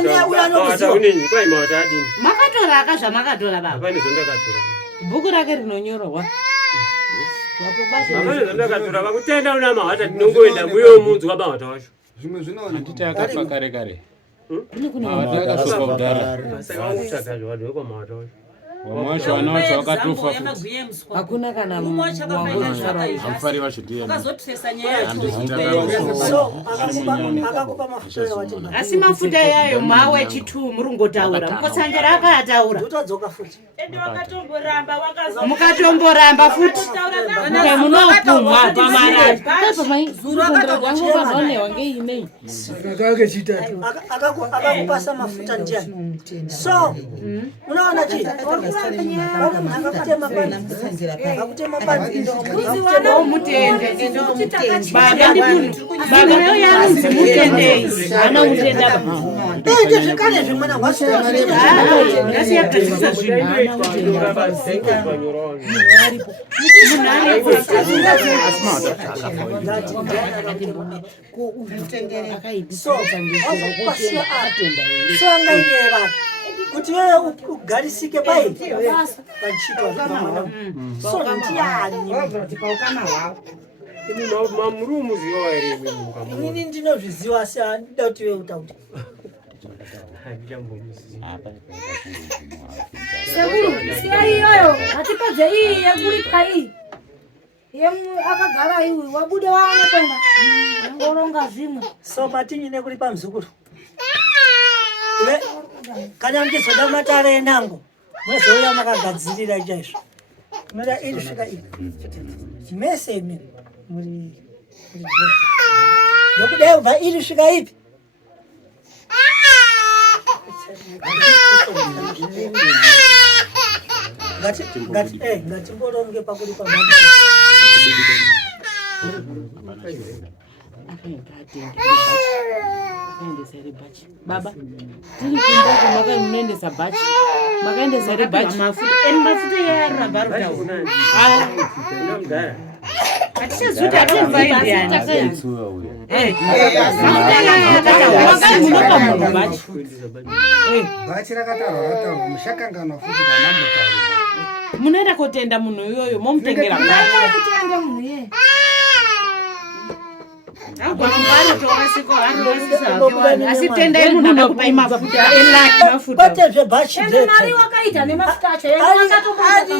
kwai mahwata adini makatora aka zvamakatora baba apane zvandakatora bhuku rake rinonyorwa Amane zandakatora vakutenda una mahata tinongoenda muyo munzu kabahata wacho. Zvimwe zvinoona Anditi akafa kare kare. Akasofa kudhara. Saka wakutsvaga zvavadwe kwa mahata wacho. Wamwacho wanacho wakatofa. Hakuna kana amfari vacho ndiye. Ukazotresa nyaya yacho. Akakupa mafuta yawati. Asi mafuta yayo mawe chitu murungotaura. Mukotsanjera akataura. Ndotodzoka futi. Ende wakatomboramba wakazo. Mukatomboramba futi. Munopumwa pamarari. Akakupasa mafuta ndiani. So, unaona chi? Akakutema bani. Akakutema bani. Baba ndikuno. Baba yo yanzi mutendei. Ana mutenda baba. Zvikane zvimwana wasita. Ngasi yapedzisa zvinhu. Kuti wewe ugarisike pai pachitwa zvamwana. So ndiani Tikauka nawo. Ini mamurumu ziwa ere mimi. Ini ndinozviziva asi andida kuti wewe utaute. Sekuru, siya iyoyo, atipadze iyi yekuripwa iyi. Yemu akagara iwi, wabude waone kwenda. Oronga zvimwe. So matinyi nekulipa mzukuru. Kana mchizoda matare enango. Mwezoya makagadzirira chaizvo. Unoda iri svika iyi. Mese imi muri ndokudai kubva iri svika ipi? Ngatimboronge pakulipa mali. Baba, tiri kumbako makaendesa bhachi. Makaendesa ribachi. Mafuta yarabharuta. Ndogara. Atichazuti atomvaindiani. Bhachi rataurwa mushakangano futi kanambotaurwa. Munoenda kotenda munhu iyoyo momutengera bhachi. Asi tendai munhu anokupai mafuta elaki mafuta. Kwete zvebhachi Ende mari wakaita nemafuta acho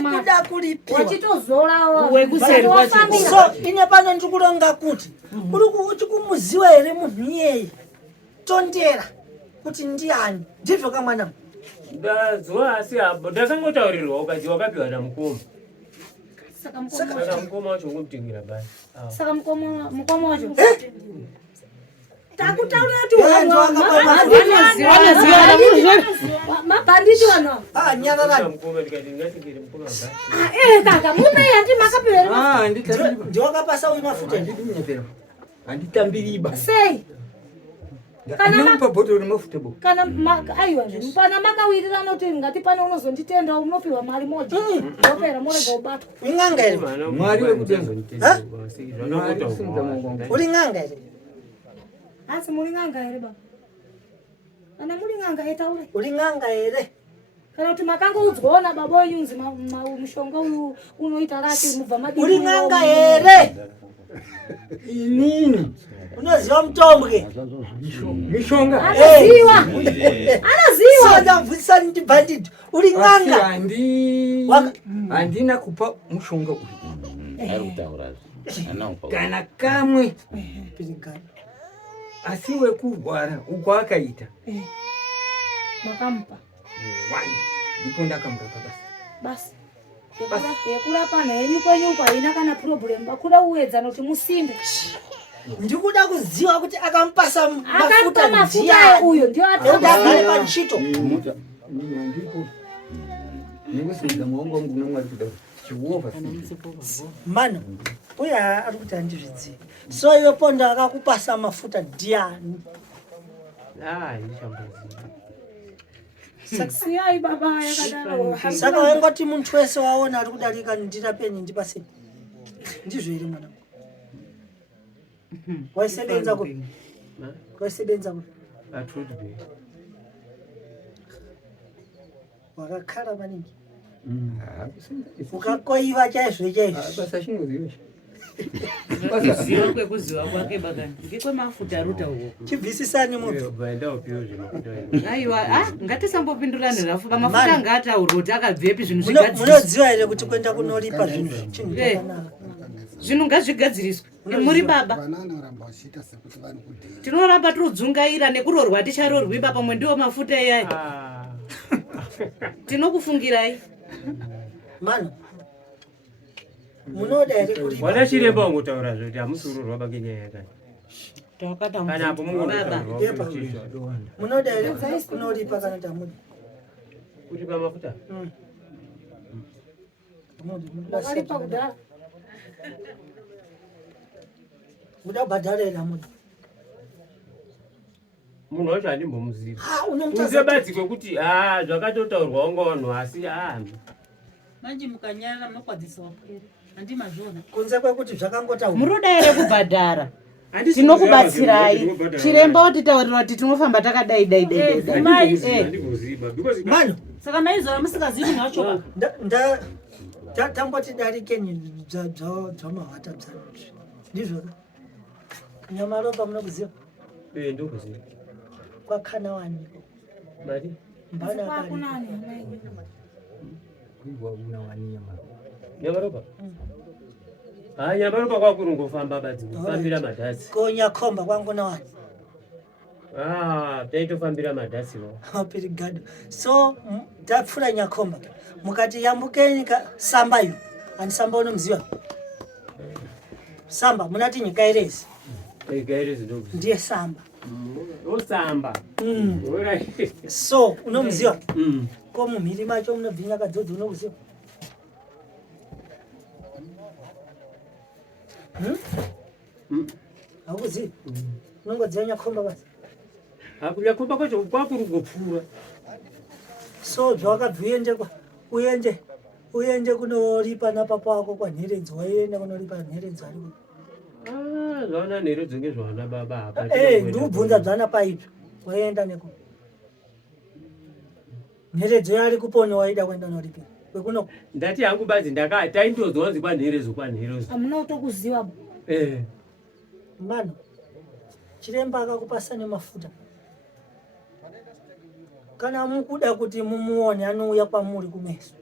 kuda kulipiwa. Wachitozorawo. Wekuseri kwacho. So ine pano ndikuronga kuti uri kumuziva here munhu iyeye tondera kuti ndiani ndizvo kamwana. Ndazuwa asi abo ndakangotaurirwa ukazi wakapiwa namukoma. Saka mukoma wacho ngomutengera bhachi. Saka mukoma wacho. Takutaura mabhanditi wano. Nyararani. Mukoma ndikati ngatengere mukoma bhachi. Kaka mupe yandi makapera. Ndiwakapasa uyu mafuta. Anditambiriba. Sei. Kana mapa botoro remafuta bo. Kana aiwa zvino pana makawirirana kuti ngati pana unozonditenda unopiwa mari moja. Ndopera morega ubatwa. Inganga ere. Mwari wekudenga. Uri nganga ere. Asi muri nganga ere baba. Kana muri nganga etaure. Uri nganga ere. Kana kuti makangoudzwaona baba wenyu mushonga uyu unoita rati mubva madini. Uri nganga ere. Inini. Unoziva mutombwe. Mishonga. Anaziva. Anaziva. Ndamvutisa ndibhanditi. Uri nganga. Andina kupa mushonga uyu. Kana kamwe. Asi wekurwara uko akaita. Makampa. Ndipo ndakamurapa basi. Yekurapa nayenyu kwenyu kwaina kana problem. Bakuda uwedza noti musimbe. Ndikuda kuziva kuti akampasa mafuta uyo ndio atagare panchito. Ningusiza muongo wangu na mwari kuda. Chiwova. Mano, uya ari kuti andizvidzivi. So iwe ponda akakupasa mafuta ndiani? Saksiyai baba yakadaro. Saka wengoti muntu wese waona ari kudarika ndirapeni ndipase. Ndizvo iri mwana. Waisebenza kupi? Waisebenza kupi? Atrodbe. Wakakhala maningi. ukakoiva chaizvo basa chinoziva kuziva kwekuziva kwake bakani ngekwemafuta aruta uwo chibvisisani mubve aiwa ngatisambopindurani rafu pamafuta angataurwa kuti akabvepi zvinhu munodziva here kuti kuenda kunoripa zvinhu chinhu zvinhu ngazvigadziriswe muri baba tinoramba tirudzungaira nekurorwa ticharorwiba pamwe ndiwo mafuta iyai tinokufungirai mano munoda here kuripa wana chiremba ungotaura zvoti hamusururwa bakenyaya yakani kana apo munoda here kunoripa kana tamuda kuripa mafuta wakaripa kudhara muda bhadharera muda munhu wacho handimbomuziva kunze badzi kwekuti zvakatotaurwa unga vanhu asi manje mukanyara makwadzisa wapera handimazvona kunze kwekuti zvakangotaurwa muroda here kubhadhara tinokubatsirai chiremba watitaurira kuti tinofamba takadai mano saka maizora musikazivi munhu wacho tambotidarikeni dzamahata bzanozvi ndizvoka nyamaropa munokuziva ndokuziva kwakana wani mari mbana nyamaropa nyamaropa kwakurungofamba badzi kufambira madhasi konyakomba kwangona wani taitofambira madhasiwo apirigado so tapfura nyakomba mukati yambukeni sambayo andisamba unomuziva samba munati nyika irezi ndiye samba osamba so unomuziva ko mumhiri macho munobva nyakadzodzi unokuziva haukuzivi unongodziva nyakomba basi nyakomba kwacho kwakurungopfuura so zvawakabva uende kunoripa napapa wako kwanheredzo waienda kunoripa nheredzo ari zvaona nheredzo ngezvana baba apa ndikubvunza dzana paizvo waienda neko nheredzo yari kuponi waida kuenda noripira kwekuno ndati hangu badzi taindodzwa kunzi kwanheredzo hamuna kutokuziva mano chiremba akakupasa nemafuta kana mukuda kuti mumuone anouya kwamuri kumeso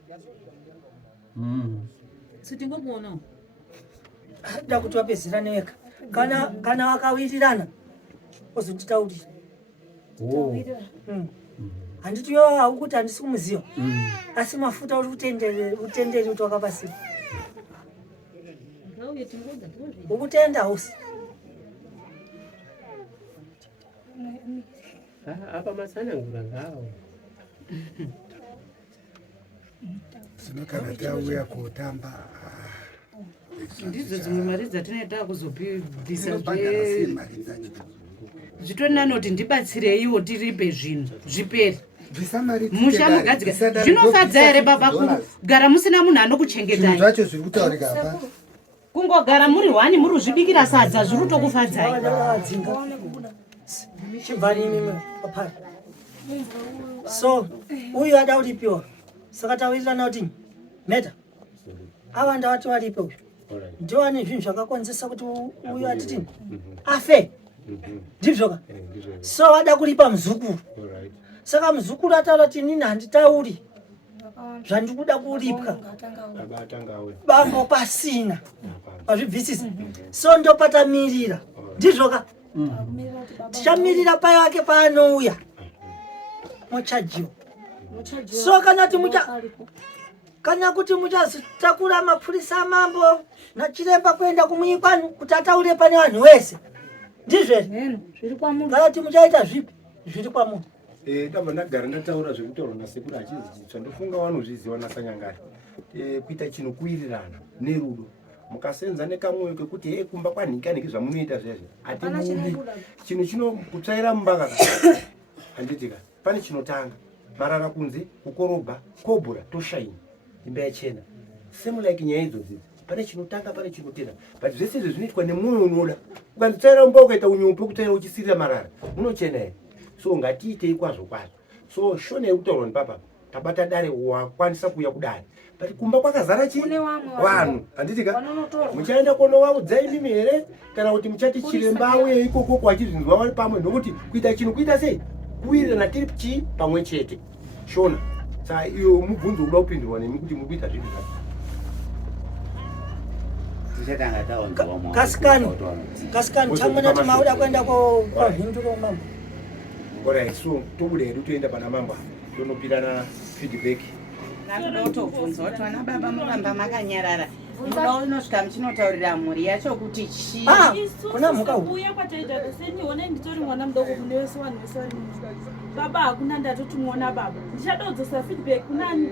sitingomuonawo ada kuti wapezerane weka kana wakawirirana ozonditaurira handiti iwewo haukuti handisi kumuziva asi mafuta uri utenderi kuti wakapasiva ukutenda hausi apa masanangura ngawo kana tauya kotamba ndidzo dzimwe mari dzatinoita kuzobhisa zvitori nanoti ndibatsireiwo tiripe zvinhu zviperi musha mugadzika zvinofadza here baba kugara musina munhu anokuchengetai zvacho zviri kutaurika apa kungogara muri hwani muri kuzvibikira sadza zviri kutokufadzai chibvarimimi papari so uyu ada kuripiwa saka tawirirana kuti meta ava ndavati varipe uyu ndiwane zvinhu zvakakonzesa kuti uyu atitini afe ndizvoka so vada kuripa muzukuru saka muzukuru ataura kuti inini handitauri zvandikuda kuripwa bambo pasina pazvibvisisa so ndopatamirira ndizvoka tichamirira pai wake paanouya muchajiwa so kana kuti muchazotakura mapurisa amambo nachiremba kuenda kumuyi kwanu kuti ataure pane vanhu wese ndizvere kuti muchaita zvipi zviri kwamunhu ndabva ndagara ndataura zvekutaura nasekuru achizidzitsva ndofunga vanozviziva nasanyangari kuita chinhu kuwirirana nerudo mukasenza nekamwoyo kekuti kumba kwanhikanhiki zvamunoita zvezve hatimudi chinhu chinokutsvaira mumba handitika pane chinotanga marara kunze kukorobha kobhura toshaini imba yachena semulike nyaya idzodzi pane chinotanga pane chinotera but zvese izvi zvinoitwa nemwoyo unoda ukanditsvaira mumba ukaita unyupe kutaira uchisirira marara munochena here so ngatiitei kwazvo kwazvo so shone yekutaurwa nepapa tabata dare wakwanisa kuuya kudare but kumba kwakazara chi vanhu handitika muchaenda kunovaudza imimi here kana kuti muchati chiremba auye ikoko kwachizvinzwa vari pamwe nokuti kuita chinhu kuita sei kuwirirana tiri chi pamwe chete shona saa iyo mubvunzo uda kupindurwa nemi kuti mukuita zvinhu kasikani chamuna mauda kuenda kwavhinduro mambo alright so tobuda hedu toenda pana mambo tonopirana feedback nanoda kutobvunza kuti vana baba muramba makanyarara muda unosvika muchinotaurira mhuri yacho kuti chii kuna mhuka uya kwataita senione nditori mwana mudoko kune wese vanhu vese vari baba hakuna ndatoti muona baba ndichadodzosa feedback kunani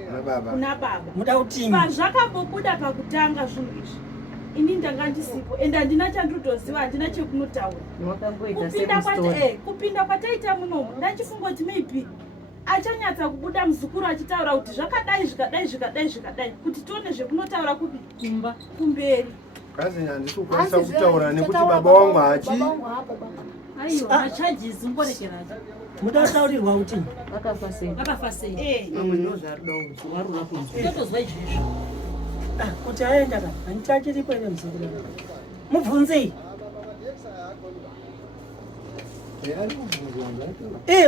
kuna baba muda kutini pazvakambobuda pakutanga zvinhu izvi ini ndanga ndisipo ende handina chandotoziva handina chekunotaura kupinda kwataita munomu ndachifunga kuti maybe achanyatsa kubuda muzukuru achitaura kuti zvakadai zvikadai zvikadai zvikadai kuti tione zvekunotaura kupi kumba kumberi kazi handisi kukwanisa kutaura nekuti baba wangu hachi aiwa achajizi ngorekeracho muda kutaurirwa kuti vakafa sei totozwa izvizvo kuti aenda kana handichachiripo ine muzukuru mubvunzei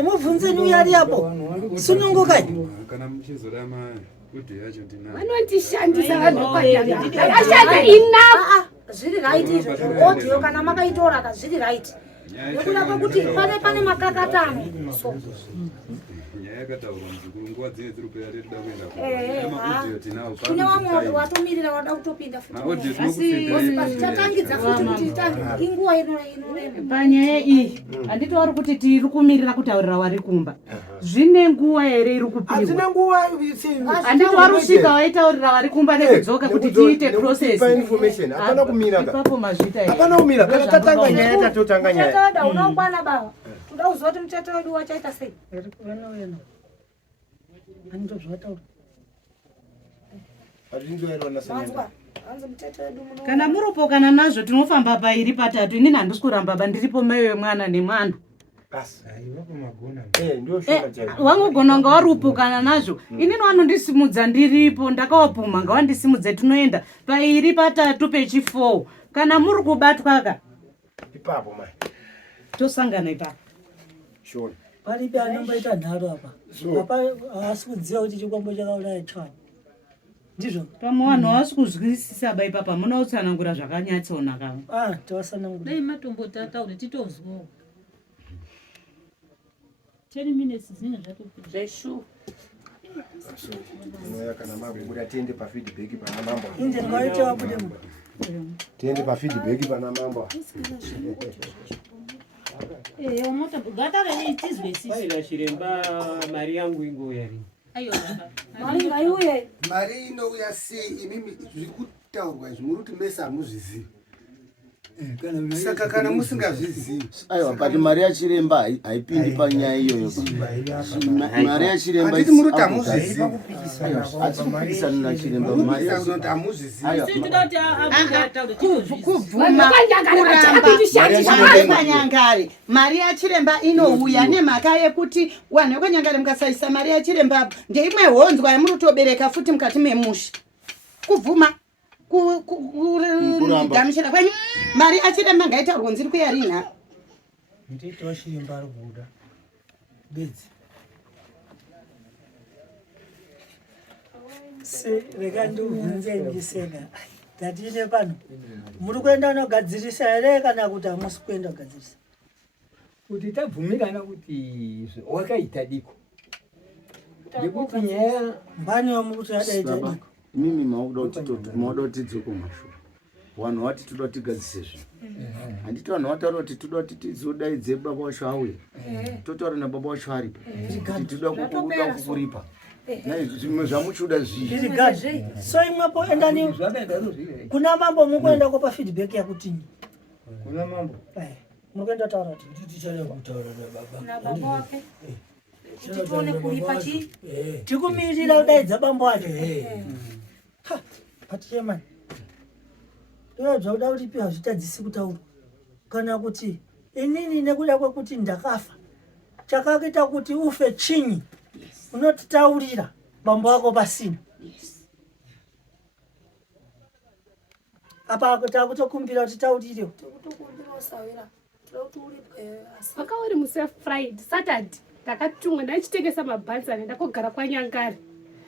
mubvunzeni uyari yapo sunungukai kana muchizorama kuti yacho ndina vanondishandisa vanashanda enough zviri right izvo audio kana makaitora ka zviri right nekuda kwekuti pane makakatano nyaya yakataura muzukuru nguva dzine dziri kupeya tiri kuda kuenda tinawo kune vamwe watomirira wada kutopinda futazvichatangidza futi kuti inguva inorema panyaya iyi handitori kuti tiri kumirira kutaurira wari kumba zvine nguva here iri kupihwa handiti warusvika waitaurira wari kumba nekudzoka kuti tiite processipapo mazvitaapana kana tatanga nyaya tatotanga nyaya unaukwana baba toda kuziva kuti muchato wedu wachaita sei kana muropokana nazvo tinofamba pairi patatu inini handisi kuramba ba ndiripo mai wemwana nemwana wangogona nga waropokana nazvo inini vanondisimudza ndiripo ndakawapuma nga wandisimudza tinoenda pairi patatu pechi4 kana muri kubatwaka ipapo mai tosangana ipapo paripi anomboita nharo apa haasi kudziva kuti chikwambo chakauraya tsvana ndizvo pamwe vanhu havasi kuzwisisa ba ipapa muna utsanangura zvakanyatsaonaka tawasanangura dai matombo tataure titozwawo 10 minutes zvinenge zvatopera zveshu kana mabuda tiende pafeedback pana mambo inje ngaite wabude tiende pafeedback pana mambo Paila chiremba mari yangu ingouya rini mari inouya sei imimi zviri kutaurwa izvi muri kuti mese hamuzvizivi saka kana musingazvizivi aiwa but mari yachiremba haipindi panyaya iyoyo mari yachiremba handiti muri kuti hamuzvizivi hatikupikisana nachiremba manyangari mari yachiremba inouya nemhaka yekuti vanhu vekanyangari mukasaisa mari yachiremba ndeimwe honzwa yamuri kutobereka futi mukati memusha kubvuma kugamuchira kwenyu mari achiremba ngaitaurwa nziri kuyarina nditi wachiremba ari kubuda bedzi rega ndibvunze ndisena ndatine pano muri kuenda unogadzirisa here kana kuti hamusi kuenda kugadzirisa kuti tabvumirana kuti wakaita diko ndikuti nyaya mbani wamuri kuti adaita diko mimi mauda kuti tidzoko mashua vanhu vati toda tigadzise zvinhu handiti vanhu vataura kuti toda kuti tizodaidze baba vacho auya totaura nababa vacho aripo kuti toda kukuripa zvimwe zvamuchiuda zvizvi so imwepo endani kuna mambo mukuendako pafeedback yakutini kuna mambo mukuenda taura kuti tikumirira kudaidza bambo wacho patichemani inobva kuda kuti pia zvitadzisi kutaurwa kana kuti inini nekuda kwekuti ndakafa chakakuita kuti ufe chinyi unotitaurira bambo wako pasina. Apa takutokumbira kuti taurire. Takutokumbira usawira. Wakauri musi Friday, Saturday. Ndakatumwa ndachitengesa mabhanzi ndakogara kwaNyangari.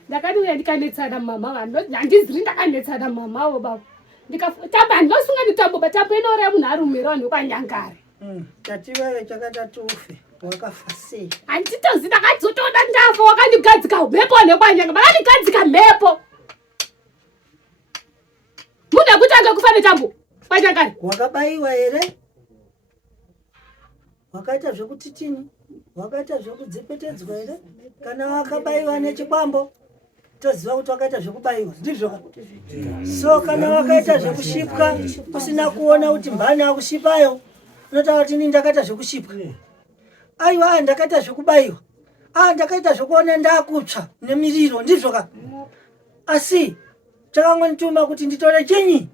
Ndakati uya ndikanetsana mama vanhu. Handiziri ndakanetsana mama avo baba. Ndikatamba ndinosunga nditambo batambo inoora munhu arume vanhu kwaNyangari. Tatiwewe chakata tufe. Wakafa sei? Handitozi ndakadzotoona ndafa wakandigadzika mhepo nekwaNyangari. Makandigadzika mhepo. Munhu akutanga kufa netambo kwaNyangari. Wakabayiwa here? Wakaita zvekutitini? Wakaita zvekudzipetedzwa here? Kana wakabayiwa nechibambo toziva kuti wakaita zvekubayiwa. Ndizvo. So kana wakaita zvekushipwa usina kuona kuti mbani akushipayo unotaura kuti ndakaita zvekushipwa. Aiwa ndakaita zvekubayiwa. Ndakaita zvekuona ndakutsva nemiriro. Ndizvo ka. Asi chakangondituma kuti nditore chinyi?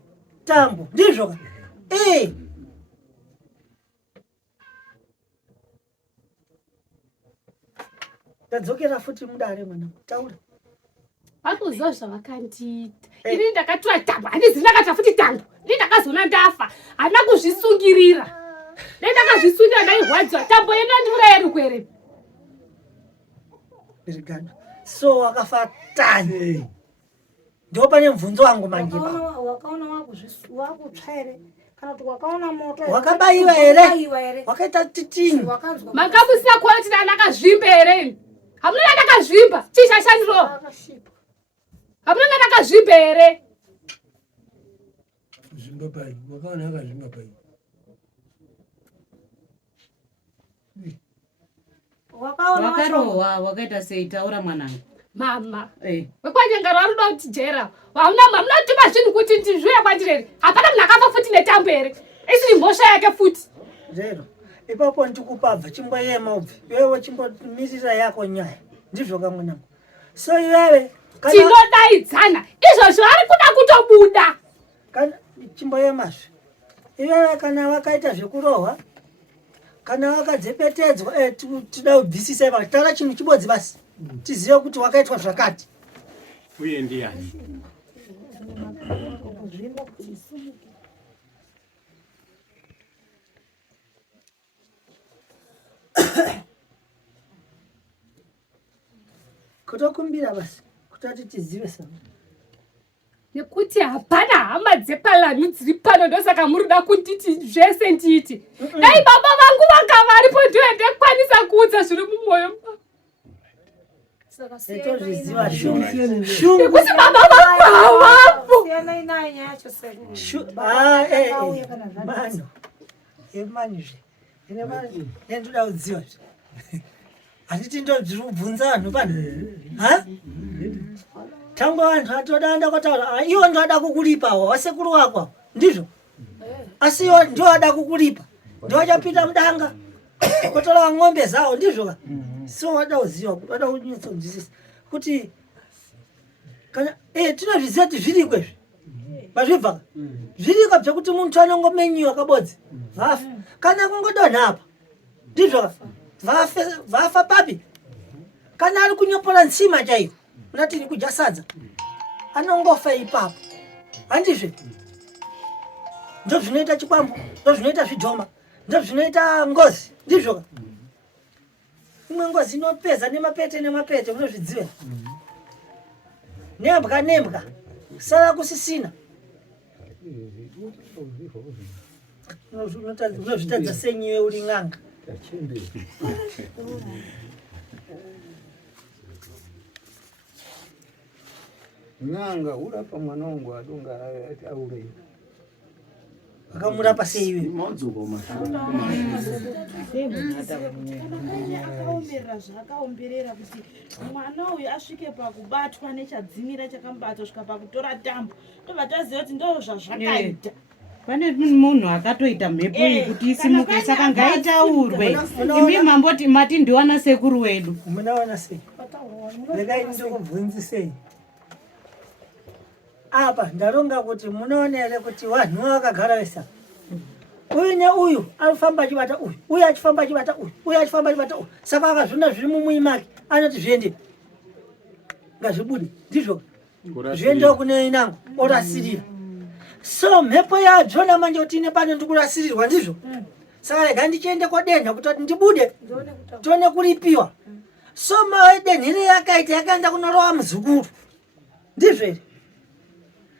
Tambo. Ndizvo ka. Tadzokera futi mudare mwana. Taura. Akuziva zvavakandiita. Ini ndakatora tambo. Handizini ndakata futi tambo. Ini ndakazoona ndafa. Handina kuzvisungirira. Dai ndakazvisungirira ndairwadziwa. Tambo yena ndiuraya rukwere. Irigana. So wakafa tani. Ndio pane mvunzo wangu manje. Wakaona wakutsva here? Kana kuti wakaona moto? Wakabayiwa here? Wakaita titini? Makamusina kuona kuti ndakazvimba here? Hamuna ndakazvimba. Chishashandiro. Hamuna ndakazvimba here? Zvimba pai. Wakaona akazvimba pai. Wakarohwa wakaita sei? Taura mwanangu. Mama. WekwaNyangari waruda kutijera. Hamuna kutuma zvinhu kuti ndizviuya kwandiri. Hapana munhu akafa futi netambo here? Isiri mhosva yake futi. Zero. Ipapo ndikupabva chimboyema ubve. Iwewe chimbomirira yako nyaya. Ndizvo ka mwanangu. So iwewe tinodaidzana. Izvozvo ari kuda kutobuda. Kana chimboyemazve. Iwewe kana wakaita zvekurohwa kana wakadzepetedzwa tida kubvisisa ipa tara chinhu chibodzi basi. Tizive kuti wakaitwa zvakati. Uye ndiani? Kutokumbira basi kutati tizive sana. Nekuti hapana hama dzepalani dziri pano ndosaka murida kunditi zvese nditi. Dai baba vangu vanga varipo ndiye ndekwanisa kuudza zviri mumwoyo. Etozviziva shungu. Nekuti baba vangu havapo. Siyana inayo nyaya yacho seko. Mano. Emanizve. Ine mani. Ndoda kudziva. Handiti ndobviri kubvunza vanhu pano. Tangu vanhu atoda ndakataura. Iwo ndoda kukulipa wasekuru wako. Ndizvo. Asi iwo ndoda kukulipa. Ndowachapinda mudanga. Kutora ng'ombe zawo ndizvo. So wada kuziva, wada kunyatsa kunzwisisa kuti kana tinozviziva kuti zviriko izvi. Mazvibva. Zviriko zvekuti muntu anongomenyiwa kabodzi. Vafa. Kana kungodonha apa. Ndizvo. Vafa papi. Kana ari kunyopora ntsima chaiyo. Unati nikudya sadza. Anongofa ipapo. Handizve. Ndo zvinoita chikwambo, ndo zvinoita zvidhoma, ndo zvinoita ngozi. Ndizvo. Imwe ngozi inopedza nemapete unozvidziva. Nembwa. Sara kusisina. Unozvitadza senyiwe uri n'anga. N'anga urapa mwana wangu adonga aure. Akamurapa sei iwe? Maudzuko mashaka. Zvakaomberera kuti mwana uyu asvike pakubatwa nechadzimira chakamubata kusvika pakutora tambo. Tobva taziva kuti ndo zvazvakaita. Pane munhu akatoita mhepo iyi kuti isimuke saka ngaitaurwe. Imi mamboti mati ndiwana sekuru wedu. Munawana sei? Regai ndokubvunzisei. Apa ndaronga kuti munoona here kuti vanhu vakagara vesa. Uyu neuyu anofamba achibata uyu, uyu achifamba achibata uyu, uyu achifamba achibata uyu. Saka akazvina zviri mumwiri make anoti zviende. ngazvibude ndizvo zviendewo kune inango orasirira so mhepo yadzo namanje kuti ine pano ndikurasirirwa ndizvo saka rega ndichiende kwadenha kuti ndibude tione kuripiwa so mawe denhere yakaita yakaenda kunorowa muzukuru ndizvo here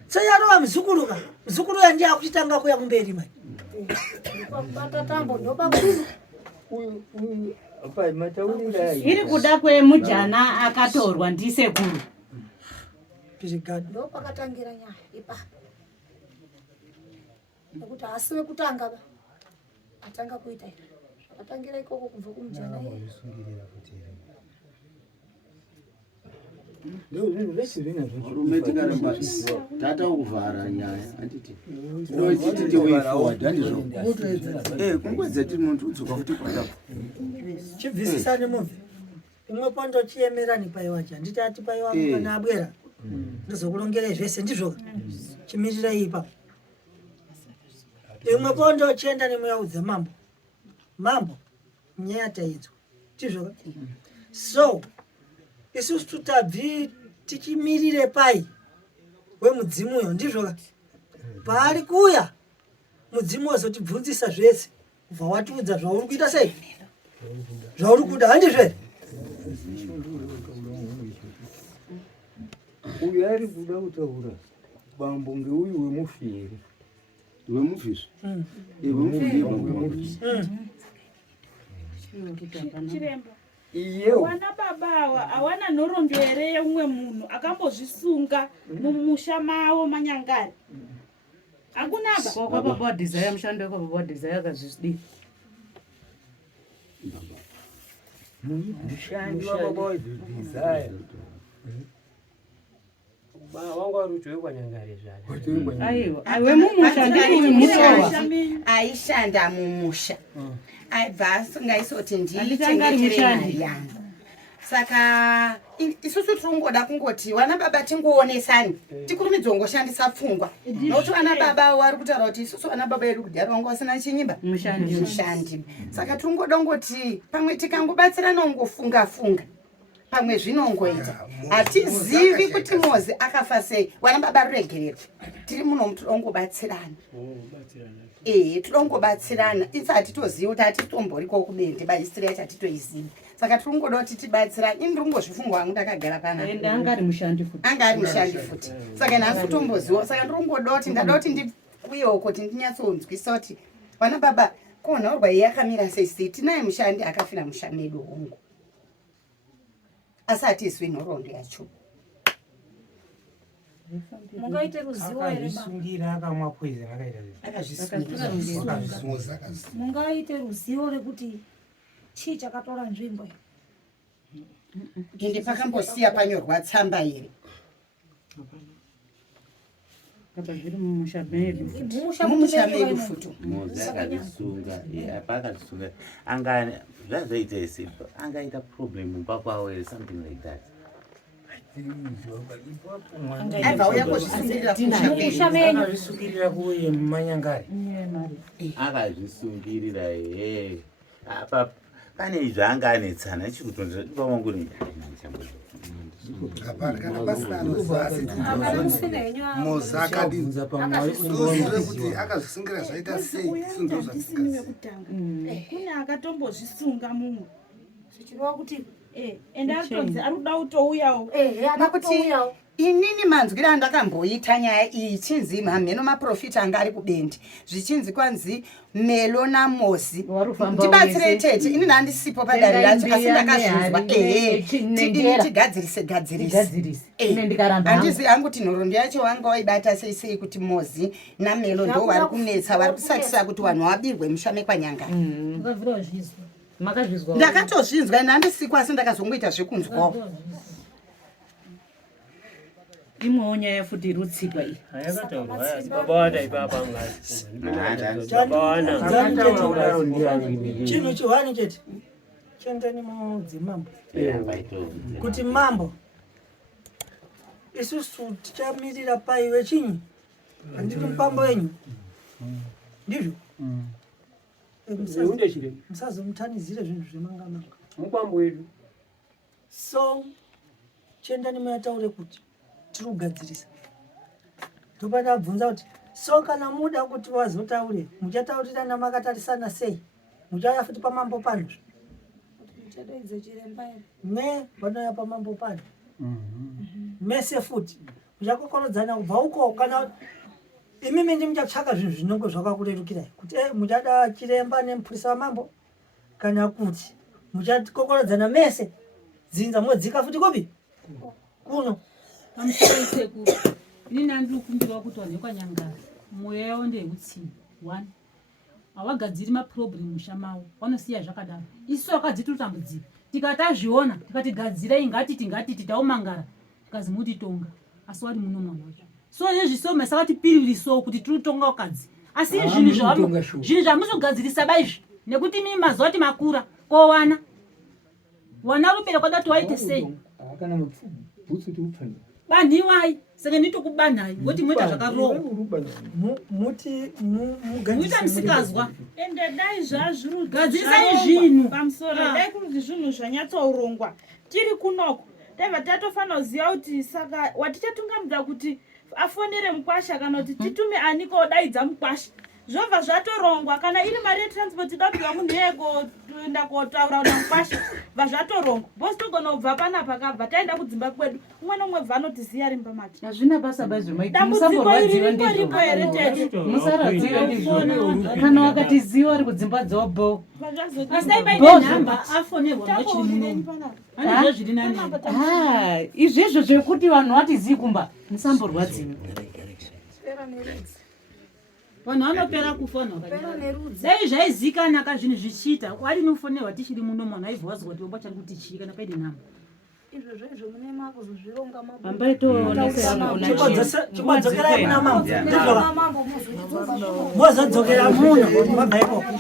so yarowa muzukuru muzukuru yandiya kuchitanga kuya kumberi mai iri kuda kwemujana akatorwa ndisekuru ndo pakatangira nyaya ipapo nekuti asi wekutanga atanga kuita zvakatangira ikoko kubva kumujana Rume tikaramba tata ukuvhara nyaya anditi ndochiti way forward andizvo kungwedza tiri notudzoka kuti kwadapo chibvisisane mubve imwe pondo chiemerani paiwacho handiti ati paiwa kana abwera ndozokulongerai zvese ndizvo chimirirai ipapo imwe pondo chienda nemuyaudza mambo nyaya taidzo tizvo so isusu tutabvi tichimirire pai wemudzimuyo ndizvo paari kuya mudzimu wazotibvunzisa zvese kubva watiudza zvauri kuita sei zvauri kuda handizve uyu ari kuda kutaura bambo ngeuyu wemufiri chirembo awana baba awana nhoroondo here yeumwe munhu akambozvisunga mumusha mavo manyangari hakunaba kwababa desire mushando wekwababa desire akazvisidii mushandi wababa desire wanga uri ucho wekwanyangari aishanda mumusha aibva asingaisoti ndichengetere mari yangu saka isusu tiringoda kungoti vana baba tingoonesani tikurumidza ngoshandisa pfungwa nokuti vana baba vari kutaura kuti isusu vana baba yedu kudhara vanga vasina chinyimba mushandi saka tiringoda ngoti pamwe tikangobatsirana ngofunga pamwe zvinongoita hatizivi kuti mozi akafa sei vana baba ruregererwa tiri muno tirongobatsirana tirongobatsirana isi hatitozivi kuti hatitomboriko kubende bahistori yacho hatitoizivi saka tiringoda kuti tibatsirane ini ndiringozvifungwa wangu ndakagara panapa anga ari mushandi futi saka nhasi tomboziva saka ndiringoda kuti ndada kuti ndikuyewo kuti ndinyatsonzwisa kuti vana baba konhaurwa iyi yakamira sei tinaye mushandi akafira musha medu hongu asi hatizwi nhoroondo yacho mungaite ruzivo here akamwa poison mungaite ruzivo rekuti chii chakatora nzvimbo ende pakambosiya panyorwa tsamba here mumusha medu futi mozi akazvisunga pakazvisunga anga zvazoita ese angaita problem mumba kwawo here something like that akazvisungirira kuye mumanyangari akazvisungirira apa pane zvaanga anetsana chikutonzapamanguri mozakadinza pamwe kuti akazvisungira zvaita sei kune akatombozvisunga mumwe zvichireva kuti ende atonzi ari kuda kutouyawo nakuti inini manzwira andakamboita nyaya iyi chinzi mamheno maprofita anga ari kubendi zvichinzi kwanzi melo namozi ndibatsirei tete inini handisipo padare racho asi ndakazvinzwa tigadzirise handizi hangu ti nhoroondo yacho wanga waibata sei kuti mozi namelo ndo vari kunetsa vari kusatisa kuti vanhu vabirwe musha mekwanyangari ndakatozvinzwa nhandisikwa asi ndakazongoita zvekunzwawo imwewo nyaya futi irutsikwa iyi chinhu chihwani chete chiendeni mudzimambo kuti mambo isusu tichamirira paiwe chinyi handiti mupambo wenyu ndizvo musazomutanidzire zvinhu zvemangamanga mupambo wedu so chiendani muyataure kuti tiri kugadzirisa topata bvunza kuti so kana muda kuti wazotaure muchataurirana makatarisana sei muchauya futi pamambo pano me vanouya pamambo pano mese futi muchakokorodzana kubva uko kana imimi ndi muchatsvaka zvinhu zvinonge zvakakurerukirai kuti muchada chiremba nemupurisa wamambo kana kuti muchakokorodzana mese dzinza modzika futi kopi kuno pamusekuru inini andiri kukumbirawo kuti wanhu vekwanyangara mwoyo yavo ndeyeutsini 1 havagadziri maproblem musha mavo vanosiya zvakadaro isu vakadzitotambudzika tikati azviona tikatigadzirei ngatiti taumangara tikazi mutitonga asi wari muno mwana wacho so nezvisoma sakati piririso kuti tiri kutonga ukadzi asi zvinhu zvamuzogadzirisa baizvi nekuti mimi mazuva ati makura kowana wana rupere kwadati waite sei banhiwai saka nditokubanhai ngoti muita zvakarowa muita musikazwa ende dai gadzirisai zvinhu pamusoro dai kuti zvinhu zvanyatsourongwa tiri kunoko taiva tatofanira kuziva kuti saka watichatungamidza kuti afonere mukwasha kana kuti titume aniko odaidza mukwasha zvobva zvatorongwa kana iri mari yetransport dapiwa munhu yego toenda kotaura na mukwasha bva zvatorongwa bosi togona kubva panapa kabva taenda kudzimba kwedu umwe nomwe bva anotiziya rimba mati hazvina basa baizvo dambudziko iri ripo here tete musaradziva ndizvo kana wakatiziva ari kudzimba dzobho asi dai baine nhamba afonerwa vachiri munomu anizvo zviri nani izvezvo zvekuti vanhu vatizivi kumba musamborwadziwa vanhu vanopera kufonwa dai zvaizikana ka zvinhu zvichiita wari nofonerwa tichiri muno mwana aibva wazwa kuti omba chari kuti chii kana paine nhamba izvozvo mune makuzozvironga chibodzokerai kuna mambo mozadzokera muno mabva ikoko